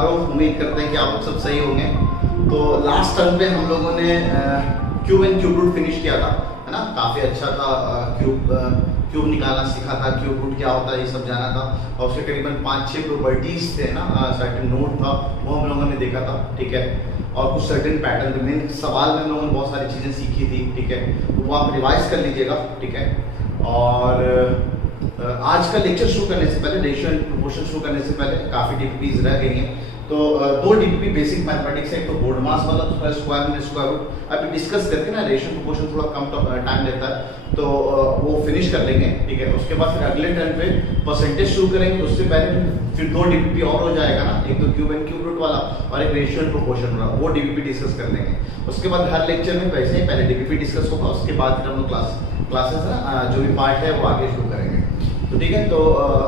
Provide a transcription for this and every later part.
रहा हूँ। उम्मीद करते हैं कि आप लोग सब सही होंगे। तो लास्ट टर्म पे हम लोगों ने cube and cube root finish किया था, है ना। काफ़ी अच्छा था। क्यूब निकालना सीखा था, क्यूब रूट क्या होता है ये सब जाना था, और उसके करीबन 5-6 प्रॉपर्टीज थे ना, सर्टेन नोड था वो हम लोगों ने देखा था, ठीक है। और कुछ सर्टेन पैटर्न थे। मेन सवाल में हम लोगों ने बहुत सारी चीज़ें सीखी थी, ठीक है। तो वो आप रिवाइज कर लीजिएगा, ठीक है। और आज का लेक्चर शुरू करने से पहले, रेशियो एंड प्रोपोर्शन शुरू करने से पहले काफ़ी डीपीपीज रह गई हैं। तो 2 डीपीपी बेसिक मैथमेटिक्स है, एक तो बोर्ड मास वाला, दूसरा स्क्वायर में स्क्वायर रूट। अभी डिस्कस करके ना रेशियो प्रोपोर्शन थोड़ा कम टाइम लेता है, तो वो फिनिश कर लेंगे, ठीक है। उसके बाद फिर अगले टर्न पे परसेंटेज शुरू करेंगे। उससे पहले फिर 2 डीपीपी और हो जाएगा ना, एक तो क्यूब एंड क्यूब रूट वाला और एक रेशियो एंड प्रोपोर्शन वाला, वो डीपीपी डिस्कस कर लेंगे। उसके बाद हर लेक्चर में वैसे ही पहले डीपीपी डिस्कस होगा, उसके बाद फिर हम लोग क्लासेस ना जो भी पार्ट है वो आगे शुरू करेंगे। तो ठीक है, तो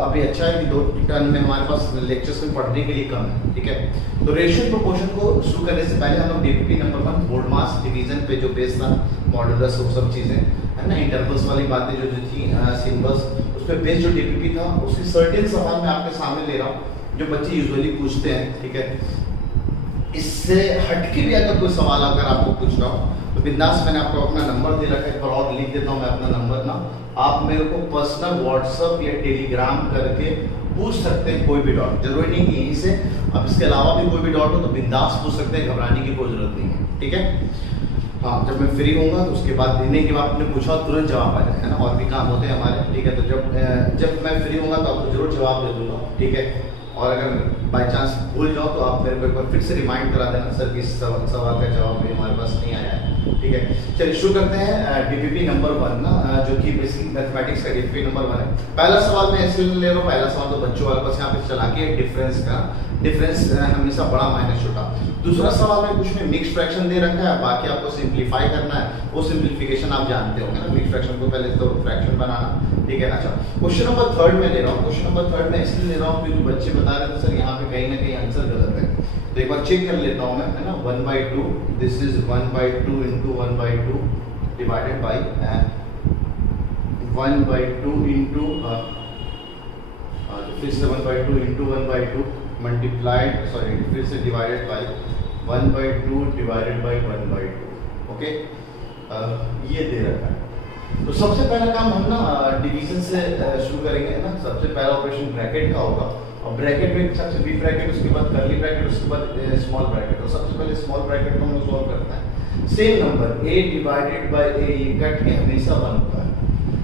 अभी अच्छा है कि 2 टर्न में हमारे पास लेक्चर्स में पढ़ने के लिए कम है, ठीक है। तो रेशियो प्रोपोर्शन को शुरू करने से पहले हम लोग डीपीपी नंबर 1 बोर्ड मास डिवीजन पे जो बेस था, मॉडुलस, वो सब चीजें है ना, इंटरवल्स वाली बातें जो थी, सिंबल्स, उस पे बेस जो डीपीपी था उसकी सर्टेन सवाल मैं आपके सामने ले रहा हूँ जो बच्चे यूजुअली पूछते हैं, ठीक है। इससे हटके भी अगर कोई सवाल अगर आपको पूछ रहा हो तो बिंदास, मैंने आपको अपना नंबर दे रखा है, एक बार और लिख देता हूँ मैं अपना नंबर ना। आप मेरे को पर्सनल व्हाट्सएप या टेलीग्राम करके पूछ सकते हैं कोई भी डाउट, जरूरी नहीं कि यहीं से, अब इसके अलावा भी कोई भी डाउट हो तो बिंदास पूछ सकते हैं, घबराने की कोई जरूरत नहीं है, ठीक है। हाँ, जब मैं फ्री होऊंगा तो उसके बाद देने के बाद आपने पूछा तुरंत जवाब आ जाए, है ना। और भी काम होते हैं हमारे, ठीक है। तो जब मैं फ्री होऊंगा तो आपको जरूर जवाब दे दूंगा, ठीक है। और अगर बाई चांस भूल जाओ तो आप मेरे को एक बार फिर से रिमाइंड करा देना, सर इस सवाल का जवाब भी हमारे पास नहीं आया है, ठीक है। चलिए शुरू करते हैं डीपीपी नंबर 1 ना, जो कि बेसिक मैथमेटिक्स का डीपीपी नंबर 1 है। पहला सवाल मैं इसलिए ले रहा हूँ, पहला सवाल तो बच्चों वाले पास यहाँ पे चला के डिफरेंस का, डिफरेंस हमेशा बड़ा माइनस छोटा। दूसरा सवाल में कुछ में मिक्स फ्रैक्शन दे रखा है, बाकी आपको सिंप्लीफाई करना है, वो सिंप्लीफिकेशन आप जानते होंगे ना, मिक्स फ्रैक्शन को पहले तो फ्रैक्शन बनाना, ठीक है। अच्छा, क्वेश्चन नंबर 3 में ले रहा हूँ। क्वेश्चन नंबर 3 में इसलिए ले रहा हूँ क्योंकि बच्चे बता रहे थे सर यहाँ पे कहीं ना कहीं आंसर गलत है, तो एक बार चेक कर लेता हूँ मैं, है ना। 1/2, this is 1/2 into 1/2 divided by 1/2 into फिर से 1/2 into 1/2 मल्टीप्लाइड, सॉरी फिर से divided by 1/2 divided by 1/2, okay. ये दे रखा है। तो सबसे पहला काम हम ना डिवीजन से शुरू करेंगे ना। सबसे पहला ऑपरेशन ब्रैकेट का होगा, और ब्रैकेट में सबसे बिग ब्रैकेट, उसके बाद कर्ली ब्रैकेट, उसके बाद स्मॉल ब्रैकेट। और सबसे पहले स्मॉल ब्रैकेट को हम लोग सॉल्व करते हैं। Same number a divided by a, ये कट के हमेशा 1 होता है,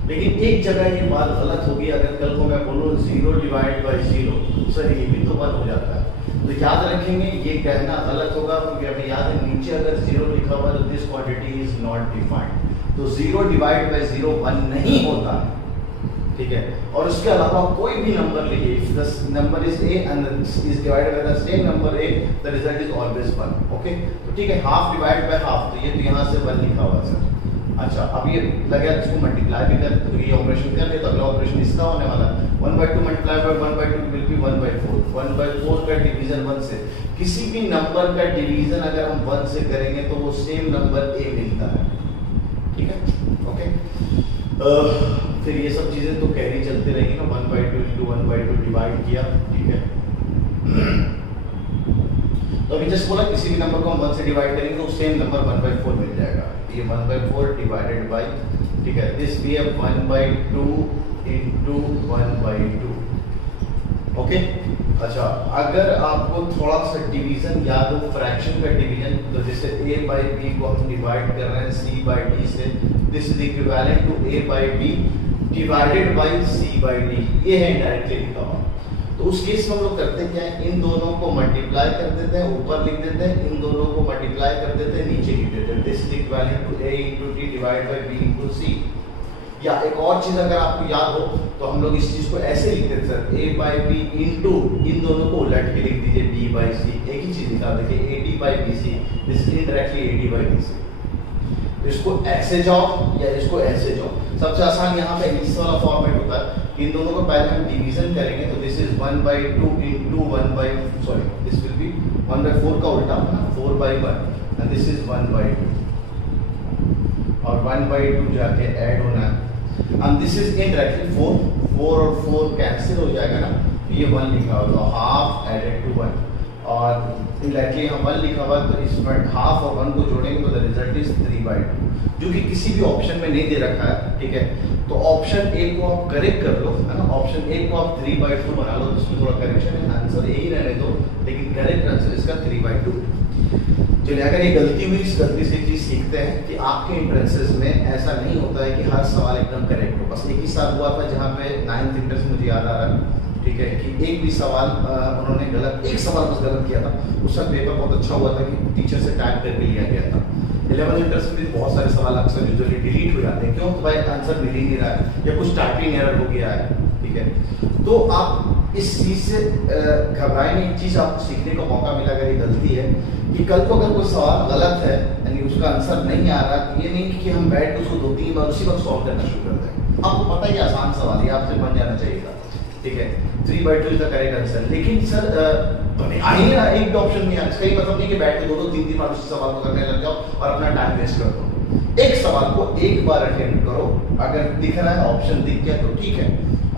लेकिन एक जगह ये बात गलत होगी। अगर कल को मैं बोलूँ 0 डिवाइड बाय 0, सर ये भी तो 1 हो जाता है, तो याद रखेंगे ये कहना गलत होगा, क्योंकि हमें याद है नीचे अगर 0 लिखा हुआ तो this quantity is not defined, तो 0 डिवाइड बाय 0 1 नहीं होता है, ठीक है। और उसके अलावा कोई भी नंबर लीजिए, if the number is a and is divided by the same number a, the result is always 1, okay. तो ठीक है, हाफ डिवाइड बाय हाफ, तो ये तो यहाँ से 1 लिखा हुआ है सर। अच्छा, अब ये लगा इसको मल्टीप्लाई भी कर, तो ये ऑपरेशन कर ले, तो अगला ऑपरेशन इसका होने वाला है 1/2 मल्टीप्लाई बाय 1/2 विल बी 1/4। 1/4 का डिवीजन 1 से, किसी भी नंबर का डिवीजन अगर हम 1 से करेंगे तो वो सेम नंबर a मिलता है, ठीक है, ओके। फिर ये सब चीजें तो कैरी चलते रहेंगी ना, 1/2 into 1/2 डिवाइड किया, ठीक है। तो अभी जस्ट बोला किसी भी नंबर को हम 1 से डिवाइड करेंगे तो सेम नंबर 1/4 मिल जाएगा। ये 1/4 डिवाइडेड बाय, ठीक है, दिस भी है 1/2 into 1/2, ओके। अच्छा, अगर आपको थोड़ा सा डिवीजन याद हो, फ्रैक्शन का डिवीजन, तो जैसे a/b को हम डिवाइड कर रहे हैं c/d से, this is equivalent to a/b divided by c/d, ये है डायरेक्टली लिखा हुआ। तो उस केस में हम लोग करते क्या है, इन दोनों को मल्टीप्लाई कर देते हैं, ऊपर लिख देते हैं, इन दोनों को मल्टीप्लाई कर देते हैं, नीचे लिख देते हैं, this is equivalent to a into t divide by b into c। या एक और चीज अगर आपको याद हो तो हम लोग इस चीज को ऐसे लिखते थे सर, a/b into, इन दोनों को उलट के लिख दीजिए d/c, एक ही चीज लिखा, देखिए ad/bc, this is directly ad/bc। तो इसको ऐसे जाओ या इसको ऐसे जाओ, सबसे आसान यहाँ पे इस वाला फॉर्मेट होता है। इन दोनों को पहले हम डिवीजन करेंगे, तो this is 1/2 into 1/, this will be 1/4 का उल्टा ना, 4/1, एंड दिस इज 1/2, और 1/2 जाके ऐड होना है, एंड दिस इज इनडायरेक्टली 4 और 4 कैंसिल हो जाएगा ना, ये 1 लिखा होगा, हाफ एडेड टू 1, और इनडायरेक्टली यहाँ 1 लिखा हुआ तो इसमें हाफ और 1 को जोड़ेंगे तो द रिजल्ट इज 3/2, जो कि किसी भी ऑप्शन में नहीं दे रखा है, ठीक है। तो ऑप्शन ए को आप करेक्ट कर लो, है ना, ऑप्शन ए को आप 3/2 बना लो, तो इसमें थोड़ा करेक्शन है, आंसर यही रहने दो, लेकिन करेक्ट आंसर इसका 3/2। चलिए, अगर ये गलती हुई, इस गलती से चीज सीखते हैं कि आपके एंट्रेंसेस में ऐसा नहीं होता है कि हर सवाल एकदम करेक्ट हो। बस एक ही साल हुआ था जहाँ पे 9th इंटर से मुझे याद आ रहा है, ठीक है, कि एक भी सवाल उन्होंने गलत, एक सवाल बस गलत किया था, उसका पेपर बहुत अच्छा हुआ था कि टीचर से टैग करके लिया गया था। 11th इंटर से भी बहुत सारे सवाल अक्सर यूजुअली डिलीट हो जाते हैं, क्यों? तो भाई आंसर मिल ही नहीं रहा है या कुछ टाइपिंग एरर हो गया है, ठीक है। तो आप इस चीज से घबराए नहीं, एक चीज आपको सीखने का मौका मिला अगर ये गलती है कि कल को अगर कोई सवाल गलत है यानी उसका आंसर नहीं आ रहा, ये नहीं कि हम बैठ के उसको 2-3 बार उसी वक्त सॉल्व करना शुरू कर दें। आपको पता ही आसान सवाल है, आपसे बन जाना चाहिए था, ठीक है, 3/2 इज द करेक्ट आंसर। लेकिन सर आई ना एक भी ऑप्शन नहीं है, इसका ये मतलब नहीं कि बैठ के 2-3 बार उसी सवाल को करने लग जाओ और अपना टाइम वेस्ट कर दो। एक सवाल को एक बार अटेम्प्ट करो, अगर दिख रहा है ऑप्शन दिख गया तो ठीक है,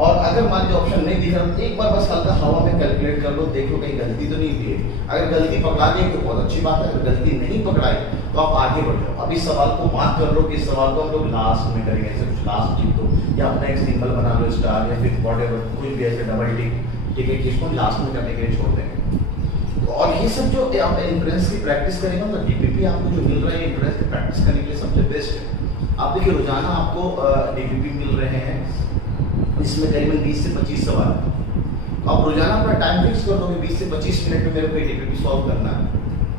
और अगर मान लीजिए ऑप्शन नहीं दिख रहा तो एक बार बस हल्का हवा में कैलकुलेट कर लो, देख लो कहीं गलती तो नहीं हुई है। अगर गलती पकड़ा दी तो बहुत अच्छी बात है, अगर गलती नहीं पकड़ाई तो आप आगे बढ़ जाओ। अब इस सवाल को मार्क कर लो कि इस सवाल को हम लोग लास्ट में करेंगे, ऐसे कुछ लास्ट लिख दो या अपना एक सिंबल बना लो, स्टार या फिर व्हाटएवर, कोई भी ऐसे डबल टिक, ठीक है, जिसको लास्ट में करने के लिए छोड़ देंगे। और ये सब जो आप एंट्रेंस की प्रैक्टिस करेंगे ना, डीपीपी आपको जो मिल रहा है एंट्रेंस की प्रैक्टिस करने के लिए सबसे बेस्ट है। आप देखिए रोजाना आपको डीपीपी मिल रहे हैं, इसमें करीबन 20 से 25 सवाल। आप रोजाना अपना टाइम फिक्स कर दोगे 20 से 25 मिनट में मेरे को डीपीपी सॉल्व करना है,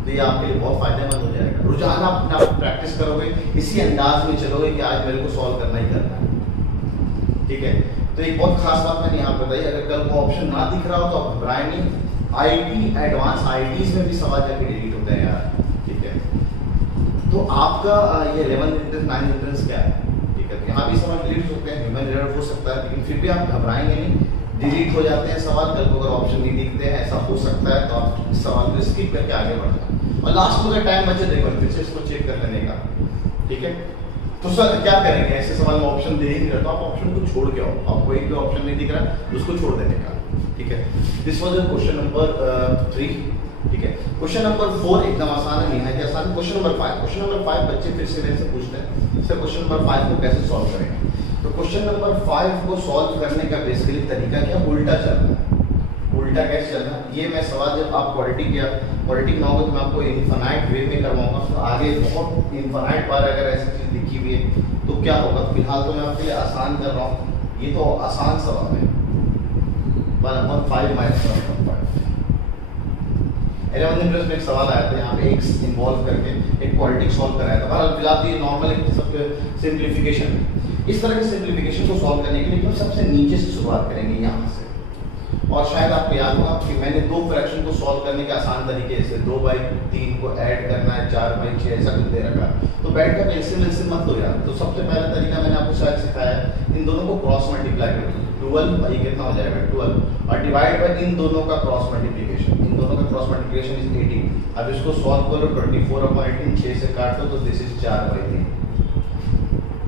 तो ये आपके लिए बहुत फायदेमंद हो जाएगा। रोजाना अपना प्रैक्टिस करोगे, इसी अंदाज में चलोगे कि आज मेरे को सॉल्व करना ही करना है, ठीक है। तो एक बहुत खास बात मैंने यहाँ बताई, अगर कल को ऑप्शन ना दिख रहा हो तो आप घबराए नहीं, आईटी एडवांस आईटीज में भी सवाल जाके डिलीट होते हैं यार, ठीक है। तो आपका ये 11th इंट्रेंस 9th इंट्रेंस क्या है, ठीक है, यहाँ भी सवाल डिलीट होते हैं, ह्यूमन एरर हो सकता है, लेकिन फिर भी आप घबराएंगे नहीं, डिलीट हो जाते हैं सवाल। कल को अगर ऑप्शन नहीं दिखते हैं, ऐसा हो सकता है, तो आप इस सवाल को स्किप करके आगे बढ़ जाओ और लास्ट में अगर टाइम बचे तो एक बार फिर से इसको चेक कर लेने का, ठीक है। तो सर क्या करेंगे, ऐसे सवाल में ऑप्शन दे ही नहीं रहा तो आप ऑप्शन को छोड़ के आओ, आपको एक भी ऑप्शन नहीं दिख रहा उसको छोड़ देने का, ठीक है। दिस वाज क्वेश्चन नंबर 3, ठीक है। क्वेश्चन नंबर 4 एकदम आसान है, निहायत आसान। क्वेश्चन नंबर 5 बच्चे फिर से मेरे से पूछते हैं सर क्वेश्चन नंबर 5 को कैसे सॉल्व करेंगे। तो क्वेश्चन नंबर 5 को सॉल्व करने का बेसिकली तरीका क्या, उल्टा चलना है। उल्टा कैसे चलना, ये मैं सवाल जब आप क्वाड्रेटिक ना होगा तो मैं आपको इनफाइनाइट वे में करवाऊंगा, तो आगे बहुत इनफाइनाइट बार अगर ऐसी चीज लिखी हुई है तो क्या होगा। फिलहाल तो मैं आपके लिए आसान कर रहा हूँ, ये तो आसान सवाल है, 1/5 माइनस 1/5। 11th इंट्रेंस में एक सवाल आया था, यहाँ पे x इन्वॉल्व करके एक क्वाड्रेटिक सॉल्व कराया था। बहरहाल फिलहाल ये नॉर्मल एक सब सिंप्लीफिकेशन है। इस तरह के सिंप्लीफिकेशन को सॉल्व करने के लिए हम सबसे नीचे से शुरुआत करेंगे यहाँ से, और शायद आपको याद होगा कि मैंने 2 फ्रैक्शन को सॉल्व करने के आसान तरीके से 2/3 को ऐड करना है, 4/6 ऐसा कुछ दे रखा है, तो बैठ कर एलसीएम मत लो यार। तो सबसे पहला तरीका मैंने आपको शायद सिखाया है, इन दोनों को क्रॉस मल्टीप्लाई कर दो, 12 ये कितना हो जाएगा 12 और डिवाइड बाय इन दोनों का क्रॉस मल्टीप्लिकेशन, इन दोनों का क्रॉस मल्टीप्लिकेशन इज 18। अब इसको सॉल्व करो 24/18, 6 से काट दो तो दिस इज 4/3।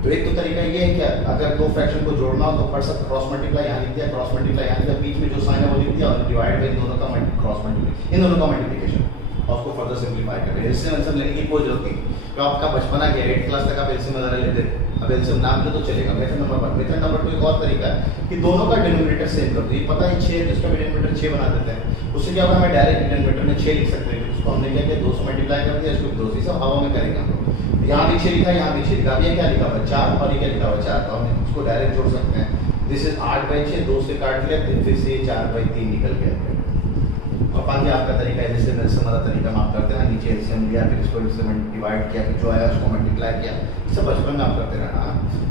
तो एक तो तरीका ये है कि अगर 2 फ्रैक्शन को जोड़ना हो तो फर्स्ट सब क्रॉस मल्टीप्लाई यहाँ लिख दिया, क्रॉस मल्टीप्लाई यहाँ लिख, बीच में जो साइन है वो लिख दिया और डिवाइड बाय इन दोनों का क्रॉस मल्टीप्लाई, इन दोनों का मल्टीप्लिकेशन, और उसको फर्दर सिंपलीफाई कर रहे हैं। इससे आंसर लेने की कोई जरूरत नहीं, तो आपका बचपना क्या 8th क्लास तक आप एलसीएम वगैरह लेते थे, अब एलसीएम नाम दे तो चलेगा। मेथड नंबर 1, मेथड नंबर 2 एक और तरीका है कि दोनों का डिनोमिनेटर सेम कर दो। ये पता है 6 जिसका डिनोमिनेटर 6 बना देते हैं, उससे क्या होगा हमें डायरेक्ट डिनोमिनेटर में 6 लिख सकते हैं, उसको हमने क्या किया 2 से मल्टीप्लाई कर दिया, इसको 2 से सब हवा में करेंगे हम लोग। यहाँ भी 6 लिखा, यहाँ भी 6 लिखा, अब ये क्या लिखा हुआ 4 और ये क्या लिखा हुआ 4, तो हम इसको डायरेक्ट जोड़ सकते हैं। दिस इज 8/6, 2 से काट दिया, फिर से 4/3 निकल गया। और बाकी आपका तरीका है जैसे एलसीएम वाला तरीका हम आप करते हैं, नीचे एलसीएम लिया फिर इसको इससे डिवाइड किया, फिर जो आया उसको मल्टीप्लाई किया, सब बचपन में आप करते रहना,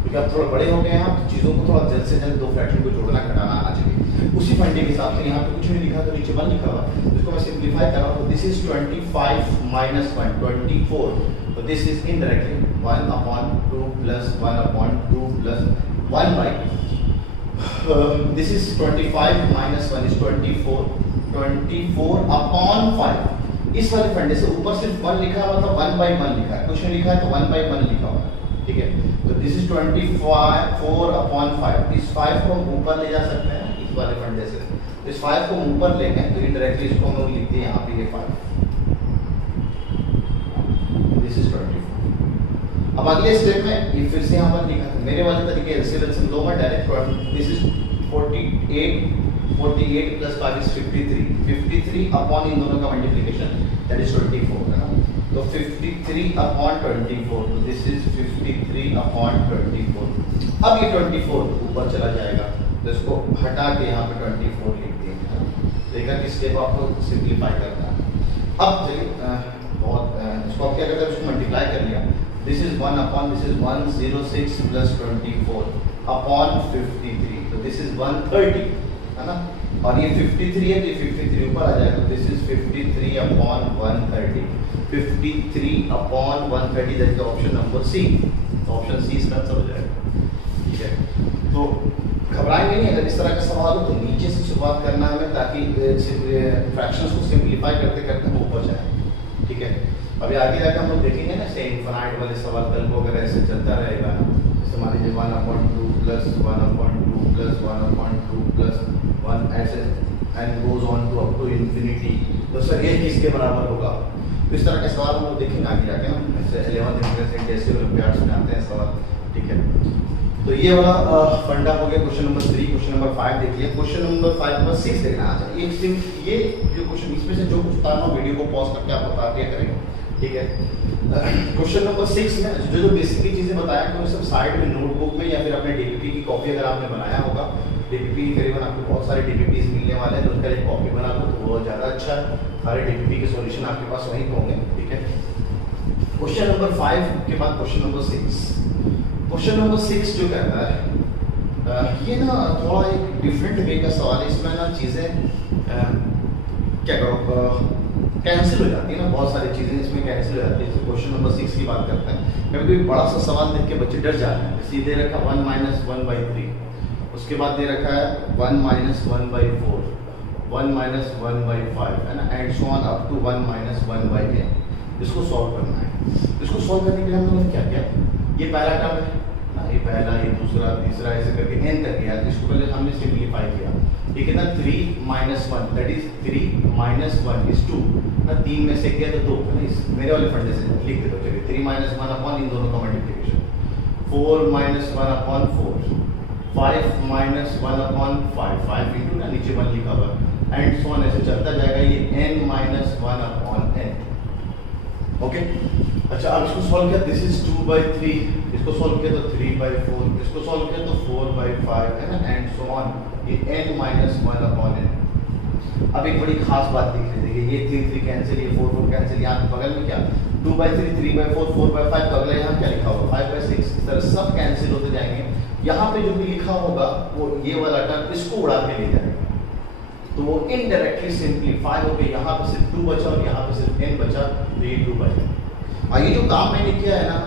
क्योंकि आप थोड़ा बड़े हो गए हैं, आप चीज़ों को थोड़ा जल्द से जल्द 2 फ्रैक्शन को जोड़ना घटाना आना चाहिए। उसी फंडे के हिसाब से यहाँ पे कुछ नहीं लिखा तो नीचे 1 लिखा हुआ, जिसको मैं सिंप्लीफाई कर रहा हूँ, दिस इज 25 - 1 24, तो this is indirectly 1/2 + 1/2 + 1/, this is 25 - 1 is 24/5। इस वाले फंडे से ऊपर सिर्फ 1 लिखा हुआ था, 1/1 लिखा है, कुछ नहीं लिखा है तो 1/1 लिखा हुआ है, ठीक है। तो दिस इज 24/5, इस 5 को हम ऊपर ले जा सकते हैं इस वाले फंडे से, इस 5 को ऊपर लेंगे तो इनडायरेक्टली इसको हम लोग लिखते हैं यहाँ पे ये 5, दिस इज 24। अब अगले स्टेप में ये फिर से यहाँ पर लिखा था मेरे वाले तरीके एलसीएम लो में direct, this is 48 plus 5 is 53 upon इन दोनों का मल्टीप्लिकेशन दैट इज 24 है ना। तो 53 अपॉन 24, तो दिस इज 53 अपॉन 24। अब ये 24 ऊपर चला जाएगा तो इसको हटा के यहाँ पे 24 लिख दिया। देखा कि स्टेप आपको सिंप्लीफाई करना है। अब चलिए इसको आप क्या करते हैं, इसको मल्टीप्लाई कर लिया, this is 1 upon this is 106 plus 24 upon 53, तो दिस इज 130 है ना। और ये 53 है तो ये 53 ऊपर आ जाएगा, तो this is 53 upon 130, 53 upon 130 that is option number C. तो ऑप्शन सी इसका आंसर हो जाएगा। ठीक है, तो घबराएंगे नहीं, अगर इस तरह का सवाल हो तो नीचे से शुरुआत करना है हमें, ताकि फ्रैक्शंस को सिंप्लीफाई करते करते हम ऊपर जाए। ठीक है, अभी आगे जाकर हम लोग देखेंगे ना से इनफाइनाइट वाले सवाल कल को अगर ऐसे चलता रहेगा ना, जैसे मान लीजिए 1/2 प्लस 1/2 प्लस 1/2 प्लस 1 ऐसे and goes on to up to infinity, तो सर ये किसके बराबर होगा। तो इस तरह के सवाल हम लोग देखेंगे आगे जाके ना, जैसे 11th इंट्रेंस इंटेंसिव ओलंपियाड्स में आते हैं सवाल। ठीक है, तो ये वाला फंडा हो गया क्वेश्चन नंबर 3। क्वेश्चन नंबर 5 देखिए, क्वेश्चन नंबर 5 नंबर 6 देखना आ जाए। ये जो क्वेश्चन इसमें से जो कुछ उतारना वीडियो को पॉज करके आप बता दिया करेंगे। ठीक है, क्वेश्चन नंबर 6 में जो बेसिकली चीजें बताया तो सब साइड में नोटबुक में या फिर अपने डीपीपी की कॉपी अगर आपने बनाया होगा, डीपीपी करीबन आपको बहुत सारे डीपीपीज मिलने वाले हैं, तो उसका एक कॉपी बना लो तो वो ज़्यादा अच्छा है। सारे डीपीपी के सॉल्यूशन आपके पास वहीं पे होंगे। ठीक है, क्वेश्चन नंबर 5 के बाद क्वेश्चन नंबर 6। क्वेश्चन नंबर 6 जो कहता है ये ना थोड़ा एक डिफरेंट वे का सवाल है। इसमें ना चीज़ें क्या करो कैंसिल हो जाती है ना, बहुत सारी चीज़ें इसमें कैंसिल हो जाती है। जैसे क्वेश्चन नंबर 6 की बात करते हैं, कभी कोई बड़ा सा सवाल देख के बच्चे डर जाते हैं। सीधे रखा 1 - 1/3, उसके बाद दे रखा है 1 - 1/4, 1 - 1/5 है ना, and so on up to 1 - 1/n। इसको सॉल्व करना है। इसको सॉल्व करने के लिए हम लोगों ने क्या किया, ये पहला टर्म है ना, ये पहला, ये दूसरा, तीसरा, ऐसे करके n तक गया। इसको पहले हमने सिंप्लीफाई किया। ये कितना 3 - 1 दैट इज 3 - 1 इज 2 ना, 3 में से किया तो 2 है ना। इस मेरे वाले फंडे से लिख देते हो। चलिए 3 - 1 अपॉन इन दोनों का मल्टीप्लिकेशन, 4 - 1 अपॉन 4, 5 - 1 अपॉन 5, 5 इंटू ना नीचे 1 लिखा हुआ, एंड सो ऑन ऐसे चलता जाएगा। ये n - 1 अपॉन n। ओके, अच्छा अब इसको सॉल्व किया, दिस इज 2/3, इसको सॉल्व किया तो 3/4, इसको सॉल्व किया तो 4/5 है ना, एंड सो ऑन। ये n - 1 अपॉन n। अब एक बड़ी खास बात देख लीजिए, ये 3 कैंसिल, ये 4 कैंसिल, यहाँ बगल में क्या 2/3, 3/4, 4/5, तो अगले यहाँ क्या लिखा होगा 5/6। इस तरह सब कैंसिल होते जाएंगे। यहाँ पे जो भी लिखा होगा वो ये वाला टर्म इसको उड़ा के ले जाएगा, तो वो इनडायरेक्टली सिंप्लीफाई होकर यहाँ पे सिर्फ 2 बचा और यहाँ पे सिर्फ n बचा, तो ये 2 बचा। और ये जो काम मैंने किया है ना,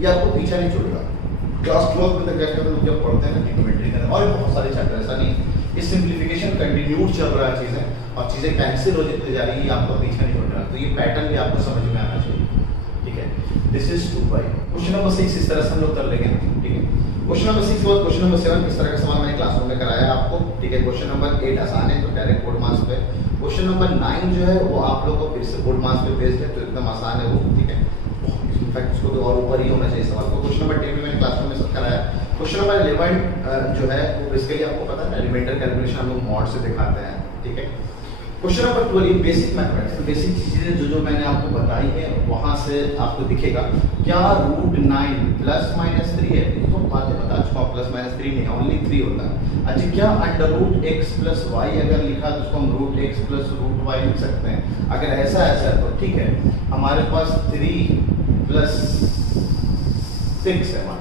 ये आपको पीछा नहीं छोड़ेगा। क्लास 12 में तक हम लोग जब पढ़ते हैं ना ट्रिग्नोमेट्री का और बहुत सारे चैप्टर, ऐसा नहीं, इस सिंप्लीफिकेशन कंटिन्यूड चल रहा है चीजें, और चीजें कैंसिल हो जाती जा रही है, आपको पीछा नहीं छोड़ रहा। तो ये पैटर्न भी आपको समझ में आना चाहिए। ठीक है, दिस इज 2/। क्वेश्चन नंबर 6 इस तरह से हम लोग कर लेंगे। ठीक है, क्वेश्चन नंबर 6 और क्वेश्चन नंबर 7 इस तरह का सवाल मैंने क्लासरूम में कराया है आपको। ठीक है, क्वेश्चन नंबर 8 आसान है तो डायरेक्ट बोर्ड मार्क्स पे। क्वेश्चन नंबर 9 जो है वो आप लोगों को फिर से बोर्ड मार्क्स पे बेस्ड है, तो एकदम आसान है वो। ठीक है, इनफैक्ट उसको तो और ऊपर ही होना चाहिए सवाल को। क्वेश्चन नंबर 10 में मैंने क्लासरूम में सब कराया। क्वेश्चन नंबर 11 जो है वो बेसिकली आपको पता है एलिमेंटल कैलकुलेशन हम लोग मॉड से दिखाते हैं। ठीक है, question number 12 basic mathematics, basic चीजें जो मैंने आपको बताई है वहां से आपको दिखेगा क्या √9 ±3 है। तो बातें बता चुका हूं, +-3 नहीं, ओनली 3 होता है। अच्छा, क्या √x + y अगर लिखा तो उसको हम √x + √y लिख सकते हैं। अगर ऐसा है तो ठीक है, हमारे पास 3 + 6 है मान,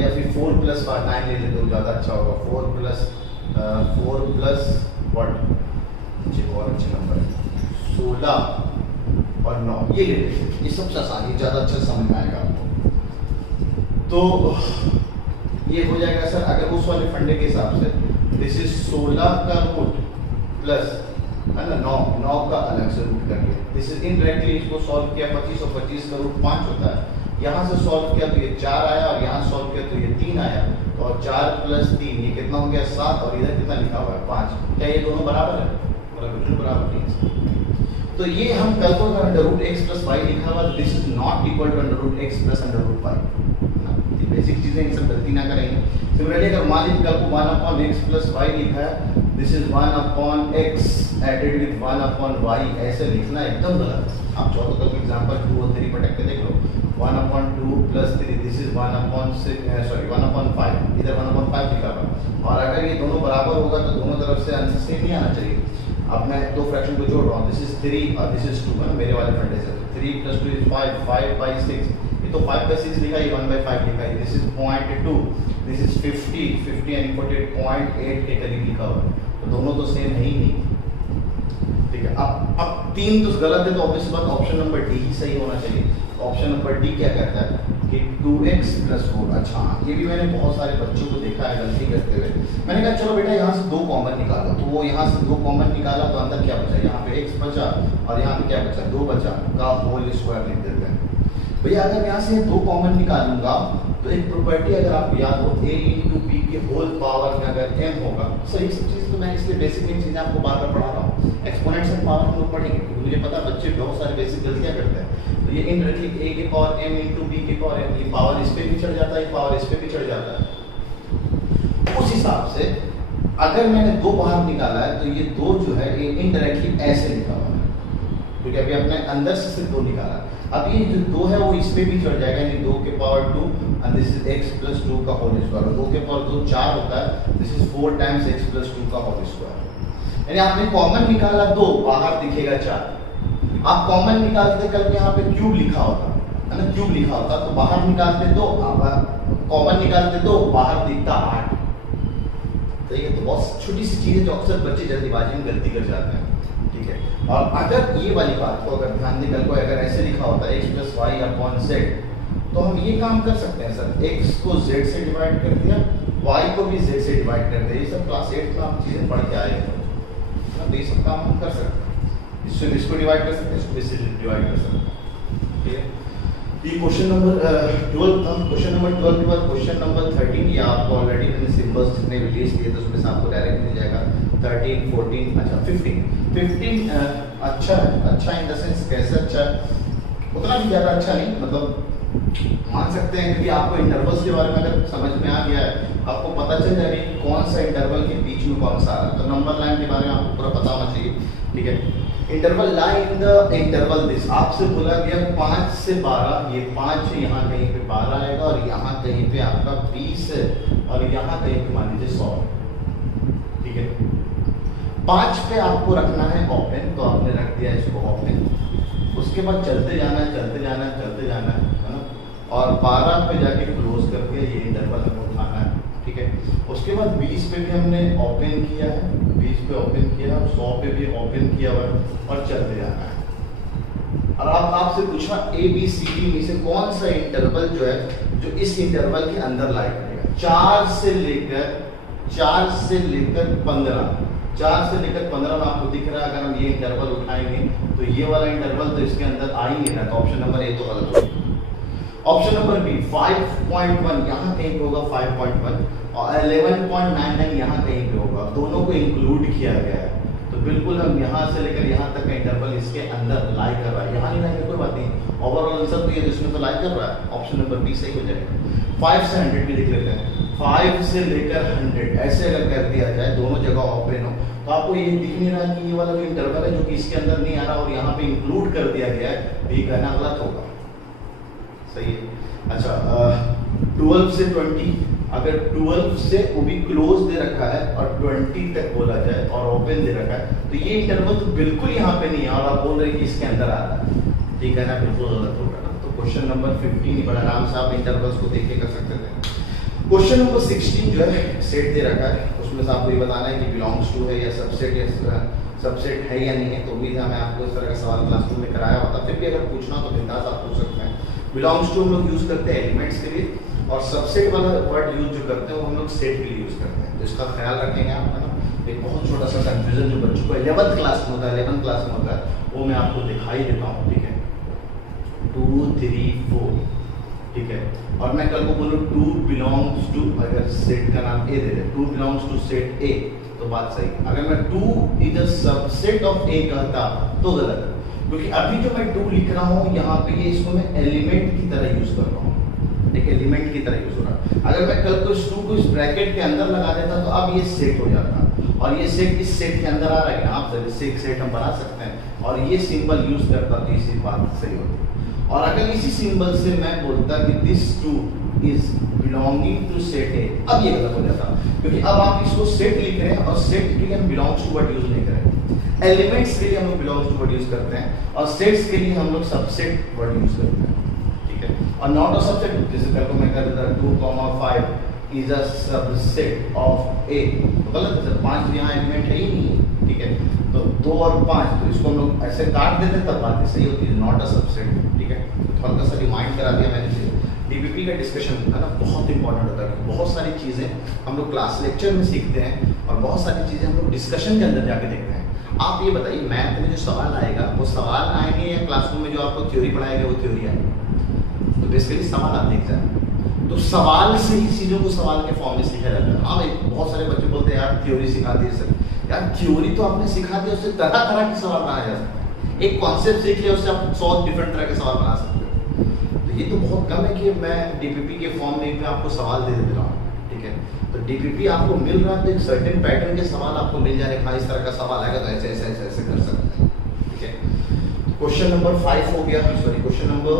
या फिर 4 + 9 ले लेते तो ज्यादा अच्छा होगा। 4 + what, और अच्छे नंबर 16 और 9 ये ले लेते, ये सबसे आसान, ये ज्यादा अच्छा समझ में आएगा आपको। तो ये हो जाएगा सर, अगर उस वाले फंडे के हिसाब से दिस इज 16 का रूट प्लस है ना 9 का अलग से रूट कर लिया। दिस इज इनडायरेक्टली इसको सॉल्व किया 25 और 25 का रूट 5 होता है। यहाँ से सॉल्व किया तो ये 4 आया और यहाँ सॉल्व किया तो ये 3 आया। तो और 4 प्लस 3 ये कितना हो गया 7, और इधर कितना लिखा हुआ है 5। क्या ये दोनों बराबर है? बिल्कुल बराबर नहीं। तो ये हम कल को अगर under root X plus Y लिखा हुआ, this is not equal to under root X plus under root Y. Basic चीजें इन सब गलती ना करेंगे। सिमिलरली अगर मान लीजिए कल को 1 अपॉन एक्स प्लस वाई लिखा है, this is 1 upon X added with 1 upon Y, ऐसे लिखना एकदम गलत है। आप चाहो तो कल एग्जांपल 2 और 3 पटक के देख लो। 1 upon 2 plus 3, this is 1 upon 5, इधर 1 अपॉन 5 लिखा हुआ। और अगर ये दोनों बराबर होगा तो दोनों तरफ से आंसर सेम ही आना चाहिए। अब मैं दो फ्रैक्शन को जोड़ रहा हूँ, दिस इज 3 और दिस इज 2 है मेरे वाले फंडे से। 3 + 2 इज 5, 5/6, ये तो 5/6 लिखा है, ये 1/5 लिखा है। This is 0.2, this is 50 and 48.8 के करीब लिखा हुआ है, तो दोनों तो सेम है ही नहीं। ठीक है, अब 3 तो गलत है, तो ऑब्वियस बात ऑप्शन नंबर डी ही सही होना चाहिए। ऑप्शन नंबर डी क्या कहता है कि 2x + 4। अच्छा, ये भी मैंने बहुत सारे बच्चों को देखा है गलती करते हुए। मैंने कहा चलो बेटा यहाँ से 2 कॉमन निकालो, तो वो यहाँ से 2 कॉमन निकाला तो अंदर क्या बचा, यहाँ पे x बचा और यहाँ पे क्या बचा 2 बचा, का होल स्क्वायर लिख देते हैं। भैया अगर यहाँ से 2 कॉमन निकालूंगा तो एक प्रॉपर्टी अगर आपको याद हो, a × b के होल पावर में अगर m होगा, सही सब चीज़ तो मैं इसलिए बेसिक चीज़ें आपको बार बार पढ़ा रहा हूँ। एक्सपोनेंट्स एंड पावर हम लोग पढ़ेंगे, क्योंकि मुझे पता बच्चे बहुत सारे बेसिक गलतियाँ करते हैं। तो ये इनडायरेक्टली a की पावर m × b की पावर m, ये पावर इस पे भी चढ़ जाता है, ये पावर इस पे भी चढ़ जाता है। उस हिसाब से अगर मैंने 2 बाहर निकाला है तो ये 2 जो है ये इनडायरेक्टली ऐसे निकाला है, क्योंकि अभी अपने अंदर से सिर्फ 2 निकाला। अब ये जो 2 है वो इस पे भी चढ़ जाएगा, यानी 2 के power 2 and this is x + 2 का होल स्क्वायर। 2 के पावर 2 4 होता है, दिस इज 4 टाइम्स x + 2 का होल स्क्वायर। यानी आपने कॉमन निकाला 2, बाहर दिखेगा 4। आप कॉमन निकालते कल यहाँ पे क्यूब लिखा होता है ना, क्यूब लिखा होता तो बाहर निकालते 2, कॉमन निकालते 2, बाहर दिखता 8। तो ये तो बहुत छोटी सी चीज है जो अक्सर बच्चे जल्दीबाजी में गलती कर जाते हैं। ठीक है, और अगर ये वाली बात को अगर ध्यान देकर कोई अगर ऐसे लिखा होता है x + y अपॉन z, तो हम ये काम कर सकते हैं सर, x को z से डिवाइड कर दिया, y को भी z से डिवाइड कर दिया। ये सब क्लास 8 में आप चीजें पढ़ के आए हैं, तो ये सब काम हम कर सकते हैं। इससे इसको डिवाइड कर सकते हैं, इसको इससे डिवाइड कर सकते हैं। ठीक है, ये क्वेश्चन नंबर 12 था। क्वेश्चन नंबर 12 के बाद क्वेश्चन नंबर 13, ये आपको ऑलरेडी मैंने सिंबल्स जितने रिलीज किए थे उसमें से आपको डायरेक्ट मिल जाएगा। 13, 14, अच्छा 15 अच्छा है, अच्छा इन द सेंस कैसे अच्छा है, उतना भी ज़्यादा अच्छा नहीं, मतलब मान सकते हैं, क्योंकि आपको इंटरवल्स के बारे में अगर समझ में आ गया है, आपको पता चल जाएगा कि कौन सा इंटरवल के बीच में कौन सा आ रहा है। तो नंबर लाइन के बारे में आपको पूरा पता होना चाहिए। ठीक है, interval lie in the interval this, आपसे बोला गया 5 से 12, ये 5 है, यहाँ कहीं पे 12 आएगा और यहाँ कहीं पे आपका 20 है और यहाँ कहीं पे मान लीजिए 100। ठीक है, 5 पे आपको रखना है ओपन, तो आपने रख दिया इसको ओपन। उसके बाद चलते जाना है, चलते जाना है, चलते जाना है ना, और 12 पे जाके क्लोज करके ये इंटरवल हमें उठाना है। ठीक है, उसके बाद 20 पे भी हमने ओपन किया है, 20 पे ओपन किया, 100 पे भी ओपन किया हुआ है और चलते जाना है। और आपसे पूछना ABCD में से कौन सा इंटरवल जो है जो इस इंटरवल के अंदर लाई करेगा। 4 से लेकर 15, 4 से लेकर 15 में आपको दिख रहा है। अगर हम ये इंटरवल उठाएंगे तो ये वाला इंटरवल तो इसके अंदर आ ही नहीं रहा, तो ऑप्शन नंबर ए तो गलत होगा। ऑप्शन नंबर बी 5.1 यहाँ कहीं पे होगा, 5.1 और 11.99 यहाँ कहीं पे होगा, दोनों को इंक्लूड किया गया है। तो बिल्कुल हम यहाँ से लेकर यहाँ तक का इंटरवल इसके अंदर लाई कर रहा है, यहाँ नहीं लाई कोई बात नहीं, ओवरऑल आंसर तो ये इसमें तो लाई कर रहा है। ऑप्शन नंबर बी सही हो जाएगा। 5 से 100 भी लिख लेते हैं, 5 से लेकर 100 ऐसे अगर कर दिया जाए, दोनों जगह ओपन हो, तो आपको ये दिख नहीं रहा कि ये वाला जो इंटरवल है जो कि इसके अंदर नहीं आ रहा और यहाँ पे इंक्लूड कर दिया गया है, ये कहना गलत होगा। सही है। अच्छा 12 से 20, अगर 12 से वो भी क्लोज दे रखा है और 20 तक बोला जाए और ओपन दे रखा है, तो ये इंटरवल तो बिल्कुल यहाँ पे नहीं है और आप बोल रहे हैं कि इसके अंदर आ रहा है, ठीक है ना, बिल्कुल गलत होगा ना। तो क्वेश्चन नंबर 15 बड़ा आराम से आप इंटरवल्स को देख के कर सकते थे। क्वेश्चन नंबर 16 जो है सेट दे रखा है, उसमें से आपको ये बताना है कि बिलोंग्स टू है या सबसेट है या नहीं है। तो उम्मीद है मैं आपको इस तरह का सवाल क्लासरूम में कराया होता, फिर भी अगर पूछना तो बिंदास आप पूछ सकते हैं। बिलोंग्स टू हम लोग यूज करते हैं एलिमेंट्स के लिए, और सबसेट वाला वर्ड यूज जो करते हैं वो हम लोग सेट के लिए यूज करते हैं। तो इसका ख्याल रखेंगे आप, है ना। एक बहुत छोटा सा कंफ्यूजन जो बच्चों को 11th क्लास में होता है, 11th क्लास में होता है, वो मैं आपको दिखाई देता हूँ। ठीक है, 2 3 4, ठीक है, और मैं कल को बोलूँ 2 बिलोंग्स टू, अगर सेट का नाम ए दे दे, 2 बिलोंग्स टू सेट ए, तो बात सही। अगर मैं 2 इज अ सबसेट ऑफ ए कहता तो गलत है, क्योंकि अभी जो मैं 2 लिख रहा हूँ यहाँ पे ये इसको मैं एलिमेंट की तरह यूज कर रहा हूँ, एक एलिमेंट की तरह यूज हो रहा है। अगर मैं कल को इस 2 को इस ब्रैकेट के अंदर लगा देता तो अब ये सेट हो जाता, और ये सेट इस सेट के अंदर आ रहा है, यहाँ से एक सेट हम बना सकते हैं, और ये सिंबल यूज करता तो इसी बात सही होती। और अगर इसी सिंबल से मैं बोलता कि this 2 is belonging to set A, अब ये गलत हो जाता, क्योंकि अब आप इसको सेट लिख रहे हैं और सेट के लिए हम बिलोंग्स टू वर्ड यूज नहीं करें। एलिमेंट्स के लिए हम लोग बिलोंग्स टू वर्ड यूज करते हैं, और सेट्स के लिए हम लोग सबसेट वर्ड यूज करते हैं, ठीक है। और नॉट अ सबसेट, जैसे कल को मैं कर देता 2,5 इज अ सबसेट ऑफ ए, तो गलत है, 5 यहाँ एलिमेंट है ही नहीं, ठीक है। तो 2 और 5, तो इसको हम लोग ऐसे काट देते तब बात सही होती है, नॉट अ सबसेट, ठीक है। तो थोड़ा सा रिमाइंड करा दिया मैंने। डीपीपी का डिस्कशन है ना, बहुत इंपॉर्टेंट होता है, बहुत सारी चीज़ें हम लोग क्लास लेक्चर में सीखते हैं, और बहुत सारी चीज़ें हम लोग डिस्कशन के अंदर जाके देखते हैं। आप ये बताइए, मैथ में जो सवाल आएगा वो सवाल आएंगे या क्लासरूम में जो आपको थ्योरी पढ़ाएगा वो थ्योरी आएगी? तो बेसिकली सवाल आप देख जाए, तो सवाल से ही चीज़ों को सवाल के फॉर्म में सीखा जाता है। हाँ भाई, बहुत सारे बच्चे बोलते हैं यार थ्योरी सिखाती है सर, यार थ्योरी तो आपने सिखा दिया, उससे तरह तरह के सवाल बनाए जा सकते हैं। एक कॉन्सेप्ट सीख लिया, उससे आप 100 डिफरेंट तरह के सवाल बना सकते हो। तो ये तो बहुत कम है कि मैं डीपीपी के फॉर्म में आपको सवाल दे रहा हूँ, ठीक है। तो डीपीपी आपको मिल रहा है तो एक सर्टेन पैटर्न के सवाल आपको मिल जा रहे हैं, इस तरह का सवाल आएगा तो ऐसे ऐसे ऐसे ऐसे कर सकते हैं, ठीक है। क्वेश्चन नंबर 5 हो गया, सॉरी क्वेश्चन नंबर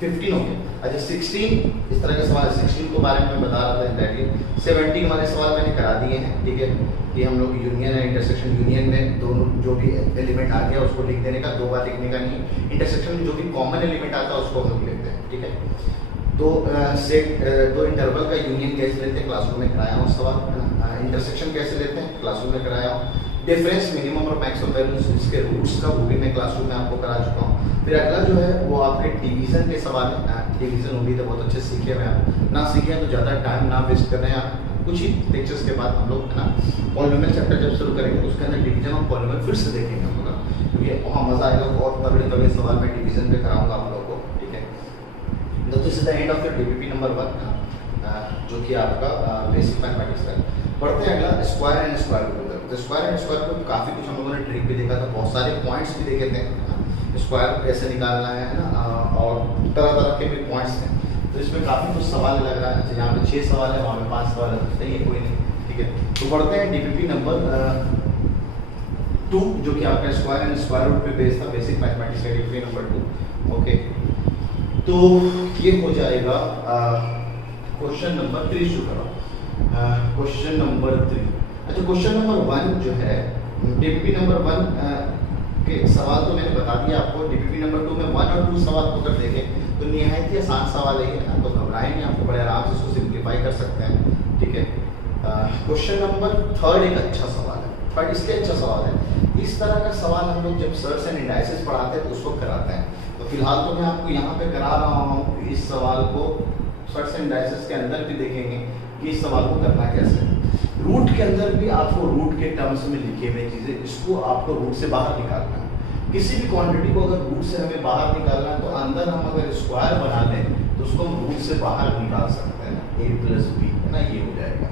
15 हो गया। अच्छा 16 इस तरह के सवाल, 16 के बारे में मैं बता रहा था एग्जैक्टली। 17 हमारे सवाल मैंने करा दिए हैं, ठीक है, कि हम लोग यूनियन है इंटरसेक्शन, यूनियन में दोनों जो भी एलिमेंट आ गया उसको लिख देने का, 2 बार लिखने का नहीं। इंटरसेक्शन में जो भी कॉमन एलिमेंट आता है उसको हम लोग लिखते हैं, ठीक है। तो दो इंटरवल का यूनियन कैसे लेते हैं, क्लासरूम में कराया हूँ सवाल। इंटरसेक्शन कैसे लेते हैं, क्लासरूम में कराया हूँ। डिफरेंस मिनिमम और मैक्सिमम वैल्यूज, इसके रूट्स का वो भी मैं क्लासरूम में आपको करा चुका हूँ। फिर अगला जो है वो आपके डिवीजन के सवाल है। डिवीजन उम्मीद है बहुत अच्छे सीखे हुए हैं, ना सीखे हैं तो ज़्यादा टाइम ना वेस्ट कर रहे हैं। कुछ ही लेक्चर्स के बाद हम लोग है ना पॉलिनोमियल चैप्टर जब शुरू करेंगे तो उसके अंदर डिवीजन और पॉलिनोमियल फिर से देखेंगे हम लोग, क्योंकि वहाँ मजा आएगा। बहुत तगड़े तगड़े सवाल मैं डिवीजन पे कराऊंगा आप लोगों को, ठीक है। तो this is the end of your DPP number 1, जो कि आपका बेसिक मैथमेटिक्स है। बढ़ते हैं अगला स्क्वायर एंड स्क्वायर रूट। तो स्क्वायर एंड स्क्वायर रूट काफ़ी कुछ हम लोगों ने ट्रिक भी देखा था, बहुत सारे पॉइंट्स भी देखे थे, स्क्वायर कैसे निकालना है ना, और तरह तरह के भी पॉइंट्स हैं। तो इसमें काफ़ी कुछ सवाल लग रहा है, यहाँ पे 6 सवाल है, वहाँ पे 5 सवाल है, सही है कोई नहीं, ठीक है। तो बढ़ते हैं डीपीपी नंबर 2, जो कि आपका स्क्वायर एंड स्क्वायर रूट पे बेस्ड था, बेसिक मैथमेटिक्स का डीपीपी नंबर 2, ओके। तो ये हो जाएगा क्वेश्चन नंबर 3 शुरू करो। क्वेश्चन नंबर 3, अच्छा क्वेश्चन नंबर 1 जो है डीपीपी नंबर 1 के सवाल तो मैंने बता दिया आपको। डीपीपी नंबर 2 में 1 और 2 सवाल को अगर देखें तो निहायत ही आसान सवाल है ना, तो घबराएंगे, आपको बड़े आराम से इसको सिंप्लीफाई कर सकते हैं, ठीक है। क्वेश्चन नंबर 3 एक अच्छा सवाल है, बट इसलिए अच्छा सवाल है, इस तरह का सवाल हम लोग जब सर्च एंड इंडाइसेस पढ़ाते हैं तो उस वक्त कराते हैं। तो फिलहाल तो मैं आपको यहाँ पे करा रहा हूँ, इस सवाल को सर्च एंड इंडाइसेस के अंदर भी देखेंगे कि इस सवाल को करना कैसे। रूट के अंदर भी आपको रूट के टर्म्स में लिखे हुए चीज़ें, इसको आपको रूट से बाहर निकालना है। किसी भी क्वांटिटी को अगर रूट से हमें बाहर निकालना है तो अंदर हम अगर स्क्वायर बना लें तो उसको हम रूट से बाहर निकाल सकते हैं, a+b है ना, ये हो जाएगा।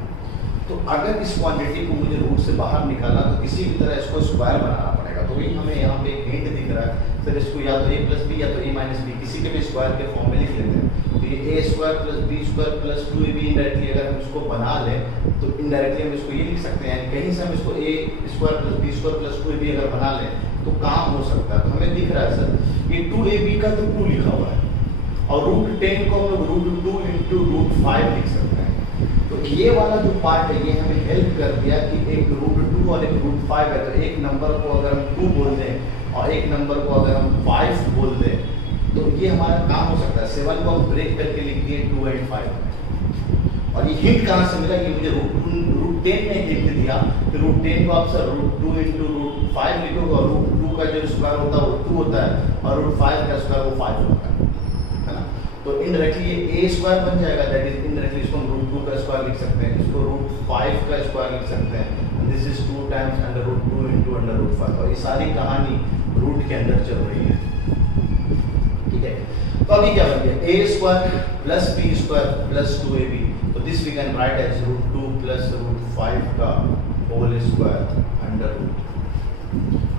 तो अगर इस क्वांटिटी को मुझे रूट से बाहर निकालना तो किसी भी तरह इसको स्क्वायर बनाना पड़ेगा। तो वही हमें यहाँ पे एक हिंट दिख रहा है, सर इसको या तो a+b या तो a-b किसी के भी स्क्वायर के फॉर्म में लिख लेते हैं। तो ये a² + b² + 2ab इनडायरेक्टली अगर हम इसको बना लें तो इनडायरेक्टली हम इसको ये लिख सकते हैं, कहीं से हम इसको a² + b² + 2ab अगर बना लें तो काम हो सकता है। तो हमें दिख रहा है सर ये 2ab का तो 2 लिखा हुआ है, और √10 को हम लोग √2 × √5 लिख सकते हैं। तो ये वाला जो पार्ट है ये हमें हेल्प कर दिया कि एक √2 और एक √5 है, तो एक नंबर को अगर हम 2 बोल दें और एक नंबर को अगर हम 5 बोल दें तो ये हमारा काम हो सकता है। 7 को हम ब्रेक करके लिख दिए 2 और 5। और ये हिंट कहाँ से मिला, ये मुझे √10 ने हिंट दिया कि √10 को आप सर √2 × √5 लिखोगे, और √2 का जो स्क्वायर होता है वो 2 होता है, और √5 का स्क्वायर वो 5 होता है ना। तो इनडायरेक्टली ये a² बन जाएगा, दैट इज इनडायरेक्टली इसको हम √2 का स्क्वायर लिख सकते हैं, इसको √5 का स्क्वायर लिख सकते हैं। This is 2 times √2 × √5। और ये सारी कहानी रूट के अंदर चल रही है, ठीक है। तो अभी क्या बन गया, A square plus B square plus 2ab, तो this we can write as √2 plus √5 का होल स्क्वायर अंडर रूट।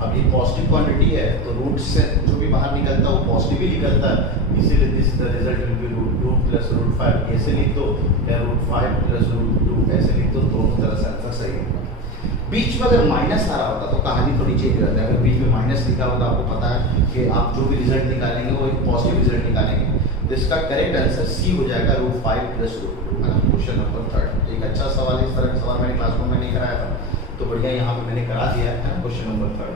अब ये पॉजिटिव क्वांटिटी है तो रूट से जो भी बाहर निकलता है वो पॉजिटिव ही निकलता है, इसीलिए this the result will be √2 plus √5। ऐसे लिख दो या √5 प्लस √2 ऐसे लिख दो, दोनों तरह से आंसर सही है। बीच में अगर माइनस आ रहा होता तो कहानी थोड़ी चेंज हो जाती है। अगर बीच में माइनस लिखा होता आपको पता है कि आप जो भी रिजल्ट निकालेंगे वो एक पॉजिटिव रिजल्ट निकालेंगे, तो इसका करेक्ट आंसर सी हो जाएगा √5 प्लस √2, है ना। क्वेश्चन नंबर 3 एक अच्छा सवाल है, इस तरह का सवाल मैंने क्लासरूम में नहीं कराया था तो बढ़िया यहाँ पे मैंने करा दिया है ना। Question number 3।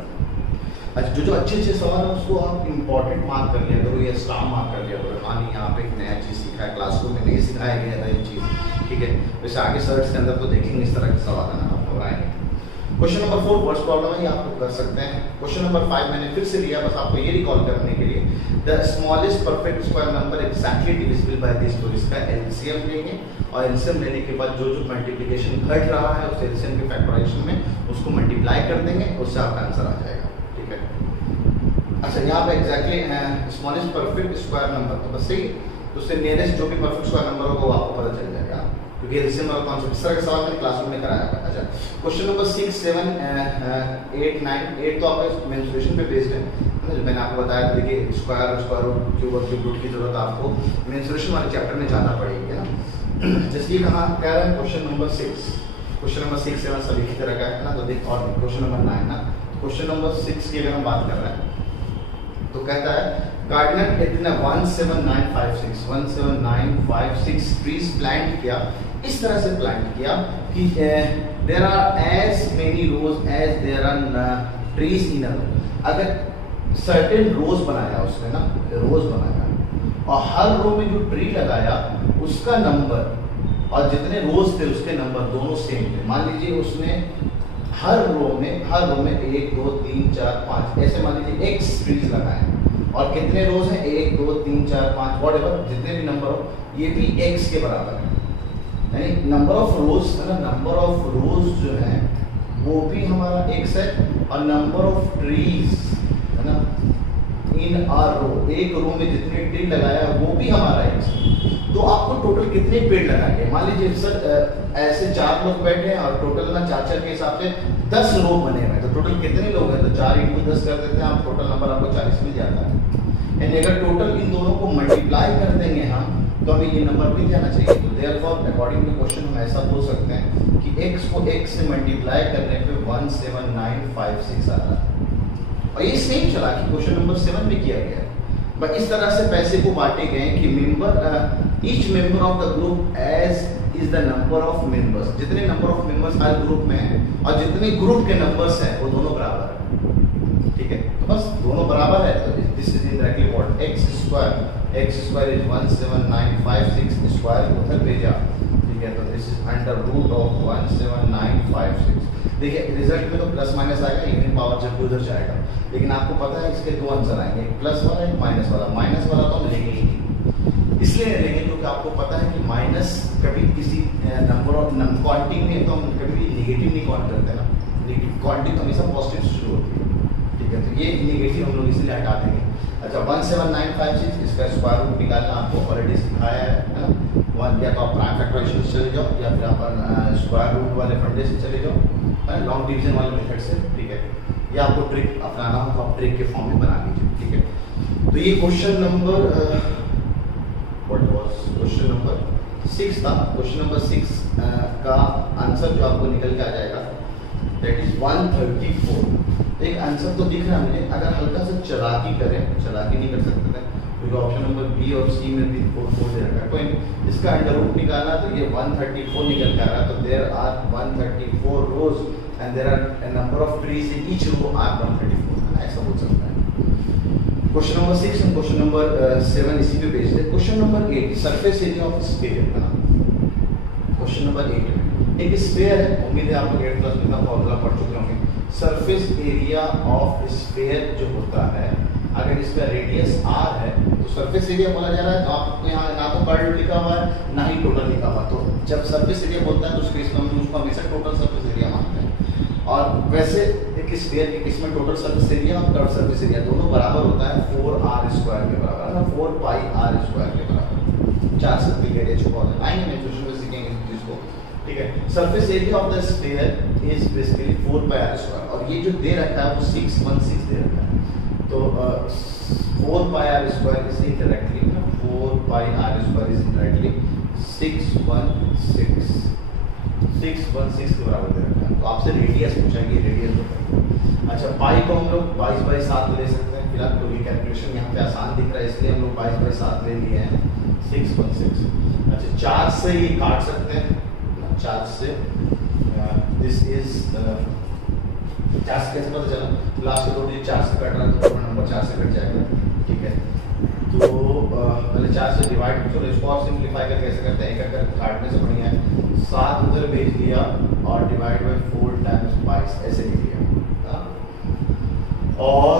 अच्छा, जो अच्छे सवाल है उसको आप इंपॉर्टेंट मार्क कर लिया करो या स्टार मार्क कर लिया करो। हाँ नहीं, यहाँ पे एक नया चीज़ सीखा है, क्लासरूम में नहीं सिखाया गया था ये चीज़, ठीक है। वैसे आगे सर्च के अंदर तो देखेंगे इस तरह के सवाल है ना, आप घबराएंगे। क्वेश्चन नंबर 4 वर्ड्स प्रॉब्लम है, ये आप कर सकते हैं। क्वेश्चन नंबर 5 मैंने फिर से लिया बस आपको ये रिकॉल करने के लिए, the smallest perfect square number exactly divisible by this, तो इसका एलसीएम लेंगे और एलसीएम लेने के बाद जो जो मल्टीप्लिकेशन घट रहा है उस एलसीएम के फैक्टराइजेशन में उसको मल्टीप्लाई कर देंगे, उससे आपका आंसर आ जाएगा, ठीक है। अच्छा, यहाँ पे exactly smallest perfect square number तो बस सही, तो उससे नियरेस्ट जो भी परफेक्ट स्क्वायर नंबर होगा वो आपको पता चल जाएगा, क्योंकि एलसीएम वाला कॉन्सेप्ट इस तरह का सवाल मैंने क्लासरूम में कराया था। अच्छा, क्वेश्चन नंबर 6, 7, 8, 9, 8 तो आपका मेंसुरेशन पे बेस्ड है, जो मैंने आपको बताया था। देखिए स्क्वायर रूट क्यूब और क्यूब रूट की जरूरत आपको मेंसुरेशन वाले चैप्टर में जाना पड़ेगी, है ना। जैसे कहाँ कह रहा है क्वेश्चन नंबर 6, क्वेश्चन नंबर 6, 7 सभी की तरह का है ना। तो देख, और क्वेश्चन नंबर 9 ना, क्वेश्चन नंबर 6 की अगर हम बात कर रहे हैं तो कहता है गार्डनर इतना 17956 ट्रीज प्लांट किया, इस तरह से प्लांट किया कि there are as many rows as there are trees in a row. अगर सर्टेन रोज बनाया उसने ना, रोज बनाया और हर रो में जो ट्री लगाया उसका नंबर और जितने रोज थे उसके नंबर दोनों सेम थे। मान लीजिए उसने हर रो में 1 2 3 4 5 ऐसे मान लीजिए x ट्रीज लगाए और कितने रोज हैं 1 2 3 4 5 व्हाटएवर जितने भी नंबर हो, ये भी x के बराबर है, यानी नंबर ऑफ रोज है ना, नंबर ऑफ रोज जो है वो भी हमारा x है और नंबर ऑफ ट्रीज है ना इन आर रो, एक रो में जितने ट्री लगाया वो भी हमारा x है। तो आपको टोटल कितने पेड़ लगाएंगे, मान लीजिए सर ऐसे 4 लोग बैठे हैं और टोटल ना 4 के हिसाब से 10 रो बने हुए हैं, तो टोटल कितने लोग हैं, तो 4 × 10 कर देते हैं आप, टोटल नंबर आपको 40 मिल जाता है। यानी अगर टोटल इन दोनों को मल्टीप्लाई कर देंगे हम तो हमें ये नंबर मिल जाना चाहिए। तो देयरफॉर अकॉर्डिंग टू क्वेश्चन हम ऐसा बोल सकते हैं कि x को x से मल्टीप्लाई करने पे 17956 आ रहा है। और ये सेम चला कि क्वेश्चन नंबर 7 में किया गया है। बट इस तरह से पैसे को बांटे गए कि member each member of the group as is the number of members, जितने नंबर ऑफ मेंबर्स हर ग्रुप में हैं और जितने ग्रुप के नंबर्स हैं वो दोनों बराबर है, ठीक है। तो बस दोनों बराबर है तो this is directly what x square is 17956 square उधर भेजा, ठीक है। तो this is under root of 17956। देखिए रिजल्ट में तो प्लस माइनस आएगा, इवन पावर जब उधर जाएगा, लेकिन आपको पता है इसके 2 आंसर आएंगे, एक प्लस वाला एक माइनस वाला। माइनस वाला तो हम लेंगे ही नहीं, इसलिए लेंगे क्योंकि आपको पता है कि माइनस कभी किसी नंबर ऑफ क्वांटिटी में तो हम कभी भी निगेटिव नहीं काउंट करते ना, क्वांटिटी तो हमेशा पॉजिटिव से शुरू होती है, ठीक है। तो ये निगेटिव हम लोग इसलिए हटा देंगे। अच्छा 17956 इसका स्क्वायर रूट निकालना आपको ऑलरेडी सिखाया है ना। वन या तो आप प्राइम फैक्टराइजेशन से चले जाओ या फिर आप स्क्वायर रूट वाले फंडे से चले जाओ, लॉन्ग डिवीजन वाले मेथड से, ठीक है। या आपको ट्रिक अपनाना हो तो आप ट्रिक के फॉर्म में बना लीजिए, ठीक है। तो ये question number what was question number 6 था। क्वेश्चन नंबर 6 का आंसर जो आपको निकल के आ जाएगा दैट इज 134। एक आंसर तो दिख रहा है मुझे, अगर हल्का सा चालाकी करें, चालाकी नहीं कर सकते थे क्योंकि ऑप्शन नंबर बी और सी में भी 4 दे रखा है, कोई इसका अंडर रूट निकालना तो ये 134 निकल के आ रहा है। तो there are 134 rows and there are a number of trees in each row are 134, ऐसा बोल सकता है। Question number 6 and question number 7 इसी पे बेस्ड है। Question number 8 surface area of sphere है ना। क्वेश्चन नंबर 8 में एक स्फीयर है, उम्मीद है आप लोग 8 क्लास में फॉर्मूला पढ़ चुके होंगे। सरफेस एरिया ऑफ स्फीयर जो होता है, अगर इसका रेडियस r है तो सरफेस एरिया बोला जा रहा है। तो आपको यहाँ ना तो कर्व लिखा हुआ है ना ही टोटल लिखा हुआ, तो जब सरफेस एरिया बोलता है तो उसको हमेशा टोटल सरफेस एरिया मानते हैं। और वैसे एक किस स्फीयर के किस में टोटल सरफेस एरिया और कर्व सरफेस एरिया दोनों बराबर होता है 4r² के बराबर है ना, 4πr² के बराबर। 4 से दिख एरिया छुपा होता है, आएंगे मेंस्ट्रुएशन में सीखेंगे इस चीज को, ठीक है। Surface area of the sphere is basically 4πr², और ये जो दे रखा है वो 616 दे रखा है, तो 4πr² is indirectly 4πr² is indirectly 616 के बराबर दे रखा है। तो आपसे रेडियस पूछेंगे, रेडियस बताइए। अच्छा, पाई को हम लोग 22/7 ले सकते हैं फिलहाल, तो ये कैलकुलेशन यहाँ पे आसान दिख रहा है इसलिए हम लोग 22/7 ले लिए हैं 616। अच्छा, 4 से ये काट सकते हैं, 4 से दिस इज 4 से कैसे पता चला, लास्ट के 2 डिजिट 4 से कट रहा है तो नंबर 4 से कट जाएगा, ठीक है। तो पहले 4 से डिवाइड, चलो इसको और सिंप्लीफाई करके कैसे करते हैं, एक अगर काटने से बढ़िया है 7 उधर भेज दिया और डिवाइड बाय 4 टाइम्स 22 ऐसे लिख दिया, और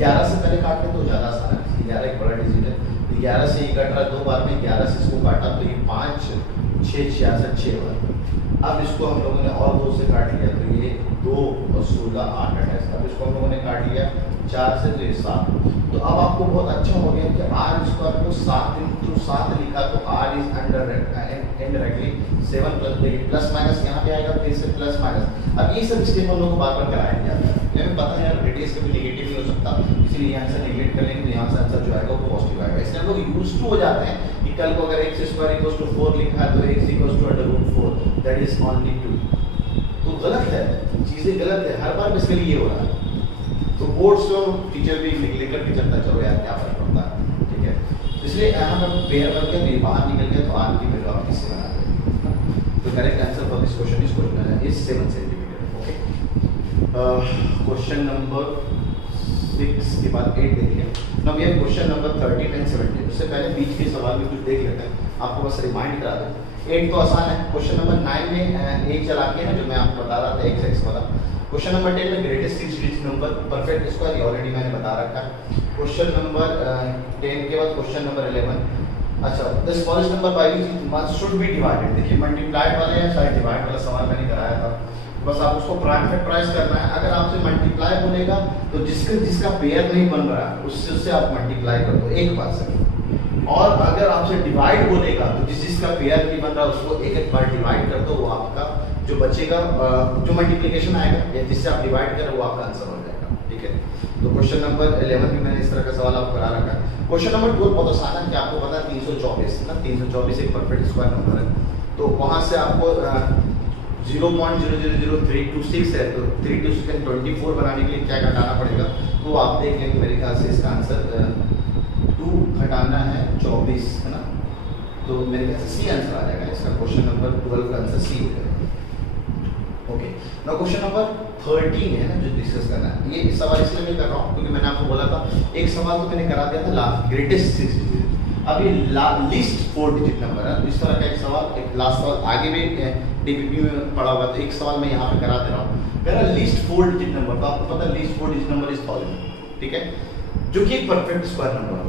11 से पहले काटने तो ज़्यादा आसान है, 11 एक बड़ा डिजिट है, 11 से ये कट रहा है 2 बार में, 11 से इसको काटा तो ये 5 6 66 6 बार। अब इसको हम लोगों ने और 2 से काट लिया तो ये 2 और 16 8 28। अब इसको हम लोगों ने काट लिया 4 से तो ये 7। तो अब आपको बहुत अच्छा हो गया कि r² को 7 into 7 लिखा तो r is indirectly 7 plus minus यहाँ पे आएगा, फिर से प्लस माइनस। अब ये सब स्टेप हम लोग को बार बार कराया नहीं जाता है, हमें पता है यार रेडियस कभी नेगेटिव नहीं हो सकता, इसलिए यहाँ से नेगलेक्ट कर लेंगे तो यहाँ से आंसर जो आएगा वो पॉजिटिव आएगा। इसलिए हम लोग यूज्ड टू हो जाते हैं कि कल को अगर x² = 4 लिखा है तो x = √4 दैट इज ओनली 2। तो गलत है, चीजें गलत है, हर बार बेसिकली ये हो रहा है। तो बोर्ड्स को टीचर भी लेकर के चलता, चलो यार क्या फर्क पड़ता है, ठीक है। इसलिए यहाँ पर पेयर बन गया, बाहर निकल गया तो आर की वैल्यू आप किससे बना दें। तो correct answer for this question is 7 centimetre. Okay, question number 6 के बाद 8 देखिए। Now we have question number 13 and 17। उससे पहले बीच के सवाल में कुछ देख लेते हैं, आपको बस रिमाइंड करा दें। 8 तो आसान है, क्वेश्चन नंबर 9 में एक चला के है जो मैं आपको बता रहा था x वाला। क्वेश्चन नंबर 10 में greatest 6 digit number perfect square, ये ऑलरेडी मैंने बता रखा है। क्वेश्चन नंबर 10 के बाद क्वेश्चन नंबर 11। अच्छा, the smallest number by which must should be divided. देखिए मल्टीप्लाइड वाले या शायद डिवाइड वाला सवाल मैंने कराया था, बस आप उसको प्राइम फैक्टराइज करना है। अगर आपसे मल्टीप्लाई बोलेगा तो जिसका पेयर नहीं बन रहा है उससे आप मल्टीप्लाई कर दो एक बार से, और अगर आपसे डिवाइड बोलेगा तो जिसका पेयर नहीं बन रहा उसको एक बार डिवाइड कर दो, वो आपका जो बचेगा जो मल्टीप्लिकेशन आएगा या जिससे आप डिवाइड कर रहे हो वो आपका आंसर हो जाएगा, ठीक है। तो क्वेश्चन नंबर 11 में मैंने इस तरह का सवाल आपको करा रखा है। क्वेश्चन नंबर 12 बहुत आसान है कि आपको पता है 324 ना, 324 एक परफेक्ट स्क्वायर नंबर है, तो वहां से आपको 0.000326 है, तो 3 to 24 बनाने के लिए क्या घटाना पड़ेगा, तो आप देख लेंगे मेरे ख्याल से इसका आंसर 2 घटाना है 24 है ना, तो मेरे ख्याल से सी आंसर आ जाएगा इसका। क्वेश्चन नंबर 12 का आंसर सी हो जाएगा। ओके, नाउ क्वेश्चन नंबर 13 है ना जो डिस्कस करना है। ये सवाल इसलिए मैं कर रहा हूँ क्योंकि मैंने आपको बोला था एक सवाल तो मैंने करा दिया था लास्ट ग्रेटेस्ट 6 डिजिट, अब ये लिस्ट 4 डिजिट नंबर है। इस तरह का एक सवाल, एक लास्ट सवाल आगे भी डीपीपी में पढ़ा हुआ, तो एक सवाल मैं यहाँ पे करा दे रहा हूँ। मेरा लिस्ट 4 डिजिट नंबर, तो आपको पता है लिस्ट 4 डिजिट नंबर इज 1000, ठीक है, जो कि एक परफेक्ट स्क्वायर नंबर है।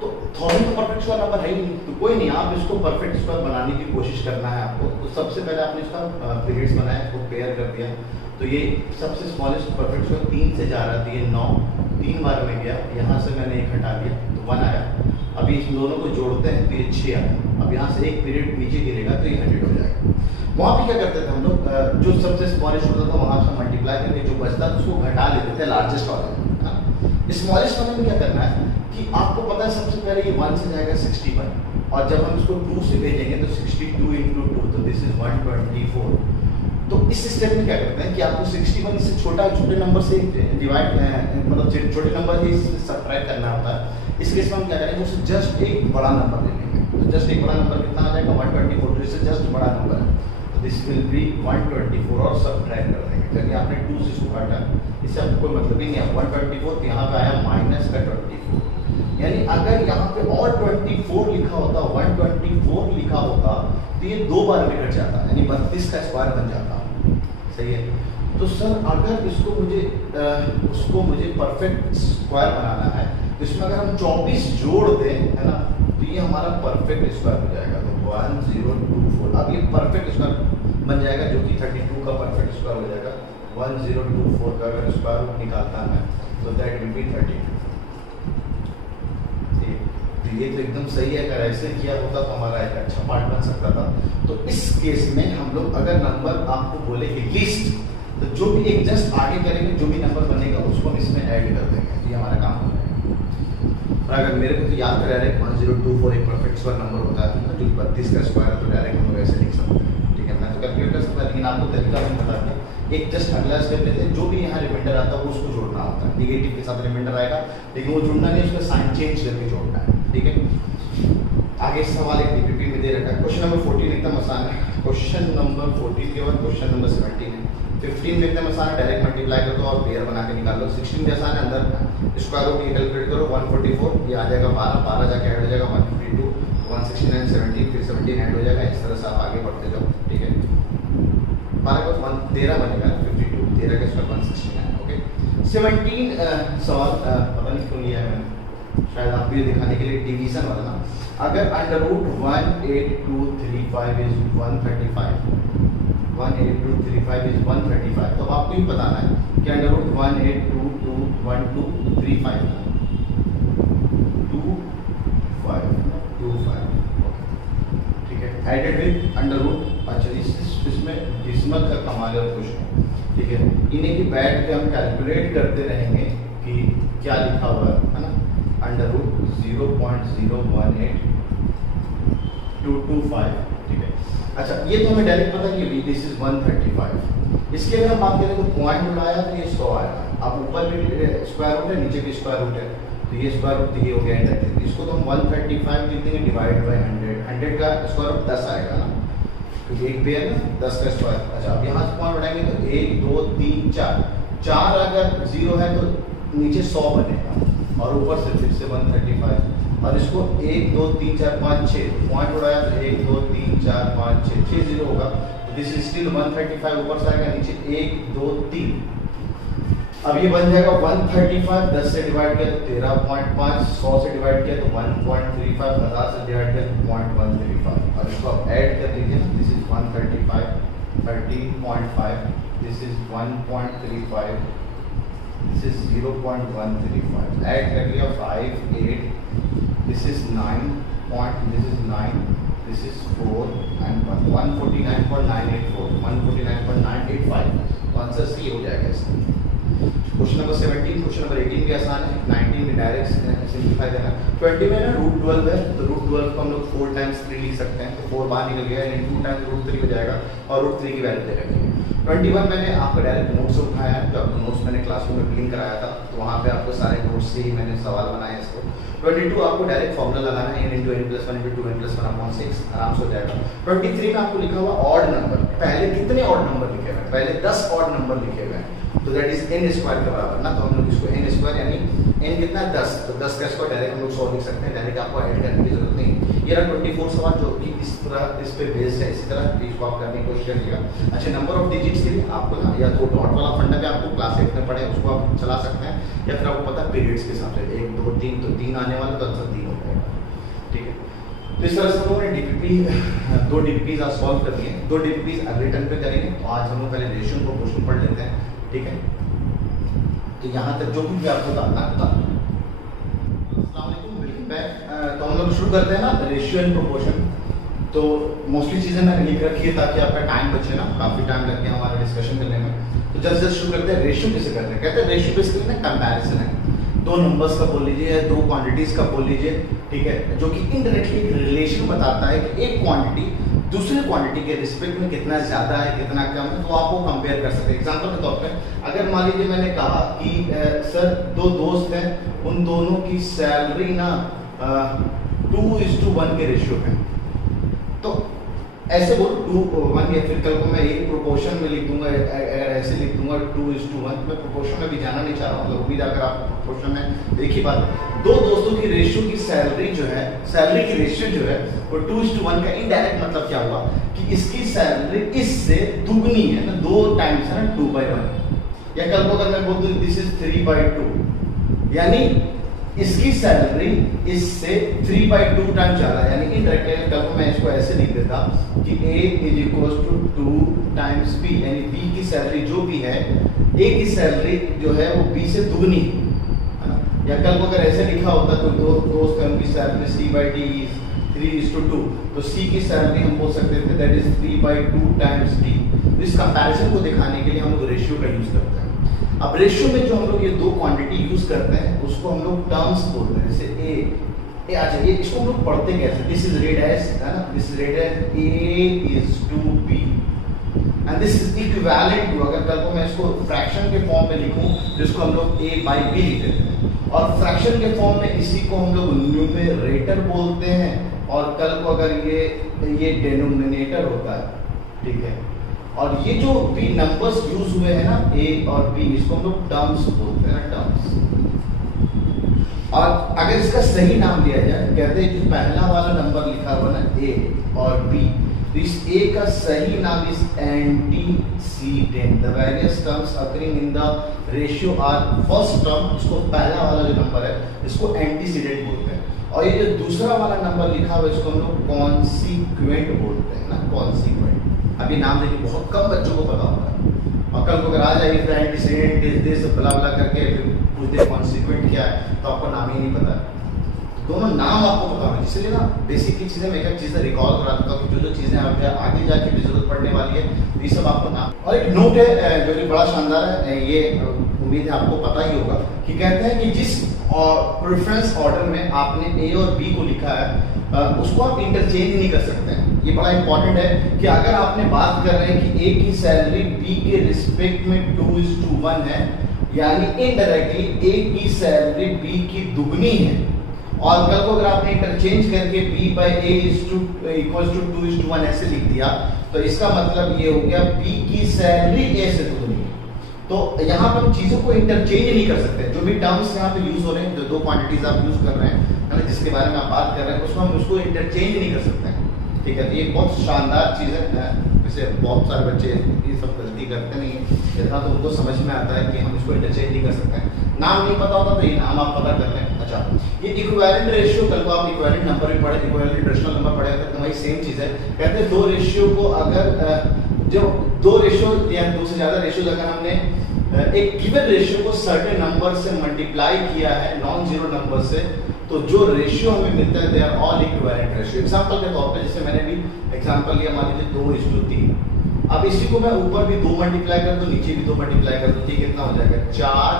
तो 1000 तो परफेक्ट स्क्वायर नंबर है ही नहीं, तो कोई नहीं, आप इसको परफेक्ट स्क्वायर बनाने की कोशिश करना है आपको। तो सबसे पहले आपने इसका पीरियड्स बनाया, इसको पेयर कर दिया, तो ये सबसे स्मॉलेस्ट परफेक्ट स्क्वायर 3 से जा रहा था, ये 9 3 बार में गया, यहाँ से मैंने 1 हटा दिया तो 1 आया। अभी इस दोनों को जोड़ते हैं तो ये 6 आया। अब यहाँ से एक पीरियड नीचे गिरेगा तो ये 100 हो जाएगा। वहाँ पे क्या करते थे हम लोग, जो सबसे स्मॉलेस्ट होता था वहाँ से मल्टीप्लाई करके जो बचता था उसको घटा लेते थे लार्जेस्ट वाले। स्मॉलेस्ट वाले में क्या करना है कि आपको पता है सबसे पहले ये 1 से जाएगा 61, और जब हम इसको 2 से भेजेंगे तो 62 into 2, तो दिस इज 124। तो इस स्टेप में क्या करते हैं कि आपको 61 से छोटे नंबर से डिवाइड मतलब छोटे नंबर ही सब्ट्रैक्ट करना होता है। इस केस में हम क्या करेंगे, उससे जस्ट एक बड़ा नंबर ले लेंगे। तो जस्ट एक बड़ा नंबर कितना आ जाएगा 124, तो इससे जस्ट बड़ा नंबर है, तो दिस विल बी 124 और सब्ट्रैक्ट कर देंगे। क्योंकि आपने 2 से इसको काटा, इससे आपको कोई मतलब ही नहीं है। 124 तो यहाँ पे आया माइनस का 24, यानी अगर यहाँ पे और 24 लिखा होता, 124 लिखा होता तो ये 2 बार में कट जाता, यानी 32 का स्क्वायर बन जाता। सही है। तो सर अगर इसको मुझे परफेक्ट स्क्वायर बनाना है तो इसमें अगर हम 24 जोड़ दें है ना, तो ये हमारा परफेक्ट स्क्वायर हो जाएगा। तो 1024, अब ये परफेक्ट स्क्वायर बन जाएगा जो कि 32 का परफेक्ट स्क्वायर हो जाएगा। 1024 का अगर स्क्वायर रूट निकालता मैं तो दैट विल बी 32। तो ये तो एकदम सही है, अगर ऐसे किया होता तो हमारा एक अच्छा पार्ट बन सकता था। तो इस केस में हम लोग अगर नंबर आपको बोले कि लिस्ट, तो जो भी एक जस्ट आगे करेंगे, जो भी नंबर बनेगा उसको हम इसमें ऐड कर देंगे, ये हमारा काम हो जाएगा। और अगर मेरे को तो याद करा रहे 1024 एक परफेक्ट स्क्वायर नंबर होता है ना, जो 32 का स्क्वायर है, तो डायरेक्ट हम लोग ऐसे लिख सकते हैं। ठीक है, मैं तो कैलकुलेट कर सकता, लेकिन आपको तरीका नहीं बता दिया। एक जस्ट अगला स्टेप लेते हैं, जो भी यहाँ रिमाइंडर आता है उसको जोड़ना होता है। निगेटिव के साथ रिमाइंडर आएगा, लेकिन वो जुड़ना नहीं, उसका साइन चेंज करके जोड़ना है। ठीक है, आगे सवाल एक डीपीपी में दे रखा है। क्वेश्चन नंबर 14 एकदम आसान है। क्वेश्चन नंबर 14 के बाद क्वेश्चन नंबर 17 है। 15 में एकदम आसान है, डायरेक्ट मल्टीप्लाई कर दो और पेयर बना के निकाल लो। 16 भी आसान है, अंदर स्क्वायर रूट की कैलकुलेट करो, 144 ये आ जाएगा 12, 12 जाके ऐड हो जाएगा 152, 169, 17, फिर 17 ऐड हो जाएगा। इस तरह से आप आगे बढ़ते जाओ। ठीक है, 12 का 13 बनेगा, 52, 13 का स्क्वायर 169। ओके, 17 सवाल पता नहीं क्यों लिया है मैंने, शायद आप भी दिखाने के लिए डिवीजन वाला ना। अगर अंडर रूट 18235 इज 135, 18235 इज 135, तो आपको ही बताना है कि अंडर रूट 1821235 2525। ठीक है, एडेड विद अंडर रूट। अच्छा, इसमें डिसिमल का कमाल है कुछ नहीं। ठीक है, इन्हीं की बैठ के हम कैलकुलेट करते रहेंगे कि क्या लिखा हुआ है ना। Under root 0.018225। ठीक है, अच्छा ये तो हमें डायरेक्ट पता कि दिस इज 135। इसके अगर हम बात करें तो पॉइंट उड़ाया तो ये 100 आएगा। अब ऊपर भी स्क्वायर रूट है, नीचे भी स्क्वायर रूट है, तो ये स्क्वायर रूट ये हो गया इंडायरेक्ट। इसको तो हम 135 लिख देंगे डिवाइड बाय 100। 100 का स्क्वायर रूट 10 आएगा ना, क्योंकि एक पेयर ना 10 का स्क्वायर। अच्छा, अब यहाँ से पॉइंट उड़ाएंगे तो 1 2 3 4, 4 अगर 0 है तो नीचे 100 बनेगा और ऊपर से फिर से 135। और इसको 1 2 3 4 5 6 पॉइंट उड़ाया तो 1 2 3 4 5 6 6 0 होगा, तो दिस इज स्टिल 135। ऊपर से आएगा, नीचे 1 2 3। अब ये बन जाएगा 135। 10 से डिवाइड किया तो 13.5, 100 से डिवाइड किया तो 1.35, 1000 से डिवाइड किया तो 0.135। और इसको आप ऐड कर दीजिए, this is 135, 13.5, this is 1.35, this is 0.135, add कर लिया 5 8, this is 9 point, this is 9, this is 4 and 149.984, 149.985। तो आंसर सी हो जाएगा इसका। क्वेश्चन नंबर 17, क्वेश्चन नंबर 18 भी आसान है। 19 में डायरेक्ट सिंप्लीफाई देना। 20 में ना रूट 12 है, तो रूट 12 को हम लोग 4 टाइम्स 3 लिख सकते हैं, तो 4 बाहर निकल गया, यानी 2 टाइम्स रूट 3 हो जाएगा और रूट 3 की वैल्यू दे रखेंगे। 21 मैंने आपको डायरेक्ट नोट्स से उठाया है, जो आपको नोट्स मैंने क्लासरूम में क्लीन कराया था, तो वहाँ पे आपको सारे नोट्स से ही मैंने सवाल बनाए इसको। 22 आपको डायरेक्ट फॉर्मूला लगाना है, n × n + 1 × 2n + 1/6, आराम से हो जाएगा। 23 में आपको लिखा हुआ ऑड नंबर। पहले कितने ऑड नंबर लिखे हुए हैं? पहले 10 ऑड नंबर लिखे हुए हैं, तो दैट इज n स्क्वायर के बराबर ना, तो हम लोग इसको n स्क्वायर यानी n कितना 10, तो 10 का स्क्वायर डायरेक्ट हम लोग 100 लिख सकते हैं, डायरेक्ट आपको ऐड करने की जरूरत नहीं। ये रहा 24 सवाल जो कि इस तरह इस पे बेस्ड है, इसी तरह इसको आप करने की कोशिश करिएगा। अच्छा, नंबर ऑफ डिजिट्स के लिए आपको ना या तो डॉट वाला फंडा भी आपको क्लास 8 में पढ़े, उसको आप चला सकते हैं, या फिर आपको पता पीरियड्स के हिसाब से 1 2 3, तो 3 आने वाला तो आंसर 3 हो जाएगा। ठीक है, तो इस तरह से हम लोगों ने डीपीपी 2 डीपीपीज आज सॉल्व कर दिए। 2 डीपीपीज अगले टर्न पे करेंगे, तो आज हम लोग पहले रेशियो को क्वेश्चन पढ़ लेते हैं। ठीक है, तो यहाँ तक जो भी आपको बताना था। अस्सलाम वालेकुम, वेलकम बैक। तो हम लोग शुरू करते हैं ना रेशियो एंड प्रोपोर्शन। तो मोस्टली चीजें मैंने लिख रखी है ताकि आपका टाइम बचे ना, काफी टाइम लग गया हमारा डिस्कशन करने में। तो जल्द शुरू करते हैं। रेशियो कैसे करते हैं? कहते हैं रेशियो बेसिकली ना कंपैरिजन है, 2 नंबर्स का बोल लीजिए, 2 क्वांटिटीज का बोल लीजिए। ठीक है, जो कि इनडायरेक्टली रिलेशन बताता है कि एक क्वांटिटी दूसरे क्वांटिटी के रिस्पेक्ट में कितना ज्यादा है कितना कम है, तो आप वो कंपेयर कर सकते हैं। एग्जांपल के तौर पे अगर मान लीजिए मैंने कहा कि सर 2 दोस्त हैं, उन दोनों की सैलरी ना 2:1 के रेशियो में, तो ऐसे बोल 2:1, या फिर कल को मैं एक प्रोपोर्शन में लिख दूंगा, अगर ऐसे लिख दूंगा 2:1। मैं प्रोपोर्शन में भी जाना नहीं चाह रहा हूँ, उम्मीद अगर आप प्रोपोर्शन में एक ही बात, 2 दोस्तों की रेशियो की सैलरी जो है, सैलरी की रेशियो जो है वो 2:1 का। इनडायरेक्ट मतलब क्या हुआ कि इसकी सैलरी इससे दुगनी है ना, 2 टाइम्स है ना 2/1। या कल को अगर मैं बोल दूं दिस इज 3/2, यानी इसकी सैलरी इससे 3/2 टाइम ज्यादा है, यानी इनडायरेक्टली कल को मैं इसको ऐसे लिख देता कि A is equal to 2 times B, यानी B की सैलरी जो भी है A की सैलरी जो है वो B से दुगनी है ना। या कल को अगर ऐसे लिखा होता तो दो फर्म की सैलरी C/D इज 3:2, तो C की सैलरी हम बोल सकते थे दैट इज 3/2 टाइम्स D। तो इस कंपैरिजन को दिखाने के लिए हम लोग रेशियो का यूज करते हैं। अब रेशियो में जो हम लोग ये दो क्वांटिटी यूज करते हैं उसको हम लोग टर्म्स बोलते हैं, जैसे ए आ जाइए, इसको हम लोग पढ़ते कैसे, दिस इज रेड एज है ना, this is read as A is to B and this is equivalent to, अगर कल को मैं इसको फ्रैक्शन के फॉर्म में लिखूं तो इसको हम लोग A/B लिख देते हैं, और फ्रैक्शन के फॉर्म में इसी को हम लोग न्यूमरेटर बोलते हैं, और कल को अगर ये डिनोमिनेटर होता है, ठीक है। और ये जो भी नंबर्स यूज हुए हैं ना A और B, इसको हम लोग टर्म्स बोलते हैं ना, टर्म्स। और अगर इसका सही नाम दिया जाए, कहते हैं जो पहला वाला नंबर लिखा हुआ ना A और B, तो इस A का सही नाम इस antecedent, the various terms occurring in the ratio are first term, इसको पहला वाला जो नंबर है इसको एंटीसीडेंट बोलते हैं, और ये जो दूसरा वाला नंबर लिखा हुआ है इसको हम लोग कॉन्सिक्वेंट बोलते हैं ना, कॉन्सिक्वेंट। अभी नाम देखिए बहुत कम बच्चों को पता होता है, और कल को अगर आ जाए एंटीसीडेंट इज दिस ब्ला ब्ला करके फिर पूछते कॉन्सिक्वेंट क्या है तो आपको नाम ही नहीं पता। दोनों नाम आपको पता होना, इसलिए ना बेसिक की चीजें मैं एक चीजें रिकॉल करा देता हूँ कि जो चीजें आपके आगे जाके भी जरूरत पड़ने वाली है ये सब आपको नाम। और एक नोट है जो कि बड़ा शानदार है, ये उम्मीद है आपको पता ही होगा, कि कहते हैं कि जिस प्रेफरेंस ऑर्डर में आपने A और B को लिखा है उसको आप इंटरचेंज नहीं कर सकते हैं। ये बड़ा इंपॉर्टेंट है कि अगर आपने बात कर रहे हैं कि A की सैलरी B के रिस्पेक्ट में 2:1 है, यानी इनडायरेक्टली A की सैलरी B की दुगनी है, और कल को अगर आपने इंटरचेंज करके B/A इक्वल्स टू 2:1 ऐसे लिख दिया तो इसका मतलब ये हो गया B की सैलरी A से दुगनी है। तो यहाँ पर हम चीजों को इंटरचेंज नहीं कर सकते, जो भी टर्म्स यहाँ पे यूज हो रहे हैं, जो दो क्वांटिटीज आप यूज कर रहे हैं है ना, जिसके बारे में आप बात कर रहे हैं, उसको हम उसको इंटरचेंज नहीं कर सकते हैं, ठीक है। तो ये बहुत शानदार चीज है, वैसे बहुत सारे बच्चे ये सब गलती करते नहीं है, इतना तो उनको समझ में आता है कि हम इसको इंटरचेंज नहीं कर सकते हैं। नाम नहीं पता होता तो ये नाम आप पता कर लें। अच्छा, ये इक्विवेलेंट रेशियो, कल को आप इक्विवेलेंट नंबर भी पढ़े, इक्विवेलेंट रेशनल नंबर पढ़े तो वही सेम चीज है। कहते हैं दो रेशियो को अगर जो दो रेशियो या दो से ज्यादा रेशियो अगर हमने एक गिवन रेशियो को सर्टेन नंबर से मल्टीप्लाई किया है नॉन जीरो नंबर से, तो जो रेशियो हमें मिलता है they are all equivalent ratio. Example के तौर पे जैसे मैंने भी एग्जांपल लिया, मान लीजिए 2:3, अब इसी को मैं ऊपर भी 2 मल्टीप्लाई कर दूं, नीचे भी 2 मल्टीप्लाई कर दूं, ठीक, कितना हो जाएगा 4,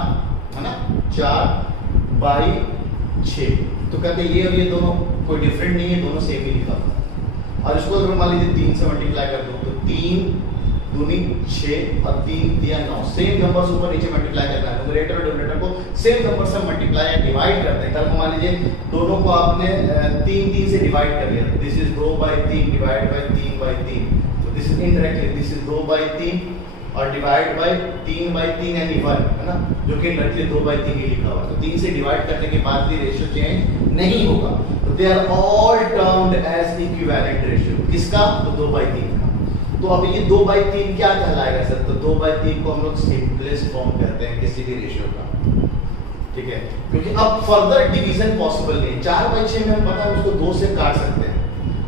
है ना, 4/6। तो कहते हैं ये और ये दोनों कोई डिफरेंट नहीं है, दोनों सेम ही लिखा हुआ है। और इसको अगर मान लीजिए 3 से मल्टीप्लाई कर दूं तो 3 दूनी 6 और 3 दिया 9, सेम नंबर से ऊपर नीचे मल्टीप्लाई करना है, न्यूमरेटर और डिनोमिनेटर को सेम नंबर से मल्टीप्लाई या डिवाइड करते हैं। कल को मान लीजिए दोनों को आपने 3 से डिवाइड कर लिया, दिस इज 2/3 डिवाइड बाय 3/3, तो this is indirectly this is 2/3 और डिवाइड बाय 3/3 यानी 1, है ना, जो कि इनडायरेक्टली 2/3 ही लिखा हुआ है। तो 3 से डिवाइड करने के बाद भी रेशियो चेंज नहीं होगा, तो they are all termed as equivalent ratio. किसका? तो 2/3 का। तो अब ये 2/3 क्या कहलाएगा सर? तो 2/3 को हम लोग सिंपलेस्ट फॉर्म कहते हैं किसी भी रेशियो का, ठीक है, क्योंकि अब फर्दर डिवीजन पॉसिबल नहीं। 4/6 में हम पता है उसको 2 से काट सकते हैं,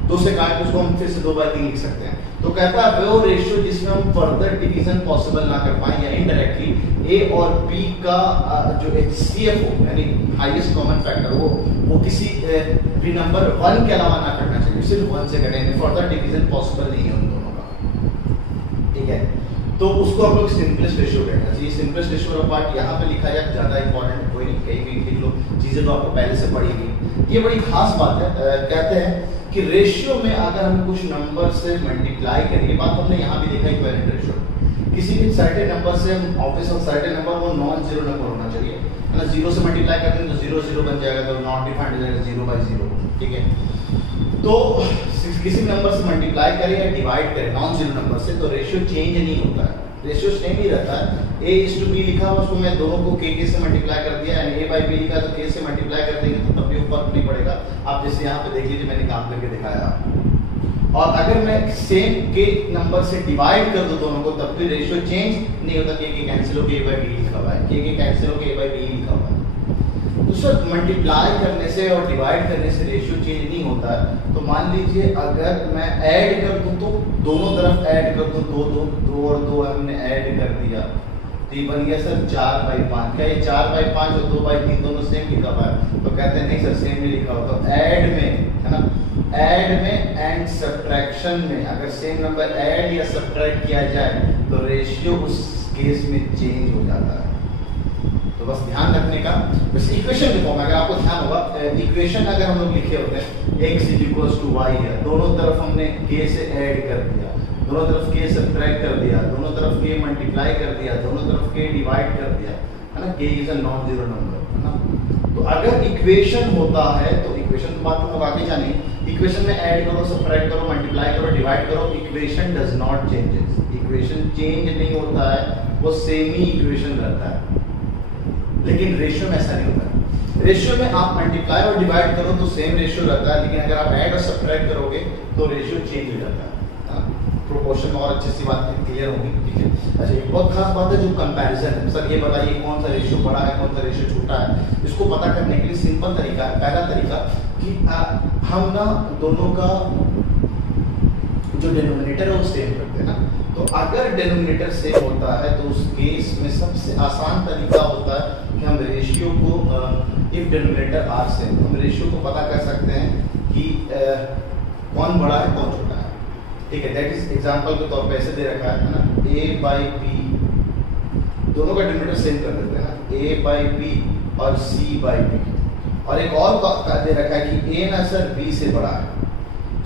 2 से काट के उसको हम फिर से 2/3 लिख सकते हैं। तो कहता है वो रेशियो जिसमें हम फर्दर डिवीजन पॉसिबल ना कर पाए, या इनडायरेक्टली A और B का जो HCF हो यानी हाईएस्ट कॉमन फैक्टर वो किसी भी नंबर 1 के अलावा ना करना चाहिए, सिर्फ 1 से कटे, यानी फर्दर डिवीजन पॉसिबल नहीं है उन दोनों का, ठीक है। तो उसको हम लोग सिंपलेस्ट रेशियो कहते हैं। ये सिंपलेस्ट रेशियो का पार्ट यहाँ पे लिखा जाए, ज्यादा इंपॉर्टेंट कोई नहीं, कहीं भी लिख लो, चीजें तो आपको पहले से पढ़ी गई। ये बड़ी खास बात है। कहते हैं कि रेशियो में अगर हम कुछ नंबर से मल्टीप्लाई करें, ये बात हमने यहाँ भी देखा इक्विवेलेंट रेशियो, किसी भी सर्टेन नंबर से हम ऑब्वियस सर्टेन नंबर वो नॉन जीरो नंबर होना चाहिए, है ना। 0 से मल्टीप्लाई करते हैं तो 0 0 बन जाएगा, तो नॉट डिफाइंड हो जाएगा 0/0, ठीक है। तो किसी नंबर से मल्टीप्लाई करें या डिवाइड करें नॉन जीरो नंबर से, तो रेशियो चेंज नहीं होता है, रेशियो सेम ही रहता है। A/B लिखा हुआ, उसको मैं दोनों को K से मल्टीप्लाई कर दिया, यानी A/B लिखा तो K से मल्टीप्लाई कर देंगे तो तब भी फर्क नहीं पड़ेगा। आप जैसे यहाँ पे देख लीजिए, मैंने काम करके दिखाया। और अगर मैं सेम K नंबर से डिवाइड कर दूं दोनों को, तब भी रेशियो चेंज नहीं होता। K कैंसिल हो के A/B लिखा हुआ है, K कैंसिल हो के A/B लिखा हुआ है। तो सर मल्टीप्लाई करने से और डिवाइड करने से रेशियो चेंज नहीं होता है। तो मान लीजिए अगर मैं ऐड कर दूं तो दोनों तरफ ऐड कर दूं, दो और दो हमने ऐड कर दिया तो ये बन गया सर 4/5। क्या ये 4/5 और 2/3 दोनों सेम लिखा हुआ है? तो कहते हैं नहीं सर सेम नहीं लिखा हुआ। तो ऐड में है ना, ऐड में एंड सब्ट्रैक्शन में अगर सेम नंबर ऐड या सब्ट्रैक्ट किया जाए तो रेशियो उस केस में चेंज हो जाता है। तो बस ध्यान रखने का, बस इक्वेशन लिखो, अगर आपको ध्यान होगा इक्वेशन अगर हम लोग लिखे होते हैं x = y है, दोनों तरफ हमने k से ऐड कर दिया, दोनों तरफ k सब्ट्रैक्ट कर दिया, दोनों तरफ k मल्टीप्लाई कर दिया, दोनों तरफ k डिवाइड कर दिया, है ना, k is a non zero number, है ना। तो अगर इक्वेशन होता है तो इक्वेशन की बात तो आगे जानी, इक्वेशन में ऐड करो, सब्ट्रैक्ट करो, मल्टीप्लाई करो, डिवाइड करो, equation does not changes, equation change नहीं होता है, वो सेम ही इक्वेशन रहता है। लेकिन रेशियो में ऐसा नहीं होता है। रेशियो में आप मल्टीप्लाई और डिवाइड करो तो सेम रेशियो रहता है, लेकिन अगर आप ऐड और सब्ट्रैक्ट करोगे तो रेशियो चेंज हो जाता है। प्रोपोर्शन और अच्छी सी बात क्लियर होगी, ठीक है। अच्छा एक बहुत खास बात है जो कंपैरिजन है, सर ये बताइए कौन सा रेशियो बड़ा है कौन सा रेशियो छोटा है। इसको पता करने के लिए सिंपल तरीका है, पहला तरीका कि हम ना दोनों का जो डिनोमिनेटर है वो सेम करते हैं ना। तो अगर डिनोमिनेटर सेम होता है तो उस केस में सबसे आसान तरीका होता है कि हम रेशियो को इफ डिनोमिनेटर आर सेम, हम रेशियो को पता कर सकते हैं कि कौन बड़ा है कौन छोटा है, ठीक है। दैट इज एग्जांपल के तौर पे ऐसे दे रखा है ना, a/b दोनों का डिनोमिनेटर सेम कर देते हैं ना, a/b और c/b। और एक और दे रखा है कि a ना सर b से बड़ा है,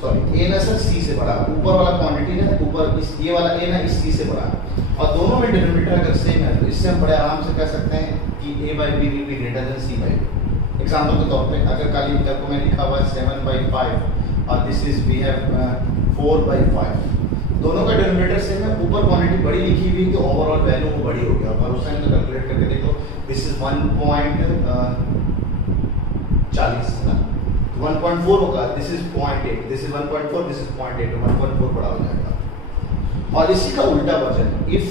सॉरी ए ना सर सी से बड़ा, ऊपर वाला क्वांटिटी ना ऊपर इस ये वाला ए ना इस सी से बड़ा है, और दोनों में डिनोमिनेटर अगर सेम है तो इससे हम बड़े आराम से कह सकते हैं कि a/b will be greater than c/b। Example के तौर पे अगर काली इधर को मैं लिखा हुआ है 7/5 और दिस इज वी हैव 4/5, दोनों का डिनोमिनेटर सेम है, ऊपर क्वांटिटी बड़ी लिखी हुई तो ओवरऑल वैल्यू वो बड़ी हो गया, और उस टाइम तो कैलकुलेट करके देखो दिस इज 1.40 ना 1.4 होगा, this is 0.8, this is 1.4, this is 0.8, तो 1.4 बड़ा हो जाएगा। और इसी का उल्टा version, if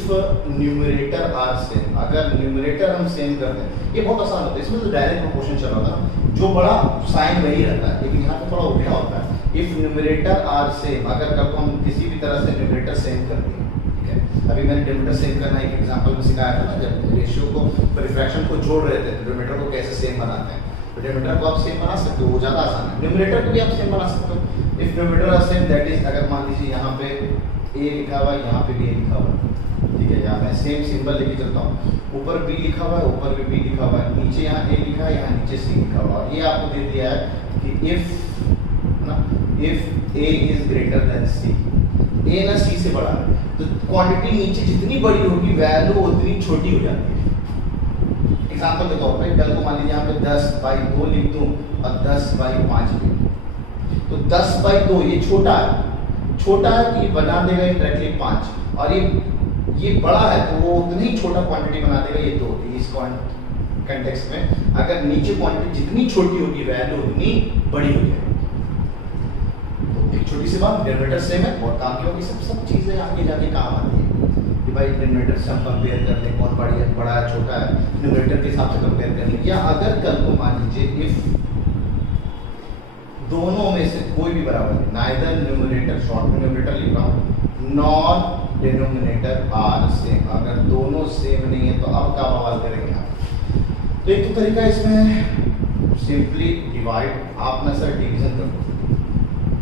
numerator are same, अगर न्यूमरेटर हम सेम कर दें, ये बहुत आसान होता है, इसमें तो डायरेक्ट प्रोपोर्शन चल रहा था, जो बड़ा साइन वही रहता है, लेकिन यहाँ पे थोड़ा उल्टा होता है। इफ न्यूमरेटर आर सेम, अगर कल को हम किसी भी तरह से न्यूमरेटर सेम कर दें, ठीक है, अभी मैंने डिनोमिनेटर सेम करना एक एग्जांपल में सिखाया था ना, जब रेशियो को फ्रैक्शन को जोड़ रहे थे, डिनोमिनेटर को कैसे सेम बनाते हैं, तो डिनोमिनेटर को आप सेम बना सकते हो, वो ज़्यादा आसान है। न्यूमरेटर को भी आप सेम बना सकते हो। If numerator are same that is, अगर मान लीजिए यहाँ पे a लिखा हुआ है, यहाँ पे भी a लिखा हुआ है, ठीक है, यहाँ मैं सेम सिंबल लेके चलता हूँ, ऊपर b लिखा हुआ है, ऊपर भी b लिखा हुआ है, नीचे यहाँ a लिखा है, यहाँ नीचे c लिखा हुआ है। ये आपको दे दिया है कि if a is greater then c, a ना c से बड़ा है, तो क्वांटिटी नीचे जितनी बड़ी होगी वैल्यू उतनी छोटी हो जाती है। एग्जांपल के तौर पे कल को मान लीजिए यहाँ पे 10/2 लिख दूं और 10/5 लिख दूं, तो 10/2 ये छोटा है तो ये बना देगा डायरेक्टली 5, और ये बड़ा है तो वो उतनी ही छोटा क्वांटिटी बना देगा ये 2। इस कंटेक्स्ट में अगर नीचे क्वांटिटी जितनी छोटी होगी वैल्यू उतनी बड़ी हो जाएगी। तो एक छोटी सी बात, डिनोमिनेटर सेम है और काम की होगी, सब चीजें आगे जाके काम आती है कि भाई डिनोमिनेटर से हम कंपेयर कर लें कौन बड़ा है छोटा है, न्यूमरेटर के हिसाब से कंपेयर कर लें। या अगर कल को मान लीजिए इफ दोनों में से कोई भी बराबर है, नाइदर न्यूमरेटर, शॉर्ट में न्यूमरेटर लिख रहा हूँ, नॉन डिनोमिनेटर आर सेम, अगर दोनों सेम नहीं है तो अब क्या बवाल करेंगे आप। तो एक तो तरीका इसमें सिंपली डिवाइड, आप ना सर डिवीजन कर दो,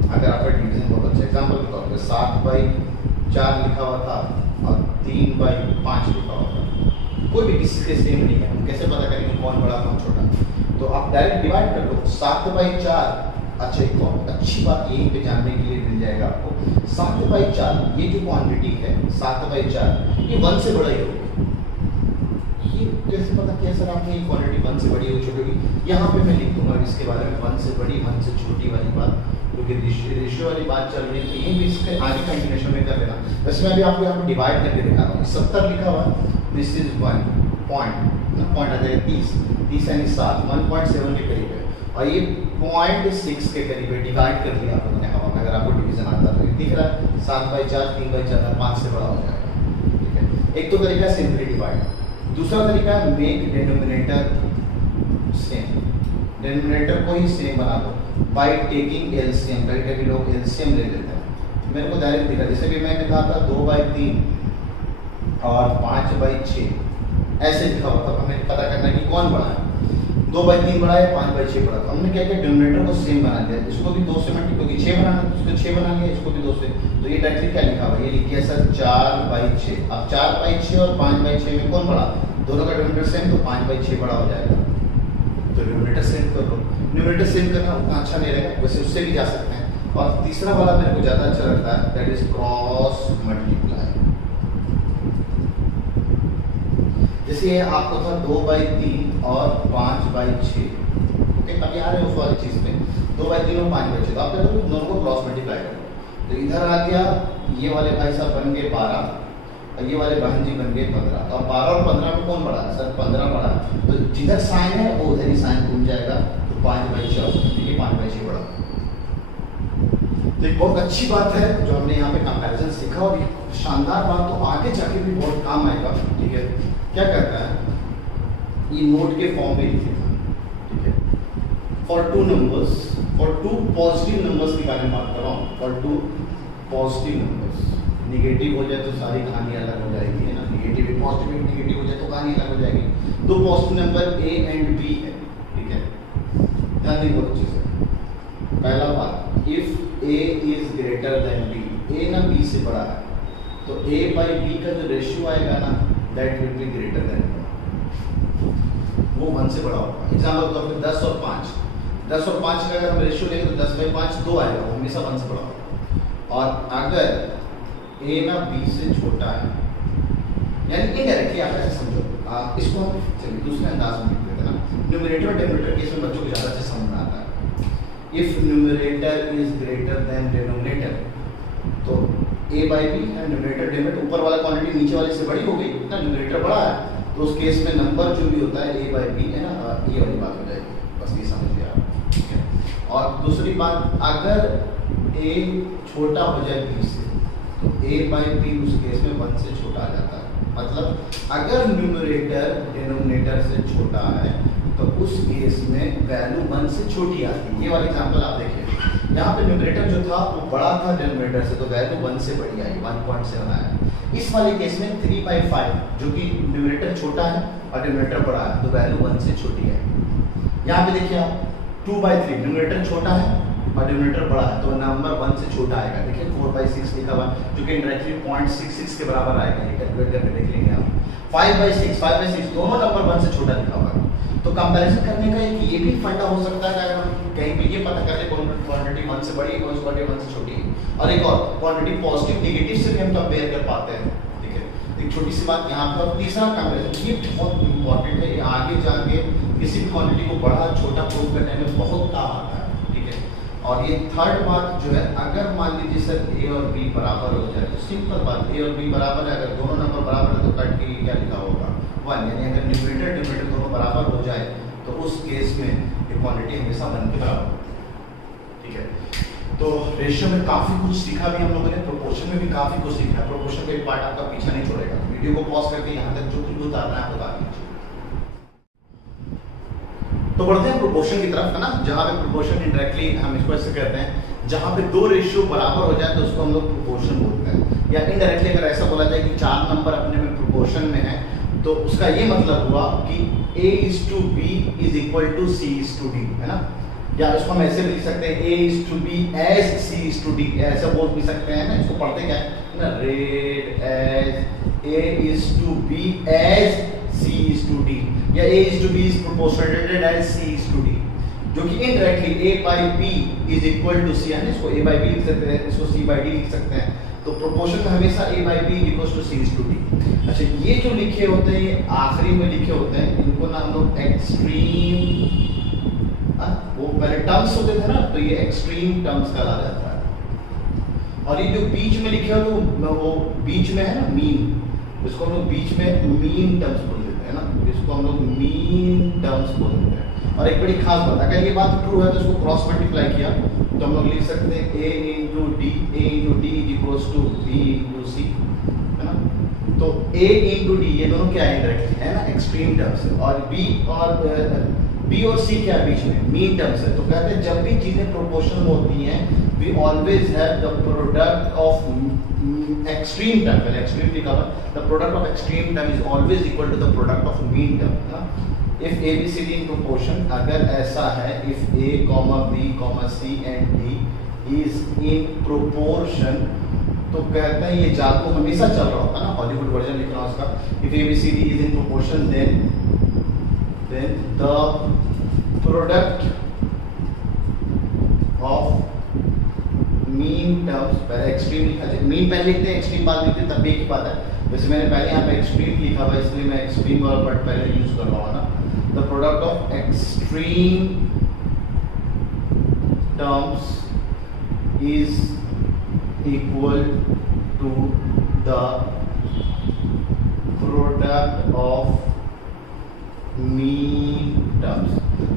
अगर आपका डिवीजन बहुत अच्छा, एग्जाम्पल के तौर पर 7/4 लिखा हुआ था और 3/5 लिखा हुआ था, कोई भी किसी के सेम नहीं है, हम कैसे पता करेंगे कौन बड़ा कौन छोटा। तो आप डायरेक्ट डिवाइड कर लो 7/4। अच्छा एक तो अच्छी बात यहीं पे जानने के लिए मिल जाएगा आपको, 7/4 ये जो क्वांटिटी है 7/4 ये 1 से बड़ा ही होगा। ये कैसे पता किया सर आपने, ये क्वांटिटी 1 से बड़ी हो छोटी होगी? यहाँ पे मैं लिख दूंगा इसके बारे में, 1 से बड़ी 1 से छोटी वाली बात, क्योंकि रेशियो वाली बात चल रही है तो ये भी इसके आगे कंटिन्यूएशन में कर लेना। वैसे मैं भी आपको यहाँ पे डिवाइड करके दिखा रहा हूँ, 70 लिखा हुआ, दिस इज 1 पॉइंट आ जाएगा 30 यानी 7, 1.7 के करीब है, और ये 0.6 के करीब है। डिवाइड कर दिया आप लोगों ने हवा में, अगर आपको डिवीजन आता है तो दिख रहा है 7/4 3/4 5 से बड़ा हो जाएगा, ठीक है। एक तो तरीका सिंपली डिवाइड, दूसरा तरीका मेक डिनोमिनेटर सेम, डिनोमिनेटर को ही सेम बना दो बाई टेकिंग एलसीएम। कभी कभी लोग एलसीएम ले लेते हैं, मेरे को डायरेक्ट दिखा, जैसे भी मैंने कहा था 2/3 और 5/6 ऐसे लिखा हुआ था, हमें पता करना है कि कौन बड़ा है, 2/3 बड़ा है 5/6 बड़ा। तो हमने क्या किया, डिनोमिनेटर को सेम बना दिया, इसको भी 2 से मल्टीप्लाई, क्योंकि 6 बनाना है इसको 6 बना लिया, इसको भी 2 से, तो ये डायरेक्टली क्या लिखा हुआ है, ये लिखिए सर 4/6। अब 4/6 और 5/6 में कौन बड़ा, दोनों का डिनोमिनेटर सेम, तो 5/6 बड़ा हो जाएगा, तो डिनोमिनेटर सेम कर लो। डिनोमिनेटर सेम करना उतना अच्छा नहीं रहेगा, वैसे उससे भी जा सकते हैं। और तीसरा वाला मेरे को ज्यादा अच्छा लगता है, दैट इज क्रॉस मल्टीप्लाई। जैसे ये आपको था 2/3 और 5/6, ओके, अभी आ रहे हैं उस वाली चीज पे, 2/3 और 5/6, तो आप क्या करोगे, दोनों को क्रॉस मल्टीप्लाई करो, तो इधर आ गया, ये वाले भाई साहब बन गए 12 और ये वाले बहन जी बन गए 15। तो अब 12 और 15 में कौन बड़ा है सर, 15 बड़ा, तो जिधर साइन है वो उधर ही साइन घूम जाएगा, तो 5/6, देखिए 5/6 बड़ा। तो एक बहुत अच्छी बात है जो हमने यहाँ पे कंपैरिजन सीखा, और ये शानदार बात तो आगे जाके भी बहुत काम आएगा। ठीक है, क्या करता है, ये नोट के फॉर्म में लिखेगा, ठीक है, for 2 numbers, for 2 positive numbers की बारे में बात कर रहा हूँ, फॉर 2 पॉजिटिव नंबर्स। निगेटिव हो जाए तो सारी कहानी अलग हो जाएगी, है ना, निगेटिव पॉजिटिव निगेटिव हो जाए तो कहानी अलग हो जाएगी। 2 positive number A and B है, ठीक है, ध्यान दें बहुत अच्छे से। पहला बात, if A is greater than B, A ना बी से बड़ा है, तो a/b का जो रेशियो आएगा ना, that will be greater than, वो 1 से बड़ा होगा। एग्जाम्पल के तौर पे 10 और 5, 10 और 5 का अगर हम रेशियो लेंगे तो 10/5 2 आएगा, वो हमेशा 1 से बड़ा होगा। और अगर a ना b से छोटा है, यानी इनडायरेक्टली आप ऐसे समझो, इसको हम चलिए दूसरे अंदाज में लिख देते हैं ना, न्यूमरेटर और डिनोमिनेटर केस में बच्चों को ज़्यादा अच्छे समझ में आता है। If numerator is greater than denominator, तो a/b है, न्यूमरेटर डिनोमिनेटर, ऊपर वाला क्वांटिटी नीचे वाले से बड़ी हो गई ना, न्यूमरेटर बड़ा है, तो उस केस में नंबर जो भी होता है a/b है ना, ये वाली बात हो जाएगी, बस ये समझ लिया आप, ठीक है। और दूसरी बात, अगर a छोटा हो जाए b से, तो a/b उस केस में 1 से छोटा आ जाता है। मतलब अगर न्यूमरेटर डिनोमिनेटर से छोटा है तो उस केस में वैल्यू 1 से छोटी आती है। ये वाला एग्जांपल आप देखिए, यहाँ पे न्यूमरेटर जो था वो बड़ा था डिनोमिनेटर से, तो वैल्यू 1 से बड़ी आई, 1.7 आया। इस वाले केस में 3/5, जो कि न्यूमरेटर छोटा है और डिनोमिनेटर बड़ा है, तो वैल्यू 1 से छोटी है। यहाँ पे देखिए आप 2/3, न्यूमरेटर छोटा है और डिनोमिनेटर बड़ा है, तो नंबर 1 से छोटा आएगा। देखिए 4/6 लिखा हुआ है, जो कि इंडायरेक्टली 0.66 के बराबर आएगा, ये कैलकुलेट करके देख लेंगे आप। 5/6 दोनों नंबर 1 से छोटा लिखा हुआ है। तो कंपैरिजन करने का एक ये भी फंडा हो सकता है कि अगर हम कहीं पे ये पता कर ले कौन क्वांटिटी 1 से बड़ी है, कौन सी क्वांटिटी 1 से छोटी है, और एक और क्वांटिटी पॉजिटिव नेगेटिव से भी हम कंपेयर कर पाते हैं। ठीक है, एक छोटी सी बात यहाँ पर। तीसरा कंपैरिजन, ये बहुत इंपॉर्टेंट है, ये आगे जाके किसी भी क्वांटिटी को बड़ा छोटा प्रूव करने में बहुत काम आता है। ठीक है, और ये थर्ड बात जो है, अगर मान लीजिए सर a और b बराबर हो जाए, तो सिंपल बात, a और b बराबर है, अगर दोनों नंबर बराबर है तो कट के क्या लिखा होगा 1, यानी अगर न्यूमरेटर डिनोमिनेटर दोनों बराबर हो जाए तो उस केस में ये क्वांटिटी हमेशा 1 के बराबर होगी। ठीक है, तो रेशियो में काफी कुछ सीखा भी हम लोगों ने, प्रोपोर्शन में भी काफी कुछ सीखा। प्रोपोर्शन का एक पार्ट आपका पीछा नहीं छोड़ेगा, वीडियो को पॉज करके यहाँ तक जो कुछ भी उतारना है आप उतार लीजिए। तो बढ़ते हैं प्रोपोर्शन की तरफ, है ना, जहां पे प्रोपोर्शन इंडायरेक्टली हम इसको ऐसे कहते हैं, जहां पे 2 रेशियो बराबर हो जाए तो उसको हम लोग प्रोपोर्शन बोलते हैं। या इनडायरेक्टली अगर ऐसा बोला जाए कि 4 नंबर अपने में प्रोपोर्शन में है, तो उसका ये मतलब हुआ कि a/b is equal to c/d, है ना। या इसको हम ऐसे भी लिख सकते हैं a/b as c/d, ऐसा बोल भी सकते हैं ना। इसको पढ़ते क्या है ना, read as a/b as c/d, या a/b is proportionate as c/d, जो कि indirectly a/b is equal to c, है ना। इसको a/b लिख सकते हैं, इसको c/d लिख सकते हैं। तो प्रोपोर्शन में हमेशा a/b इक्वल्स टू c/d। अच्छा, ये जो लिखे होते हैं, ये आखिरी में लिखे होते हैं, इनको ना हम लोग एक्सट्रीम, वो पहले टर्म्स होते थे ना, तो ये एक्सट्रीम टर्म्स कहा जाता है। और ये जो बीच में लिखे हो, तो वो बीच में है ना मीन, इसको हम लोग बीच में मीन टर्म्स बोल देते हैं ना, इसको हम लोग मीन टर्म्स बोल देते हैं। और एक बड़ी खास बात, अगर ये बात ट्रू है तो इसको क्रॉस मल्टीप्लाई किया तो हम लोग लिख सकते हैं a into d is equals to b into c, है ना। तो a into d ये दोनों क्या है, डायरेक्टली है ना, एक्सट्रीम टर्म्स है, और b बी और सी क्या है बीच में, मीन टर्म्स है। तो कहते हैं जब भी चीजें प्रोपोर्शनल होती हैं, we always have the product of extreme term, पहले एक्सट्रीम लिखा हुआ, the product of extreme term is always equal to the product of mean term. If A B C D in proportion, अगर ऐसा है, if A comma B comma C and D is in proportion, तो कहते हैं ये जादू हमेशा चल रहा होता है ना, हॉलीवुड वर्जन लिख रहा हूं उसका। If A B C D is in proportion then the product of mean terms, पहले एक्सट्रीम लिखा है, मीन पहले लिखते हैं एक्सट्रीम बाद लिखते हैं, तब एक ही बात है। वैसे मैंने पहले यहाँ पे एक्सट्रीम लिखा हुआ है, इसलिए मैं एक्सट्रीम वाला वर्ड पहले यूज कर रहा हूँ ना। The product of extreme terms is equal to the product of mean terms।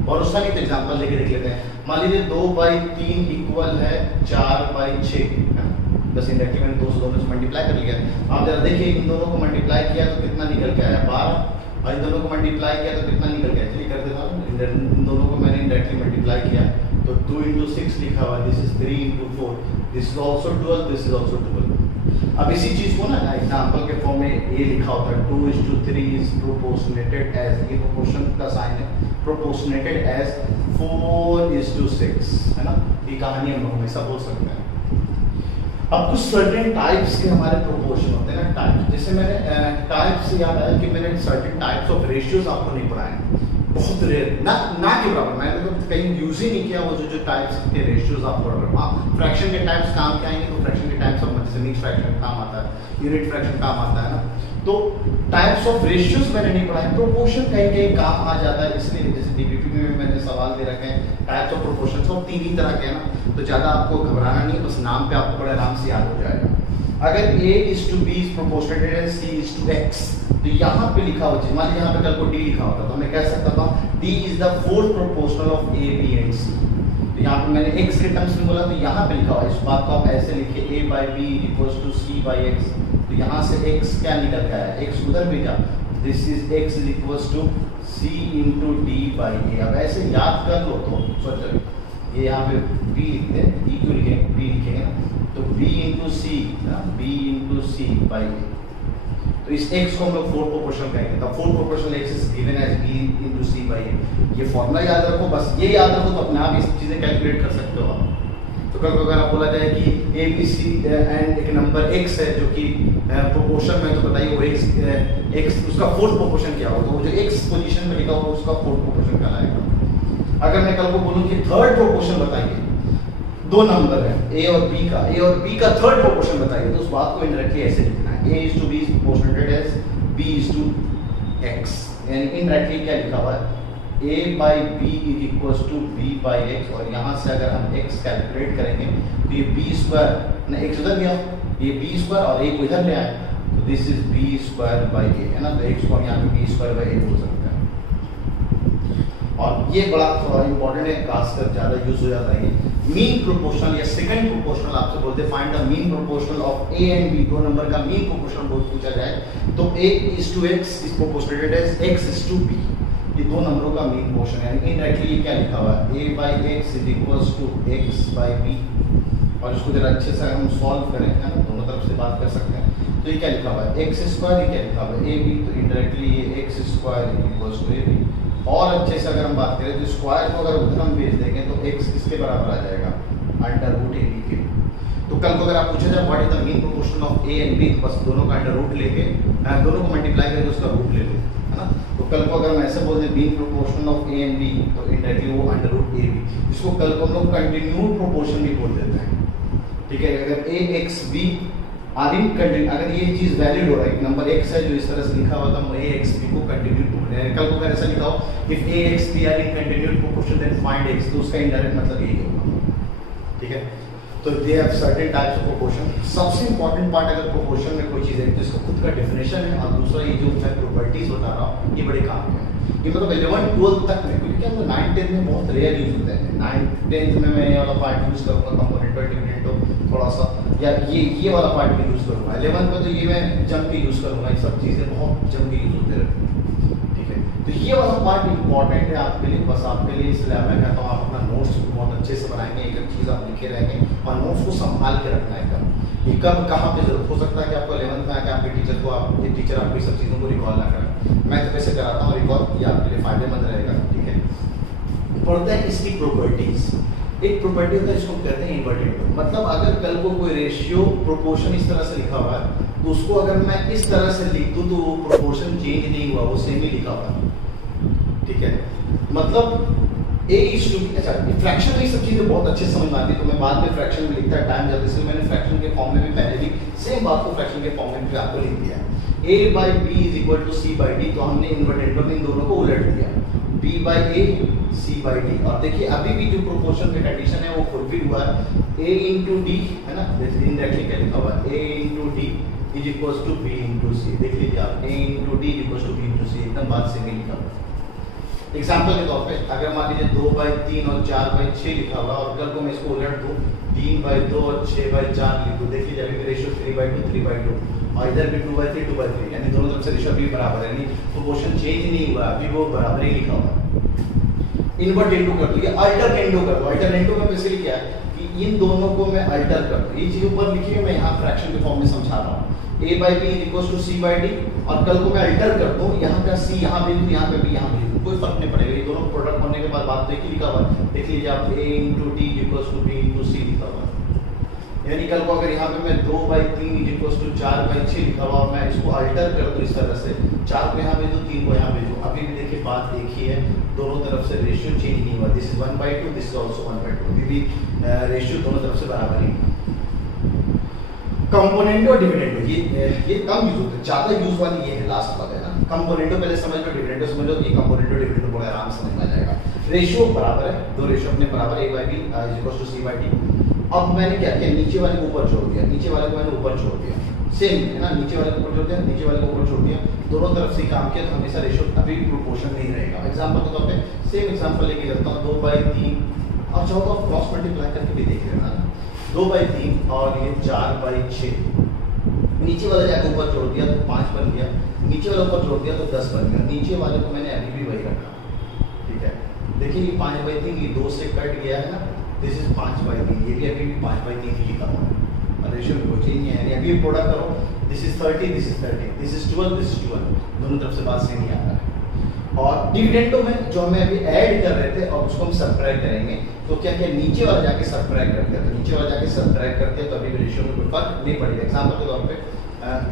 और उसका एक एग्जांपल लेके देख लेते हैं। मान लीजिए 2/3 इक्वल है 4/6, बस इंडायरेक्टली मैंने 2 से दोनों से मल्टीप्लाई कर लिया। आप जरा देखिए इन दोनों को मल्टीप्लाई किया तो कितना निकल के आया, 12, और इन दोनों को मल्टीप्लाई किया तो कितना निकल गया, चलिए कर देता हूँ। इन दोनों को मैंने इंडायरेक्टली मल्टीप्लाई किया तो 2 into 6 लिखा हुआ, this is 3 into 4, this is also 12, this is also 12। अब इसी चीज को ना एग्जांपल के फॉर्म में ए लिखा होता है, 2:3 इज प्रोपोर्शनेटेड एज, ये प्रोपोर्शन का साइन है, प्रोपोर्शनेटेड एज 4:6, है ना। ये कहानी हम लोग हमेशा बोल सकते हैं। अब कुछ सर्टेन टाइप्स के हमारे प्रोपोर्शन होते हैं ना, टाइप्स, जैसे मैंने टाइप्स से याद आया कि मैंने सर्टेन टाइप्स ऑफ रेशियोज आपको नहीं पढ़ाए, बहुत रेयर, ना के बराबर, मैंने तो कहीं यूज ही नहीं किया वो जो टाइप्स के रेशियोज आप पढ़ रहे हो। आप फ्रैक्शन के टाइप्स काम के आएंगे, तो फ्रैक्शन के टाइप्स सब जैसे मिक्स फ्रैक्शन काम आता है, यूनिट फ्रैक्शन काम आता है ना। तो टाइप्स ऑफ रेशियोज मैंने नहीं पढ़ाए, प्रोपोर्शन कहीं कहीं काम आ जाता है, इसलिए जैसे डीपीपी में मैंने सवाल दे रखे हैं टाइप्स ऑफ प्रोपोर्शन, सब 3 ही तरह के हैं ना, तो ज्यादा आपको घबराना नहीं, बस नाम पे आपको बड़े आराम से याद हो जाएगा। अगर a is to b is proportionate and c is to x, तो यहाँ पे लिखा हो, मान लीजिए यहाँ पे कल को d लिखा होता तो मैं कह सकता था d is the fourth proportional of a, b and c। तो यहाँ पे मैंने x के टर्म्स में बोला, तो यहाँ पे लिखा हुआ, इस बात को आप ऐसे लिखिए a by b equals to c by x, तो यहाँ से x क्या निकल के आया, x उधर भी था, this is x is equals to c into d by a। अब ऐसे याद कर लो तो सोचो, ये यहाँ पे b लिखते हैं, d क्यों लिखेंगे, b लिखेंगे ना, तो b into c, b into c by a, तो इस x को हम लोग 4 प्रोपोर्शन कहेंगे, तब 4 proportional x is given as b into c by a। ये फॉर्मूला याद रखो, बस ये याद रखो तो अपने आप इस चीजें कैलकुलेट कर सकते हो आप। तो कल को अगर आप बोला जाए कि a b c एंड एक नंबर x है जो कि प्रोपोर्शन में, तो बताइए वो x उसका 4th प्रोपोर्शन क्या होगा, तो वो जो x पोजीशन में लिखा होगा उसका 4th प्रोपोर्शन कहलाएगा। अगर मैं कल को बोलूं कि 3rd प्रोपोर्शन बताइए, 2 नंबर है a और b का, a और b का 3rd प्रोपोर्शन बताइए, तो उस बात को इनडायरेक्टली ऐसे लिखना है, a is to b is proportionate as b is to x, यानी इनडायरेक्टली क्या लिखा हुआ है, a by b is equals to b by x, और यहाँ से अगर हम x कैलकुलेट करेंगे तो ये b स्क्वायर ना, x उधर गया, ये b स्क्वायर और a को इधर ले आए, तो this is b square by a, है ना। तो x को हम यहाँ पे b स्क्वायर बाई a बोल सकते हैं, और ये बड़ा इंपॉर्टेंट है, खासकर ज्यादा यूज हो जाता है। मीन प्रोपोर्शनल या सेकंड प्रोपोर्शनल आपसे बोलते हैं find the mean proportional of a and b, 2 number का मीन प्रोपोर्शनल बहुत पूछा जाए तो a is to x is proportionate as x is to b, ये 2 नंबरों का मीन प्रोपोर्शन है। इनडायरेक्टली ये क्या लिखा हुआ है, a by x is equals to x by b, और इसको जरा अच्छे से हम सॉल्व करें, है ना, दोनों तरफ से बात कर सकते हैं। तो ये क्या लिखा हुआ है, x स्क्वायर, ये क्या लिखा हुआ है a b, तो इनडायरेक्टली ये x square equals to a b। और अच्छे से अगर हम बात करें तो स्क्वायर को अगर उधर हम भेज देंगे तो x किसके बराबर आ जाएगा, अंडर रूट ab के। तो कल को अगर आप पूछा जाए what is the mean proportion of a and b, तो बस दोनों का अंडर रूट लेके दोनों को मल्टीप्लाई करके उसका रूट ले लो, है ना। तो कल को अगर हम ऐसे बोल दें mean proportion of a and b, तो इनडायरेक्टली वो अंडर रूट ab, इसको कल को हम लोग कंटिन्यूड प्रोपोर्शन भी बोल देते हैं, ठीक है। अगर a x b are in continue, अगर ये चीज वैलिड हो रहा है, नंबर x है जो इस तरह से लिखा हुआ था, हम a x b को कंटिन्यूड बोल रहे हैं। कल को अगर ऐसा लिखा हो if a x b are in continued proportion then find x, तो उसका इनडायरेक्ट मतलब यही होगा, ठीक है। तो they have certain types of proportion. सबसे इंपॉर्टेंट पार्ट अगर प्रोपोर्शन में कोई चीज है तो इसका खुद का डेफिनेशन है, और दूसरा ये जो मैं प्रॉपर्टीज बता रहा हूँ ये बड़े काम के हैं, ये मतलब 11 12 तक में, क्योंकि हम 9 10 में बहुत रेयर यूज होते हैं। 9 10 में मैं ये वाला पार्ट यूज करूंगा, कंपोनेंट और डिफरेंट थोड़ा सा, या ये वाला पार्ट भी यूज करूंगा। 11 में तो ये मैं जम के यूज करूंगा, ये सब चीजें बहुत जम के यूज होते रहते हैं, ठीक है। तो ये वाला पार्ट इंपॉर्टेंट है आपके लिए, बस आपके लिए, इसलिए मैं कहता हूँ आप अपना नोट्स बहुत अच्छे से बनाएंगे, एक एक चीज़ आप लिखे रहेंगे और नोट्स को संभाल के रखना है एकदम। ये कब कहाँ पे जरूरत हो सकता है कि आपको 11th में आके आपके टीचर को टीचर आपकी सब चीज़ों को रिकॉल ना करें। मैं तो कैसे कराता हूँ रिकॉल, ये आपके लिए फायदेमंद रहेगा। ठीक है, पढ़ते हैं इसकी प्रॉपर्टीज। एक प्रॉपर्टी होता है इसको कहते हैं इन्वर्टेड, मतलब अगर कल को कोई रेशियो प्रोपोर्शन इस तरह से लिखा हुआ है तो उसको अगर मैं इस तरह से लिख दूं तो वो प्रोपोर्शन चेंज नहीं हुआ, वो सेम ही लिखा हुआ है। ठीक है, मतलब a इज टू, अच्छा फ्रैक्शन में ये सब चीजें बहुत अच्छे समझ में आती है, तो मैं बाद में फ्रैक्शन में लिखता है टाइम जल्दी, इसलिए मैंने फ्रैक्शन के फॉर्म में भी पहले भी सेम बात को फ्रैक्शन के फॉर्म में भी आपको लिख दिया है। a by B is equal to C by D, तो हमने इन्वर्टेड में इन दोनों को उलट दिया, b by A c by D. और देखिए अभी भी जो प्रोपोर्शन की कंडीशन है वो फुलफिल हुआ है, a इंटू डी है ना, इनडायरेक्टली क्या लिखा हुआ है, a into D is equal to b into C. देख लीजिए आप, a into D is equal to b into C, एकदम बात सेम ही लिखा हुआ है। एग्जाम्पल के तौर पे अगर मान लीजिए 2/3 और 4/6 लिखा हुआ और कल को मैं इसको उलट दूं 3/2 और 6/4 लिख दूं, देखिए अभी भी रेशियो 3/2 3/2 और इधर भी 2/3 2/3, यानी दोनों तरफ से रेशियो भी बराबर है, यानी प्रोपोर्शन चेंज नहीं हुआ, अभी वो बराबर ही लिखा हुआ है। इन्वर्टेड कर दो, ये अल्टरनेटो कर दो। अल्टरनेटो में बेसिकली क्या है कि इन दोनों को मैं अल्टर कर दूं, ये चीज ऊपर लिखी है, मैं यहाँ फ्रैक्शन के फॉर्म में समझा रहा हूँ। a by B equals to c by D, और कल को मैं अल्टर कर दूं, यहाँ का c यहाँ भेज दूं, यहाँ पे b यहाँ भेज दूं, कोई फर्क नहीं पड़ेगा, ये दोनों प्रोडक्ट होने के बाद बात देखिए लिखा हुआ है, देख लीजिए आप a into D equals to b into c लिखा हुआ है। यानी कल को अगर यहाँ पे मैं 2/3 इक्वल्स टू 4/6 लिखा हुआ और मैं इसको अल्टर कर दूं इस तरह से, 4 को यहाँ भेज दूं 3 को यहाँ भेज दूं, अभी भी देखिए बात देखिए है, दोनों तरफ से रेशियो चेंज नहीं हुआ, this is 1/2, this is also 1/2, अभी भी रेशियो दोनों तरफ से बराबर ही। कंपोनेंटो और डिविडेंडो ये कम यूज होते हैं, ज्यादा यूज वाली ये है लास्ट वाला है ना। कंपोनेंटो पहले समझ लो, डिविडेंडो समझ लो, ये कंपोनेंटो डिविडेंडो बड़ा आराम समझ में आ जाएगा। रेशियो बराबर है, दो रेशियो अपने बराबर, a by B is equal to c by D. अब मैंने क्या किया, नीचे वाले को ऊपर छोड़ दिया, नीचे वाले को मैंने ऊपर छोड़ दिया, सेम है ना, नीचे वाले को ऊपर छोड़ दिया, नीचे वाले को ऊपर छोड़ दिया, दोनों तरफ से काम किया तो हमेशा रेशियो अभी प्रोपोर्शन नहीं रहेगा। एग्जांपल के तौर पे सेम एग्जांपल लेके चलता हूं, 2/3 और चाहो तो क्रॉस मल्टीप्लाई करके भी देख लेना, 2/3 और ये 4/6, नीचे वाला जाके ऊपर छोड़ दिया तो 5 बन गया, नीचे वाला ऊपर छोड़ दिया तो 10 बन गया, नीचे वाले को मैंने अभी भी वही रखा। ठीक है, देखिए ये 5/3 ये 2 से कट गया है ना, दिस इज 5/3, ये भी अभी भी 5/3 ही लिखा हुआ है और रेशियो में कोई चेंज नहीं है, यानी अभी प्रोडक्ट करो, this is 30 this is 30, this is 12 this is 12, दोनों तरफ से बात सेम ही आ रहा है। और डिविडेंडो में जो हमें अभी ऐड कर रहे थे और उसको हम सबट्रैक्ट करेंगे, तो क्या क्या नीचे वाला जाके सबट्रैक्ट कर दिया, तो नीचे वाला जाके सबट्रैक्ट करते हैं तो अभी रेशियो में कोई फर्क नहीं पड़ेगा। एग्जांपल के तौर पे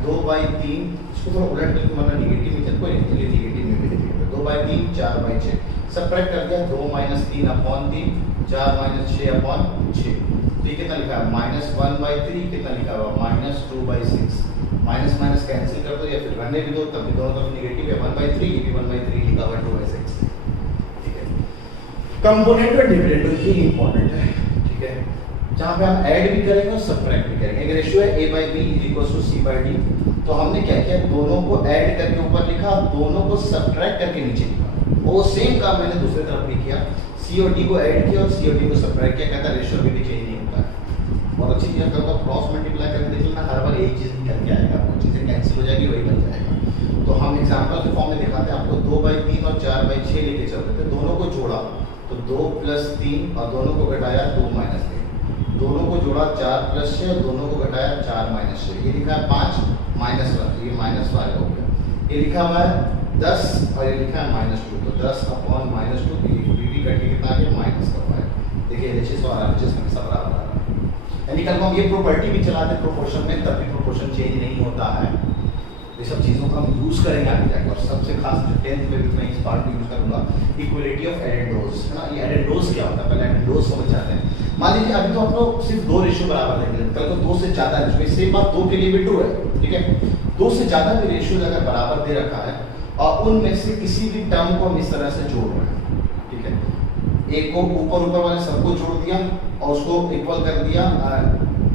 2/3, इसको थोड़ा उलट करके मतलब नेगेटिव में कोई नहीं, नेगेटिव में भी लिखिए, 2/3 4/6 सबट्रैक्ट कर दिया, 2 - 3/3 4 - 6/6, तो ये कितना लिखा है -1/3, कितना लिखा हुआ -2/6, माइनस माइनस कैंसिल कर दो या फिर रहने भी दो, तब भी दोनों तरफ नेगेटिव है, 1/3 ये भी 1/3 लिखा हुआ है 2/6। ठीक है, कंपोनेंट और डिविडेंड ये इंपॉर्टेंट है। ठीक है, जहां पे हम ऐड भी करेंगे और सबट्रैक्ट भी करेंगे। एक रेशियो है a by B is equal to c by D, तो हमने क्या किया, दोनों को ऐड करके ऊपर लिखा, दोनों को सबट्रैक्ट करके नीचे लिखा। वो सेम काम मैंने दूसरी तरफ भी किया, c और d को ऐड किया और c और d को सबट्रैक्ट किया, कहता है रेशियो अभी भी चेंज नहीं होता है। बहुत अच्छी चीज करता, क्रॉस मल्टीप्लाई करके देख लेना, हर बार एक चीज निकल के आएगा, वो चीजें कैंसिल हो जाएगी, वही बन जाएगा। तो हम एग्जांपल के फॉर्म में दिखाते हैं आपको, 2/3 और 4/6 लेके चलते थे, दोनों को जोड़ा तो 2 + 3 और दोनों को घटाया 2 - 3, दोनों को जोड़ा 4 + 6 और दोनों को घटाया 4 - 6, ये लिखा है 5 - 1, ये -5 हो गया। ये लिखा हुआ है 10 और ये लिखा है -2, तो 10/-2 बीबी करके कितना आ गया माइनस का 5। देखिए रेशियो और आरएचएस हमेशा बराबर आ रहा है, यानी कल को हम ये प्रॉपर्टी भी चलाते प्रोपोर्शन में, तब भी प्रोपोर्शन चेंज नहीं होता है। ये सब चीज़ों को हम यूज़ करेंगे आगे जाकर, और सबसे खास जो 10th में भी मैं इस पार्ट में यूज़ करूँगा, इक्वलिटी ऑफ एडेंडोज, है ना। ये एडेंडोज क्या होता है, पहले एडेंडोज समझ जाते हैं। मान लीजिए अभी तो आप लोग सिर्फ 2 रेशियो बराबर देंगे, कल को 2 से ज़्यादा रेशियो, सेम बात 2 के लिए भी ट्रू है। ठीक है, 2 से ज़्यादा भी रेशियो अगर बराबर दे रखा है और उनमें से किसी भी टर्म को हम इस तरह से जोड़ रहे हैं, ठीक है, एक को ऊपर वाले सबको जोड़ दिया और उसको इक्वल कर दिया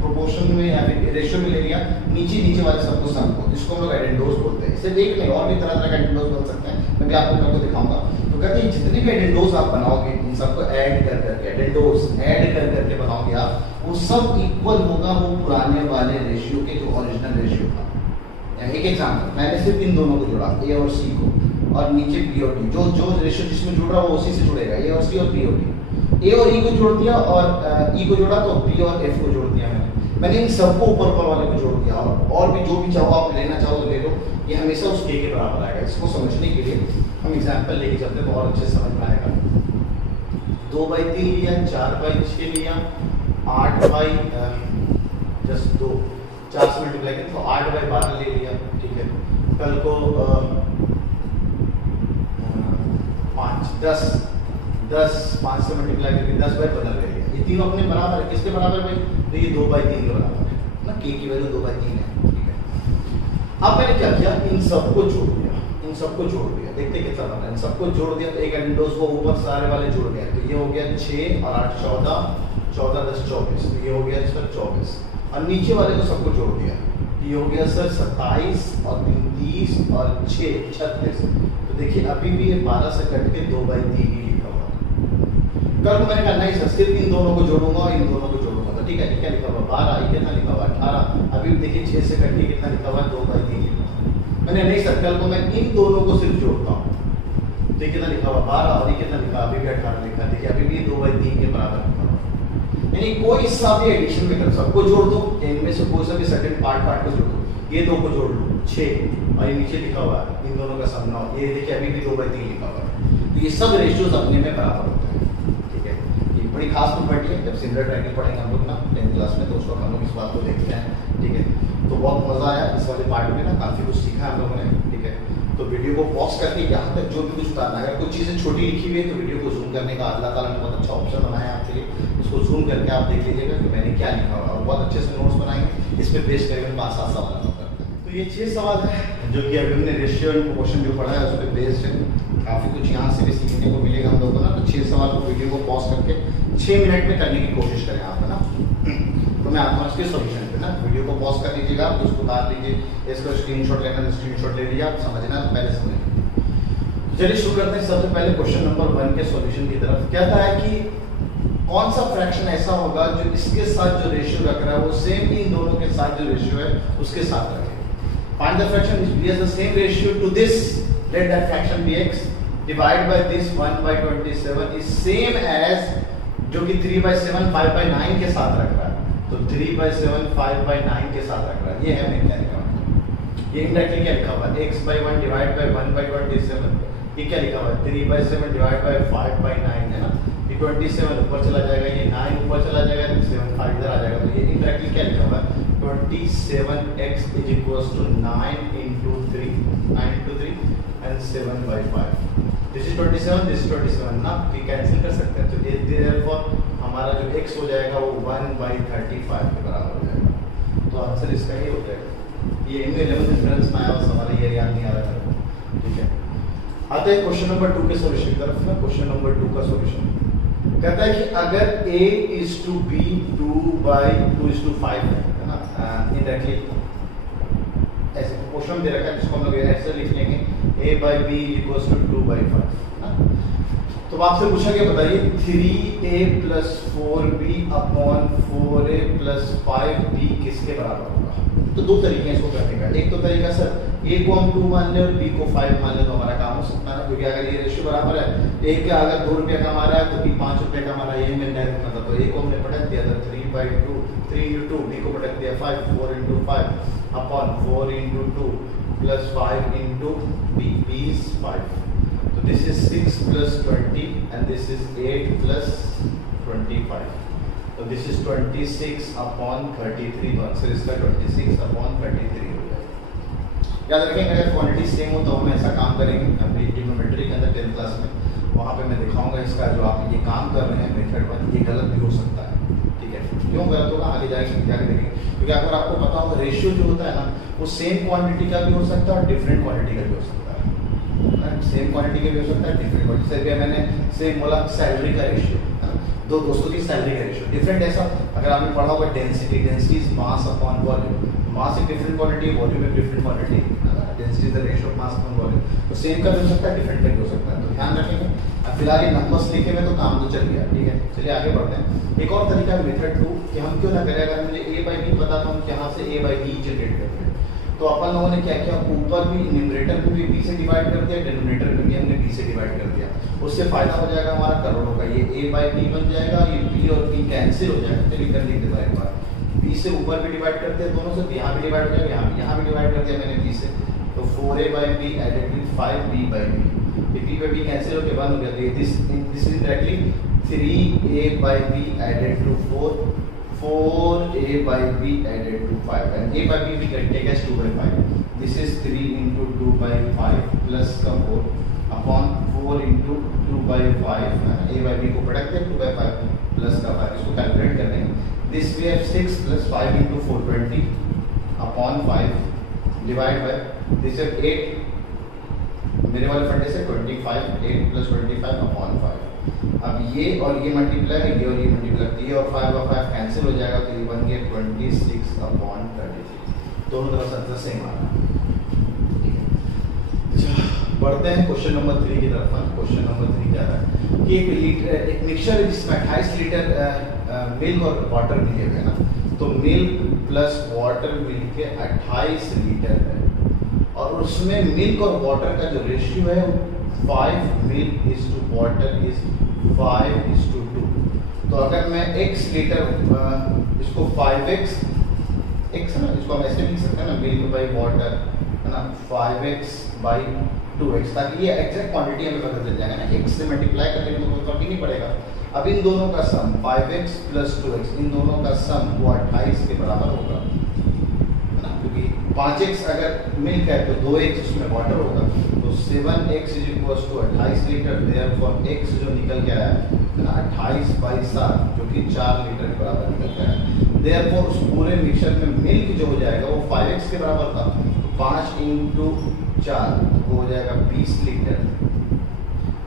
प्रोपोर्शन में या फिर रेशियो में ले लिया, नीचे वाले सबको सम को, इसको हम लोग एडेंडोज बोलते हैं। सिर्फ एक नहीं, और भी तरह तरह का एडेंडोज बन सकते हैं, मैं भी आपको दिखाऊंगा। तो कहते हैं जितने भी एडेंडोज आप बनाओगे, इन सबको ऐड कर करके, एडेंडोज ऐड कर करके बनाओगे आप, वो सब इक्वल होगा वो पुराने वाले रेशियो के जो ओरिजिनल रेशियो था। एक एग्जाम्पल, मैंने सिर्फ इन दोनों को जोड़ा, ए और सी को, और नीचे बी और डी, जो जो रेशियो जिसमें जुड़ रहा है वो उसी से जुड़ेगा, ए और सी और बी और डी। ए और ई को जोड़ दिया और ई को जोड़ा तो बी और एफ को जोड़ दिया मैंने इन सबको ऊपर वाले को जोड़ दिया। और भी जो भी चाहो आप लेना चाहो तो ले लो, ये हमेशा उस के बराबर आएगा। इसको समझने के लिए हम एग्जाम्पल लेके चलते हैं, बहुत अच्छे से समझ में आएगा। 2/3 लिया, 4/6 लिया, 8/2 4 से मल्टीप्लाई करें तो 8/12 ले लिया, ठीक है। कल को 5 से मल्टीप्लाई करके 10/15 ले लिया। ये तीनों अपने बराबर है, किसके बराबर भाई? तो ये 2/3 के बराबर है ना, के की वैल्यू 2/3 है, ठीक है। अब मैंने क्या किया, इन सबको जोड़ दिया, इन सबको जोड़ दिया, देखते कितना बना। इन सबको जोड़ दिया तो एक एंडोस को ऊपर सारे वाले जुड़ गए, तो ये हो गया 6 और 8 14, 14 10 24, तो ये हो गया इसका 24। और नीचे वाले को सबको जोड़ दिया, ये हो गया सर 27 और 30 और 6 36। तो देखिए अभी भी ये 12 से कट के 2/3 ही लिखा हुआ। कल को मैंने कहा नहीं सर सिर्फ इन दोनों को जोड़ूंगा और इन दोनों को जोड़ूंगा, तो ठीक है, क्या लिखा हुआ 12, कितना लिखा हुआ 18। अभी देखिए 6 से कट के कितना लिखा हुआ 2/3 लिखा हुआ। मैंने नहीं सर कल को मैं इन दोनों को सिर्फ जोड़ता हूँ, तो ये कितना लिखा हुआ 12 और ये कितना लिखा, अभी भी 18 लिखा। देखिए अभी भी 2/3 के बराबर लिखा हुआ। यानी कोई सा भी एडिशन में कर सबको जोड़ दो, इनमें से कोई सा भी सर्टेन पार्ट को जोड़ दो, ये दो को जोड़ लो 6 और ये नीचे लिखा हुआ है इन दोनों का सम 9, ये देखिए अभी भी 2/3 लिखा हुआ है। तो ये सब रेशियोज अपने में बराबर होते हैं, ठीक है। ये बड़ी खास प्रॉपर्टी है, जब सिमिलर ट्रायंगल पढ़ेंगे हम लोग ना 10th क्लास में, तो उसको हम लोग इस बात को देखते हैं, ठीक है। तो बहुत मजा आया इस वाले पार्ट में ना, काफी कुछ सीखा हम लोगों ने, ठीक है। तो वीडियो को पॉज करके यहाँ तक जो भी कुछ बताना है, अगर कुछ चीज़ें छोटी लिखी हुई है तो वीडियो को जूम करने का अल्लाह ताला ने बहुत अच्छा ऑप्शन बनाया आपके लिए, उसको जूम करके आप देख लीजिएगा कि मैंने क्या लिखा हुआ, और बहुत अच्छे से नोट्स बनाएंगे, इस पर बेस करेंगे 5-7 सवाल हम करते हैं। तो ये 6 सवाल है जो कि अभी हमने रेशियो एंड प्रोपोर्शन जो पढ़ा है उस पर बेस्ड है। काफ़ी कुछ यहाँ से भी सीखने को मिलेगा हम लोगों को ना। तो 6 सवाल को वीडियो को पॉज करके 6 मिनट में करने की कोशिश करें आप, है ना। तो मैं आता हूँ इसके सोल्यूशन पे ना, वीडियो को पॉज कर लीजिएगा, आप उसको उतार लीजिए, इसका स्क्रीनशॉट लेना तो स्क्रीनशॉट ले लीजिए, आप समझना पहले समझ लीजिए। चलिए शुरू करते हैं। सबसे पहले क्वेश्चन नंबर 1 के सॉल्यूशन की तरफ। कहता है कि कौन सा फ्रैक्शन ऐसा होगा जो इसके साथ जो रेशियो रख रहा है वो सेम इन दोनों के साथ जो रेशियो है उसके साथ रखे। Find the fraction which bears the same ratio to this, let that fraction be x, divide by this 1/27 is same as जो कि 3/7 5/9 के साथ रख रहा है, तो 3/7 5/9 के साथ रख रहा है। ये है मैंने क्या लिखा हुआ, ये इंडायरेक्टली क्या लिखा हुआ है x/1 डिवाइड बाय 1/27, ये क्या लिखा हुआ है 3/7 डिवाइड बाय 5/9 है ना। ये 27 ऊपर चला जाएगा, ये 9 ऊपर चला जाएगा, 7 5 इधर आ जाएगा, तो ये इंडायरेक्टली क्या लिखा हुआ है 27x is equals to 9 into 3 and 7/5. This is 27, this is 27 ना, we कैंसिल कर सकते हैं, तो therefore हमारा जो x हो जाएगा वो 1/35 के बराबर हो जाएगा। तो आंसर इसका ये हो जाएगा। ये इनमें 11th डिफरेंस में आया हुआ सवाल, ये याद नहीं आ रहा है, ठीक है। आते हैं क्वेश्चन नंबर 2 के सॉल्यूशन की तरफ। क्वेश्चन नंबर 2 का सॉल्यूशन कहता है कि अगर a is to b 2/2:5 है ना, इंडायरेक्टली ऐसे प्रोपोर्शन दे रखा है जिसको हम लोग ऐसे लिख लेंगे a/b equals to 2/5 ना। तो आपसे पूछा गया बताइए 3a + 4b upon 4a + 5b किसके बराबर होगा। तो दो तरीके हैं इसको करने का। एक तो तरीका सर a को हम 2 मान लें और b को 5 मान लें तो हमारा काम हो सकता है, क्योंकि अगर ये रेशियो बराबर है, a का अगर 2 रुपये कमा रहा है तो b 5 रुपये कमा रहा है, ये मिल जाएगा मतलब। तो a को हमने पटक दिया था 3/2, 3 × 2, b को पटक दिया 5, 4 × 5 अपॉन 4 × 2 + 5 × b is 5। तो this is 6 + 20 and this is 8 + 25। तो दिस इज 26/33, तो आंसर इसका 26/33 हो जाएगा। याद रखेंगे अगर क्वांटिटी सेम हो तो हम ऐसा काम करेंगे अपनी ट्रिग्नोमेट्री के अंदर 10th क्लास में, वहाँ पे मैं दिखाऊंगा इसका जो आप ये काम कर रहे हैं मेथड 1 ये गलत भी हो सकता है, ठीक है। क्यों गलत होगा आगे जाके देखेंगे, क्योंकि अगर आपको पता होगा रेशियो जो होता है ना वो सेम क्वांटिटी का भी हो सकता है और डिफरेंट क्वांटिटी का भी हो सकता है। सेम क्वांटिटी का भी हो सकता है, डिफरेंट क्वांटिटी से भी मैंने सेम बोला सैलरी का रेशियो, दो दोस्तों की सैलरी का रेशियो डिफरेंट। ऐसा अगर आपने पढ़ा होगा density is mass upon volume, mass एक डिफरेंट क्वांटिटी, वॉल्यूम एक different quantity, density is the ratio of mass upon volume. तो सेम का भी हो सकता है, डिफरेंट का भी हो सकता है, तो ध्यान रखेंगे। अब फिलहाल ये नंबर्स लिखे में तो काम तो चल गया, ठीक है। चलिए आगे बढ़ते हैं। एक और तरीका है मेथड 2 कि हम क्यों ना करें, अगर मुझे a/b पता तो हम यहाँ से a/b जनरेट करते हैं। तो अपन लोगों ने क्या किया, ऊपर भी न्यूमरेटर में भी b से डिवाइड कर दिया, डिनोमिनेटर में भी हमने b से डिवाइड कर दिया। उससे फायदा हो जाएगा हमारा करोड़ों का, ये a बाई b बन जाएगा, ये b और b कैंसिल हो जाएगा। चलिए कर देते हैं एक बार, b से ऊपर भी डिवाइड करते हैं दोनों से, यहाँ भी डिवाइड हो जाएगा, यहाँ भी डिवाइड कर दिया मैंने b से, तो 4a by b added with 5b by b, b by b cancel होकर 1 हो गया। This is directly 3a by b added to 4, 4a by b added to 5, and a by b we can take as 2 by 5. This is 3 into 2 by 5 plus का 4 upon 4 into 2 by 5, a by b को पढ़ते हैं 2 by 5 plus का 5, इसको calculate कर लेंगे। This we have 6 plus 5 into 420 upon 5 divide by this is 8, मेरे वाले फंडे से 25, 8 plus 25 upon 5। अब ये और ये मल्टीप्लाई है, ये और ये मल्टीप्लाई, ये और 5 और 5 कैंसिल हो जाएगा, तो ये बन गया 26 अपॉन 33, दोनों तरफ से आंसर सेम आ रहा है। बढ़ते हैं क्वेश्चन नंबर 3 की तरफ। क्वेश्चन नंबर 3 क्या है कि एक मिक्सचर है जिसमें 28 लीटर मिल्क और वाटर मिले हुए हैं ना, तो मिल्क प्लस वाटर मिलके 28 लीटर है, और उसमें मिल्क और वाटर का जो रेशियो है 5 milk is to water is 5:2। तो अगर मैं x लीटर इसको 5x x है ना, इसको हम ऐसे लिख सकते हैं ना, मिल्क बाई वाटर है ना, 5x बाई 2x, ताकि ये एग्जैक्ट क्वांटिटी हमें पता चल जाएगा ना, x से मल्टीप्लाई करने में कोई फर्क ही नहीं पड़ेगा। अब इन दोनों का सम 5x प्लस 2x, इन दोनों का सम वो 28 के बराबर होगा है ना, क्योंकि 5x अगर मिल्क है तो 2x उसमें वाटर होगा, तो 7x is equals to 28 litre, therefore x जो निकल के आया है ना 28 बाई 7 जो कि 4 लीटर के बराबर निकल के आया। देयरफॉर उस पूरे मिक्सचर में मिल्क जो हो जाएगा वो 5x के बराबर था, तो 5 into 4 तो हो जाएगा 20 लीटर,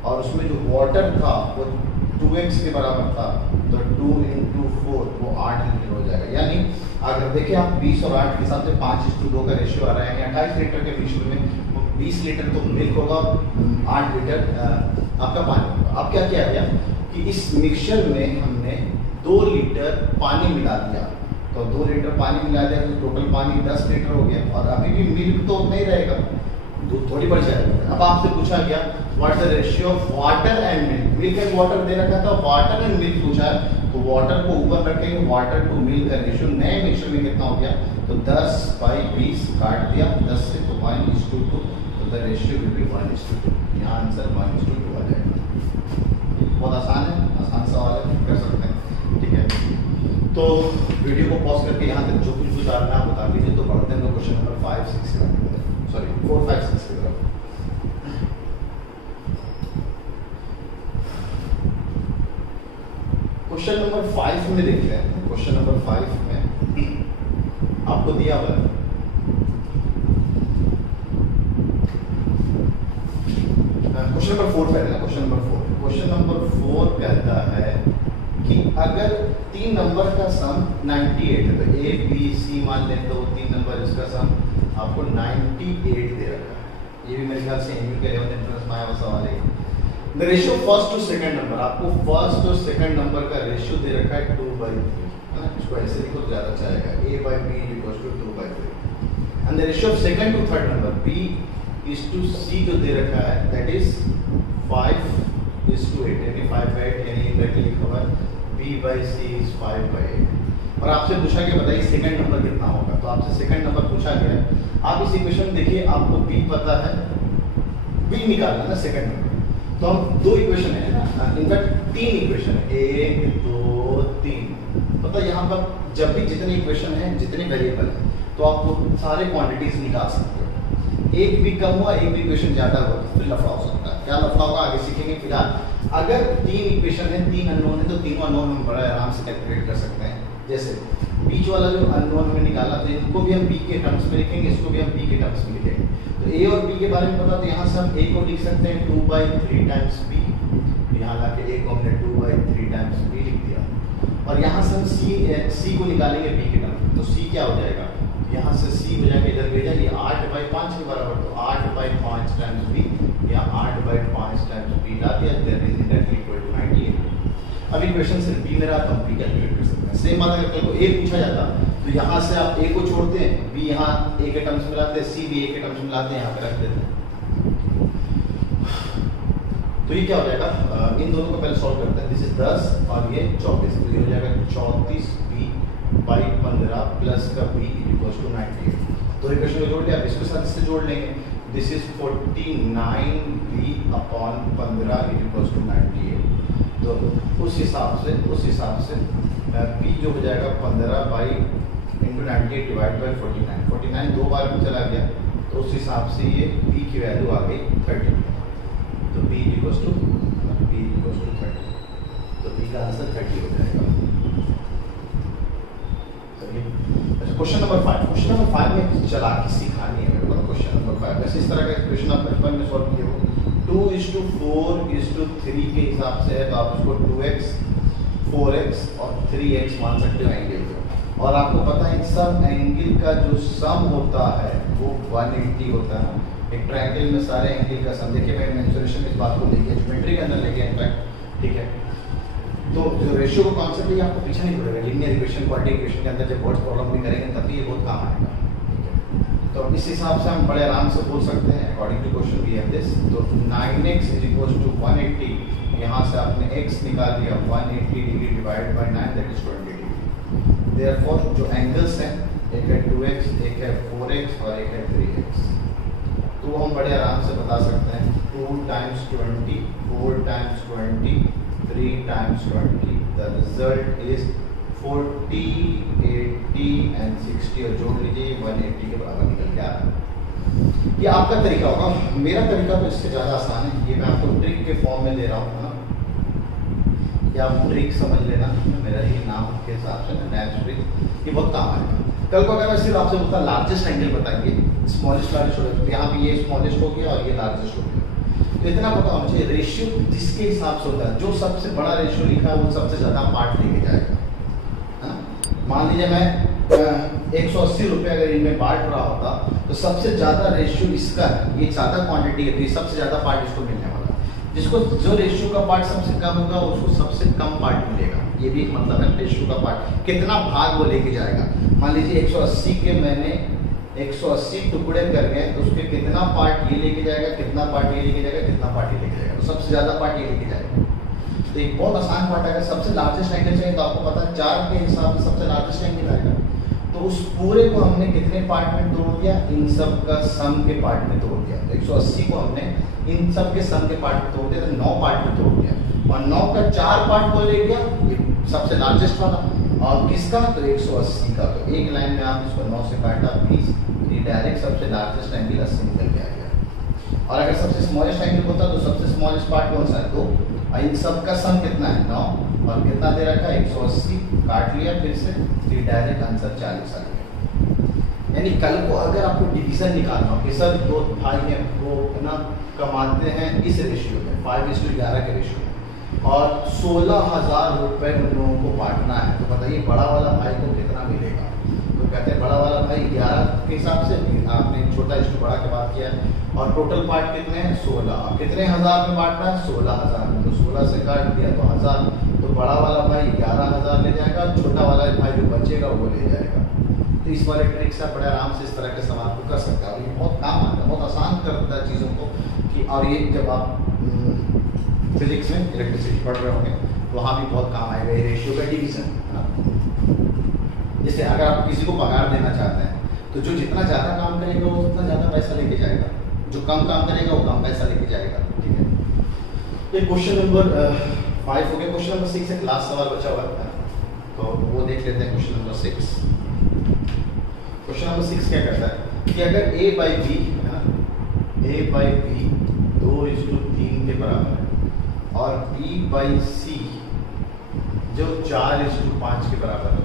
और उसमें जो वाटर था वो 2x के बराबर था, तो 2 into 4 वो 8 लीटर हो जाएगा। यानी अगर देखें आप 20 और 8 के हिसाब से 5:2 का रेशियो आ रहा है, यानी 28 लीटर के मिक्सचर में 20 लीटर तो मिल्क होगा, 8 लीटर आपका पानी होगा। अब क्या किया गया कि इस मिक्सचर में हमने 2 लीटर पानी मिला दिया, तो 2 लीटर पानी मिला दिया तो टोटल पानी 10 लीटर हो गया, और अभी भी मिल्क तो नहीं रहेगा, दूध थोड़ी बढ़ जाएगा। अब आपसे पूछा गया what is the ratio of water and milk, milk and water दे रखा था, वाटर एंड मिल्क पूछा है, तो वाटर को ऊपर रखेंगे, वाटर टू मिल्क का रेशियो नए मिक्सचर में कितना हो गया, तो 10 बाई 20 काट दिया 10 से, तो 1:2, तो द रेशियो विल बी 1:2, यहाँ आंसर 1:2 आ जाएगा। बहुत आसान है, आसान सवाल है, कर सकते हैं, ठीक है। तो वीडियो को पॉज करके यहाँ तक जो कुछ उतारना आप बता दीजिए, तो बढ़ते हैं क्वेश्चन नंबर 5, 6 की तरफ, सॉरी 4, 5, 6 की तरफ। क्वेश्चन नंबर 5 में देखते हैं। क्वेश्चन नंबर 5 में आपको दिया हुआ है क्वेश्चन नंबर 4 पहले, क्वेश्चन नंबर 4 कहता है कि अगर 3 नंबर का सम 98 है, तो ए बी सी मान लें, तो 3 नंबर इसका सम आपको 98 दे रखा है। ये भी मेरे ख्याल से एमयू के 11th एंट्रेंस में आया हुआ सवाल है। The ratio first to second number, आपको फर्स्ट और सेकंड नंबर का रेशियो दे रखा है 2/3 है ना, इसको ऐसे लिखो तो ज्यादा अच्छा आएगा, a by b equals to 2/3, and the ratio of second to third number b is to c जो दे रखा है दैट इज 5:8, यानी 5/8, यानी इनडायरेक्टली लिखा हुआ है b by c इज 5/8। और आपसे पूछा गया बताइए सेकंड नंबर कितना होगा, तो आपसे सेकंड नंबर पूछा गया। आप इस इक्वेशन देखिए, आपको b पता है, b निकालना ना सेकंड नंबर, तो हम 2 इक्वेशन है ना, इनफैक्ट 3 इक्वेशन है, 1 2 3, मतलब यहाँ पर जब भी जितने इक्वेशन है, जितने वेरिएबल है, तो आप सारे क्वांटिटीज निकाल सकते हो। एक भी कम हुआ, एक भी इक्वेशन ज्यादा हुआ, तो फिर लफड़ा हो सकता है। क्या लफड़ा होगा आगे सीखेंगे। फिलहाल अगर 3 इक्वेशन है, 3 अननोन है, तो तीनों अननोन हम बड़ा आराम से कैलकुलेट कर सकते हैं। जैसे बीच वाला जो अननोन हमें निकाला, तो इनको भी हम b के टर्म्स में लिखेंगे, इसको भी हम b के टर्म्स में लिखेंगे। तो a और b के बारे में पता, तो यहाँ से हम a को लिख सकते हैं 2/3 टाइम्स b, यहाँ लाके a को हमने 2/3 टाइम्स b लिख दिया, और यहाँ से हम c को निकालेंगे b के टर्म, तो c क्या हो जाएगा, यहाँ से c हो जाएगा, इधर भेजा, ये 8/5 के बराबर, तो 8/5 टाइम्स b, यहाँ 8/5 टाइम्स b ला दिया, that is directly equal to 98। अब इक्वेशन से b मेरा, तो हम b कैलकुलेट कर सकते हैं। सेम बात अगर कल को a पूछा जाता तो यहाँ से आप ए को छोड़ते हैं, बी यहाँ ए के टर्म्स में लाते हैं, सी भी ए के टर्म्स में लाते हैं, यहाँ पे रख देते हैं। तो ये क्या हो जाएगा, इन दोनों को पहले सॉल्व करते हैं। दिस इज 10 और ये 24, तो ये हो जाएगा 34b/15 प्लस का b इक्वल्स टू 98। तो इक्वेशन को जोड़ लिया, अब इसके साथ इससे जोड़ लेंगे। This is 49b/15 equals to 98। तो उस हिसाब से p जो हो जाएगा 15/98 डिवाइड बाई 49 दो बार में चला गया, तो उस हिसाब से ये p की वैल्यू आ गई 30। तो p इक्वल्स टू 30, तो p का आंसर 30 हो जाएगा। चलिए क्वेश्चन नंबर 5 में चालाकी सिखानी है मेरे को। क्वेश्चन नंबर 5 वैसे इस तरह का इक्वेशन आप बचपन में सॉल्व किए हो, 2:4:3 के हिसाब से है, तो आप उसको 2x 4x और 3x मान सकते हो एंगल को। और आपको पता है सब एंगल का जो सम होता है वो 180 होता है। एक ट्रायंगल में सारे एंगल का सम, देखिए मैं मेंसुरेशन इस बात को लेके ज्योमेट्री के अंदर लेके इनफैक्ट, ठीक है। तो जो रेशियो का कॉन्सेप्ट है आपको पीछे नहीं पड़ेगा, लीनियर इक्वेशन क्वाड्रेटिक इक्वेशन के अंदर जब वर्ड्स प्रॉब्लम भी करेंगे तब ये बहुत काम आएगा, ठीक है। तो इस हिसाब से हम बड़े आराम से बोल सकते हैं according to question we have this. तो 9x = 180, यहाँ से आपने x निकाल लिया 180 degree divide by 9 that is 20 degree. Therefore जो एंगल्स हैं एक है 2x, एक है 4x और एक है 3x, तो हम बड़े आराम से बता सकते हैं 2 × 20, 4 × 20, 3 × 20, द रिजल्ट इज 40, 80 एंड 60 और जोड़ लीजिए 180 के बराबर निकल के आ रहा है। ये आपका तरीका होगा, मेरा तरीका तो इससे ज़्यादा आसान है। ये मैं आपको ट्रिक के फॉर्म में दे रहा हूँ ना, या आप ट्रिक समझ लेना, मेरा ये नाम के हिसाब से ना नैच ट्रिक, ये बहुत काम आएगा। कल को अगर मैं सिर्फ आपसे बोलता लार्जेस्ट एंगल बताइए, स्मॉलेस्ट लार्जेस्ट हो गया, तो यहाँ पे ये स्मॉलेस्ट हो गया और ये लार्जेस्ट हो गया, तो इतना पता होना चाहिए रेशियो जिसके हिसाब से होता है। जो सबसे बड़ा रेशियो लिखा है वो सबसे ज़्यादा पार्ट लेके जाएगा। मान लीजिए मैं 180 रुपये अगर इनमें बांट रहा होता तो सबसे ज़्यादा रेशियो इसका है, ये ज़्यादा क्वांटिटी है तो ये सबसे ज़्यादा पार्ट इसको मिलने वाला है। जिसको जो रेशियो का पार्ट सबसे कम होगा उसको सबसे कम पार्ट मिलेगा। ये भी एक मतलब है रेशियो का पार्ट, कितना भाग वो लेके जाएगा। मान लीजिए 180 के मैंने 180 टुकड़े कर गए, तो उसके कितना पार्ट ये लेके जाएगा, कितना पार्ट ये लेके जाएगा, कितना पार्ट ये लेके जाएगा, तो सबसे ज़्यादा पार्ट ये लेके जाएगा। तो एक बहुत आसान पार्ट है। सबसे लार्जेस्ट एंगल चाहिए तो आपको पता है 4 के हिसाब से सबसे लार्जेस्ट एंगल आएगा। तो उस पूरे को हमने कितने पार्ट में तोड़ दिया, इन सब का सम के पार्ट में तोड़ दिया। तो 180 को हमने इन सब के सम के पार्ट में तोड़ दिया, तो 9 पार्ट में तोड़ दिया, और 9 का 4 पार्ट को ले गया ये सबसे लार्जेस्ट वाला, और किसका तो 180 का। तो एक लाइन में आप इसको 9 से काटा 20, ये डायरेक्ट सबसे लार्जेस्ट एंगल 80 निकल के आएगा। और अगर सबसे स्मॉलेस्ट एंगल होता तो सबसे स्मॉलेस्ट पार्ट कौन सा है, 2, और इन सब का सम कितना है 9, और कितना दे रखा है 180, काट लिया फिर से, फिर डायरेक्ट आंसर 40 आ गया। यानी कल को अगर आपको डिवीजन निकालना हो कि सर 2 भाई हैं वो ना कमाते हैं इस रेशियो में 5:11 के रेशियो में, और 16,000 रुपये उन लोगों को बांटना है, तो बताइए बड़ा वाला भाई को कितना मिलेगा। तो कहते हैं बड़ा वाला भाई 11 के हिसाब से, आपने छोटा इसको बड़ा के बात किया, और टोटल पार्ट कितने हैं 16, कितने हज़ार में बांटना है 16,000 में, तो 16 से काट दिया तो 1000, तो बड़ा वाला भाई 11,000 ले जाएगा, छोटा वाला भाई जो बचेगा वो ले जाएगा। तो इस वाले ट्रिक से बड़े आराम से इस तरह के सवाल को कर सकते हैं, और ये बहुत काम आता है, बहुत आसान कर देता है चीज़ों को कि। और ये जब आप फिजिक्स में इलेक्ट्रिसिटी पढ़ रहे होंगे तो वहाँ भी बहुत काम आएगा ये रेशियो का डिवीजन, है ना। जैसे अगर आप किसी को पगार देना चाहते हैं तो जो जितना ज़्यादा काम करेगा वो उतना ज़्यादा पैसा लेके जाएगा, जो कम काम करेगा वो कम पैसा लेके जाएगा, ठीक है। ये क्वेश्चन नंबर 5 हो गया। क्वेश्चन नंबर 6 एक लास्ट सवाल बचा हुआ है, तो वो देख लेते हैं। क्वेश्चन नंबर 6 क्या कहता है कि अगर a/b है ना, a/b 2:3 के बराबर है, और b/c जो 4:5 के बराबर है,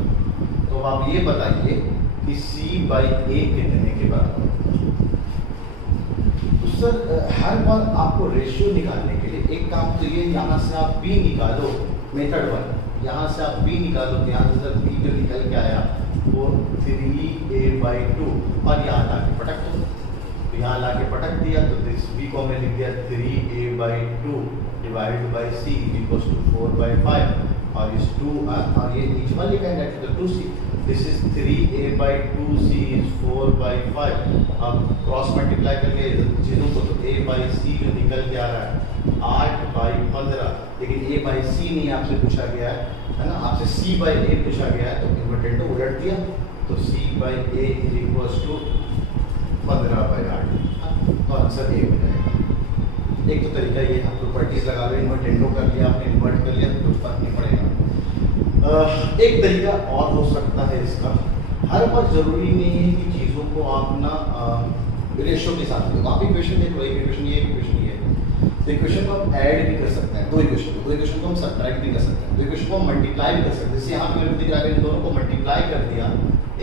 तो आप ये बताइए कि c/a कितने के बराबर है। तो सर हर बार आपको रेशियो निकालने के लिए एक काम तो ये, यहाँ से आप b निकालो, मेथड 1, यहाँ से आप b निकालो, तो यहाँ से सर b जो निकल के आया वो 3a/2, और यहाँ लाके पटक दो, तो यहाँ लाके पटक दिया, तो इस b को हमने लिख दिया 3a/2 divide by c equals to 4/5, और इस 2 और ये नीचे वाली का 2c, this is 3a/2c is 4/5। अब क्रॉस मल्टीप्लाई करके चीज़ों को, तो a/c जो निकल के आ रहा है 8/15, लेकिन a/c नहीं आपसे पूछा गया है ना, आपसे c/a पूछा गया है, तो इन्वर्टेंडो उलट दिया, तो c/a इज इक्वल्स टू 15/8, तो आंसर ए हो जाएगा। एक तो तरीका ये, आप प्रॉपर्टीज लगा लो, इन्वर्टेंडो कर लिया आपने, इन्वर्ट कर लिया, तो कुछ फर्क नहीं पड़ेगा। एक तरीका और हो सकता है इसका, हर बार जरूरी नहीं है कि चीज़ों को आप ना रेशियो के साथ दो। आप इक्वेशन देख लो, एक इक्वेशन ये, एक इक्वेशन ये, तो इक्वेशन को आप ऐड भी कर सकते हैं, दो इक्वेशन को हम सब्ट्रैक्ट भी कर सकते हैं, दो इक्वेशन को हम मल्टीप्लाई भी कर सकते हैं। जैसे यहाँ पे दिख रहा है, इन दोनों को मल्टीप्लाई कर दिया,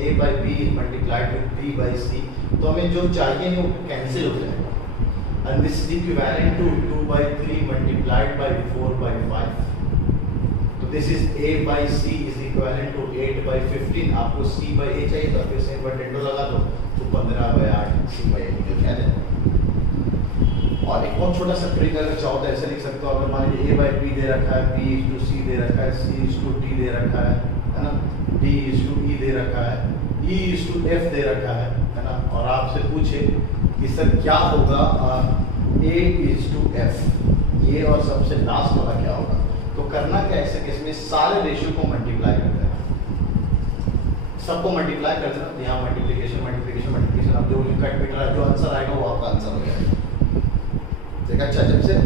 a/b मल्टीप्लाइड विद b/c, तो हमें जो चाहिए वो कैंसिल हो जाएगा, and this is equivalent to 2/3 multiplied by 4/5, तो this is a/c is equivalent to 8/15। आपको c/a चाहिए तो फिर से इन्वर्टेंडो लगा दो, तो 15/8 c/a निकल के आ जाएगा। और एक बहुत छोटा सा ट्रिक अगर चाहो तो ऐसे लिख सकते हो, अगर मान लीजिए a/b दे रखा है, b/c दे रखा है, c/d दे रखा है ना, d/e दे रखा है, e/f दे रखा है ना, और आपसे पूछे कि सर क्या होगा a/f, ये और सबसे लास्ट वाला क्या होगा, तो करना क्या ऐसे केस में, सारे रेशियो को मल्टीप्लाई कर देना, सबको मल्टीप्लाई कर देना, यहाँ मल्टीप्लिकेशन मल्टीप्लिकेशन मल्टीप्लिकेशन, अब जो कट पिट रहा है, जो आंसर आएगा वो आपका आंसर हो जाएगा। ठीक है, अच्छा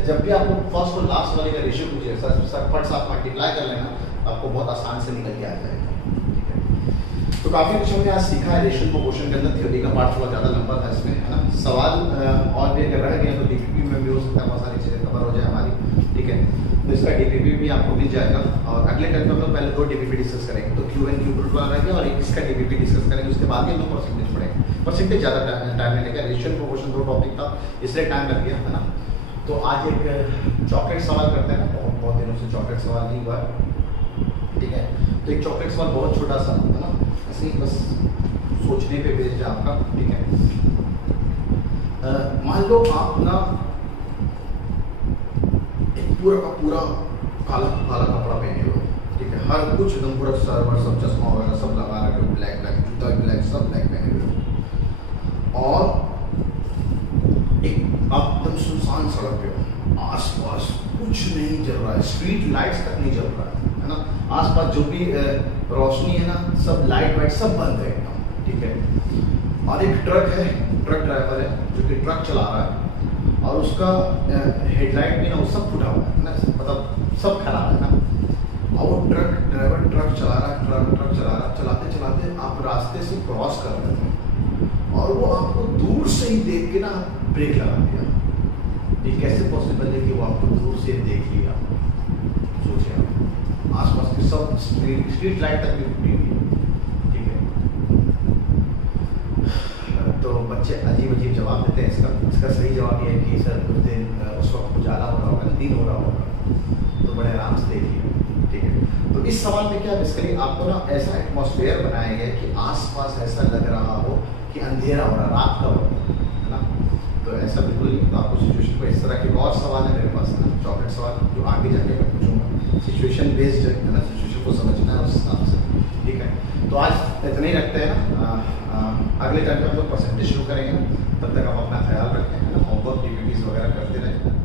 जब भी आपको फर्स्ट और लास्ट वाले का रेशियो पूछे, फट से आप मल्टीप्लाई कर लेना, आपको बहुत आसान से निकल के आ जाएगा। ठीक है, तो काफ़ी कुछ हमने आज सीखा है रेशियो प्रोपोर्शन के अंदर। थ्योरी का पार्ट थोड़ा ज़्यादा लंबा था इसमें, है ना। सवाल और भी अगर रह गए तो डीपीपी में भी हो सकता है, बहुत सारी चीज़ें कवर हो जाए हमारी। ठीक है, तो इसका डीपीपी भी आपको मिल जाएगा, और अगले टाइम में हम लोग पहले 2 डीपीपी डिस्कस करेंगे, तो Q&Q वाला रहेगा और एक इसका डीपीपी डिस्कस करेंगे, उसके बाद ही हम लोग परसेंटेज पढ़ेंगे। परसेंटेज ज़्यादा टाइम लगेगा, रेशियो प्रोपोर्शन 2 टॉपिक था इसलिए टाइम लग गया, है ना। तो आज एक चॉकलेट सवाल करते हैं ना, बहुत दिनों से चॉकलेट सवाल नहीं हुआ है। ठीक है, तो एक चॉकलेट सवाल बहुत छोटा सा, है ना, ऐसे ही बस सोचने पे बेस्ड है आपका। ठीक है, मान लो आप ना एक पूरा का पूरा काला काला कपड़ा पहने हो, ठीक है, हर कुछ एकदम पूरा सर्वर सब चश्मा वगैरह सब लगा रखे हो, ब्लैक ब्लैक जूता ब्लैक सब ब्लैक पहने हुए हो, और एक आप एकदम सुनसान सड़क पे हो, आसपास कुछ नहीं चल रहा है, स्ट्रीट लाइट्स तक नहीं चल रहा है ना, आसपास जो भी रोशनी है ना, सब लाइट वाइट सब बंद है एकदम। ठीक है, और एक ट्रक है, ट्रक ड्राइवर है जो कि ट्रक चला रहा है, और उसका हेडलाइट भी ना वो सब फूटा हुआ है ना, मतलब सब खराब है ना, और वो ट्रक ड्राइवर ट्रक चला रहा है, ट्रक चला रहा है, चलाते चलाते आप रास्ते से क्रॉस कर रहे हो, और वो आपको दूर से ही देख के ना ब्रेक लगा दिया। ये कैसे पॉसिबल है कि वो आपको दूर से देख लिया? सोचिए आप, आसपास की सब स्ट्रीट लाइट तक भी फूटी हुई है। ठीक है, तो बच्चे अजीब अजीब जवाब देते हैं। इसका सही जवाब ये है कि सर कुछ दिन उस वक्त उजाला हो रहा होगा, दिन हो रहा होगा, तो बड़े आराम से देखिए। ठीक है, तो इस सवाल में क्या बेसिकली आपको ना ऐसा एटमॉस्फेयर बनाया गया कि आसपास ऐसा लग रहा हो कि अंधेरा हो रहा, रात का वक्त है ना, तो ऐसा बिल्कुल नहीं। तो आपको सिचुएशन को इस तरह के और सवाल है मेरे पास, है ना, चॉकलेट सवाल जो आगे जाके मैं पूछूंगा, सिचुएशन बेस्ड है ना, सिचुएशन को समझना है उस हिसाब से। ठीक है, तो आज इतना ही रखते हैं ना, अगले टाइम पे हम लोग परसेंटेज शुरू करेंगे। तब तक आप अपना ख्याल रखें, है ना, होमवर्क डीपीपीज वगैरह करते रहें।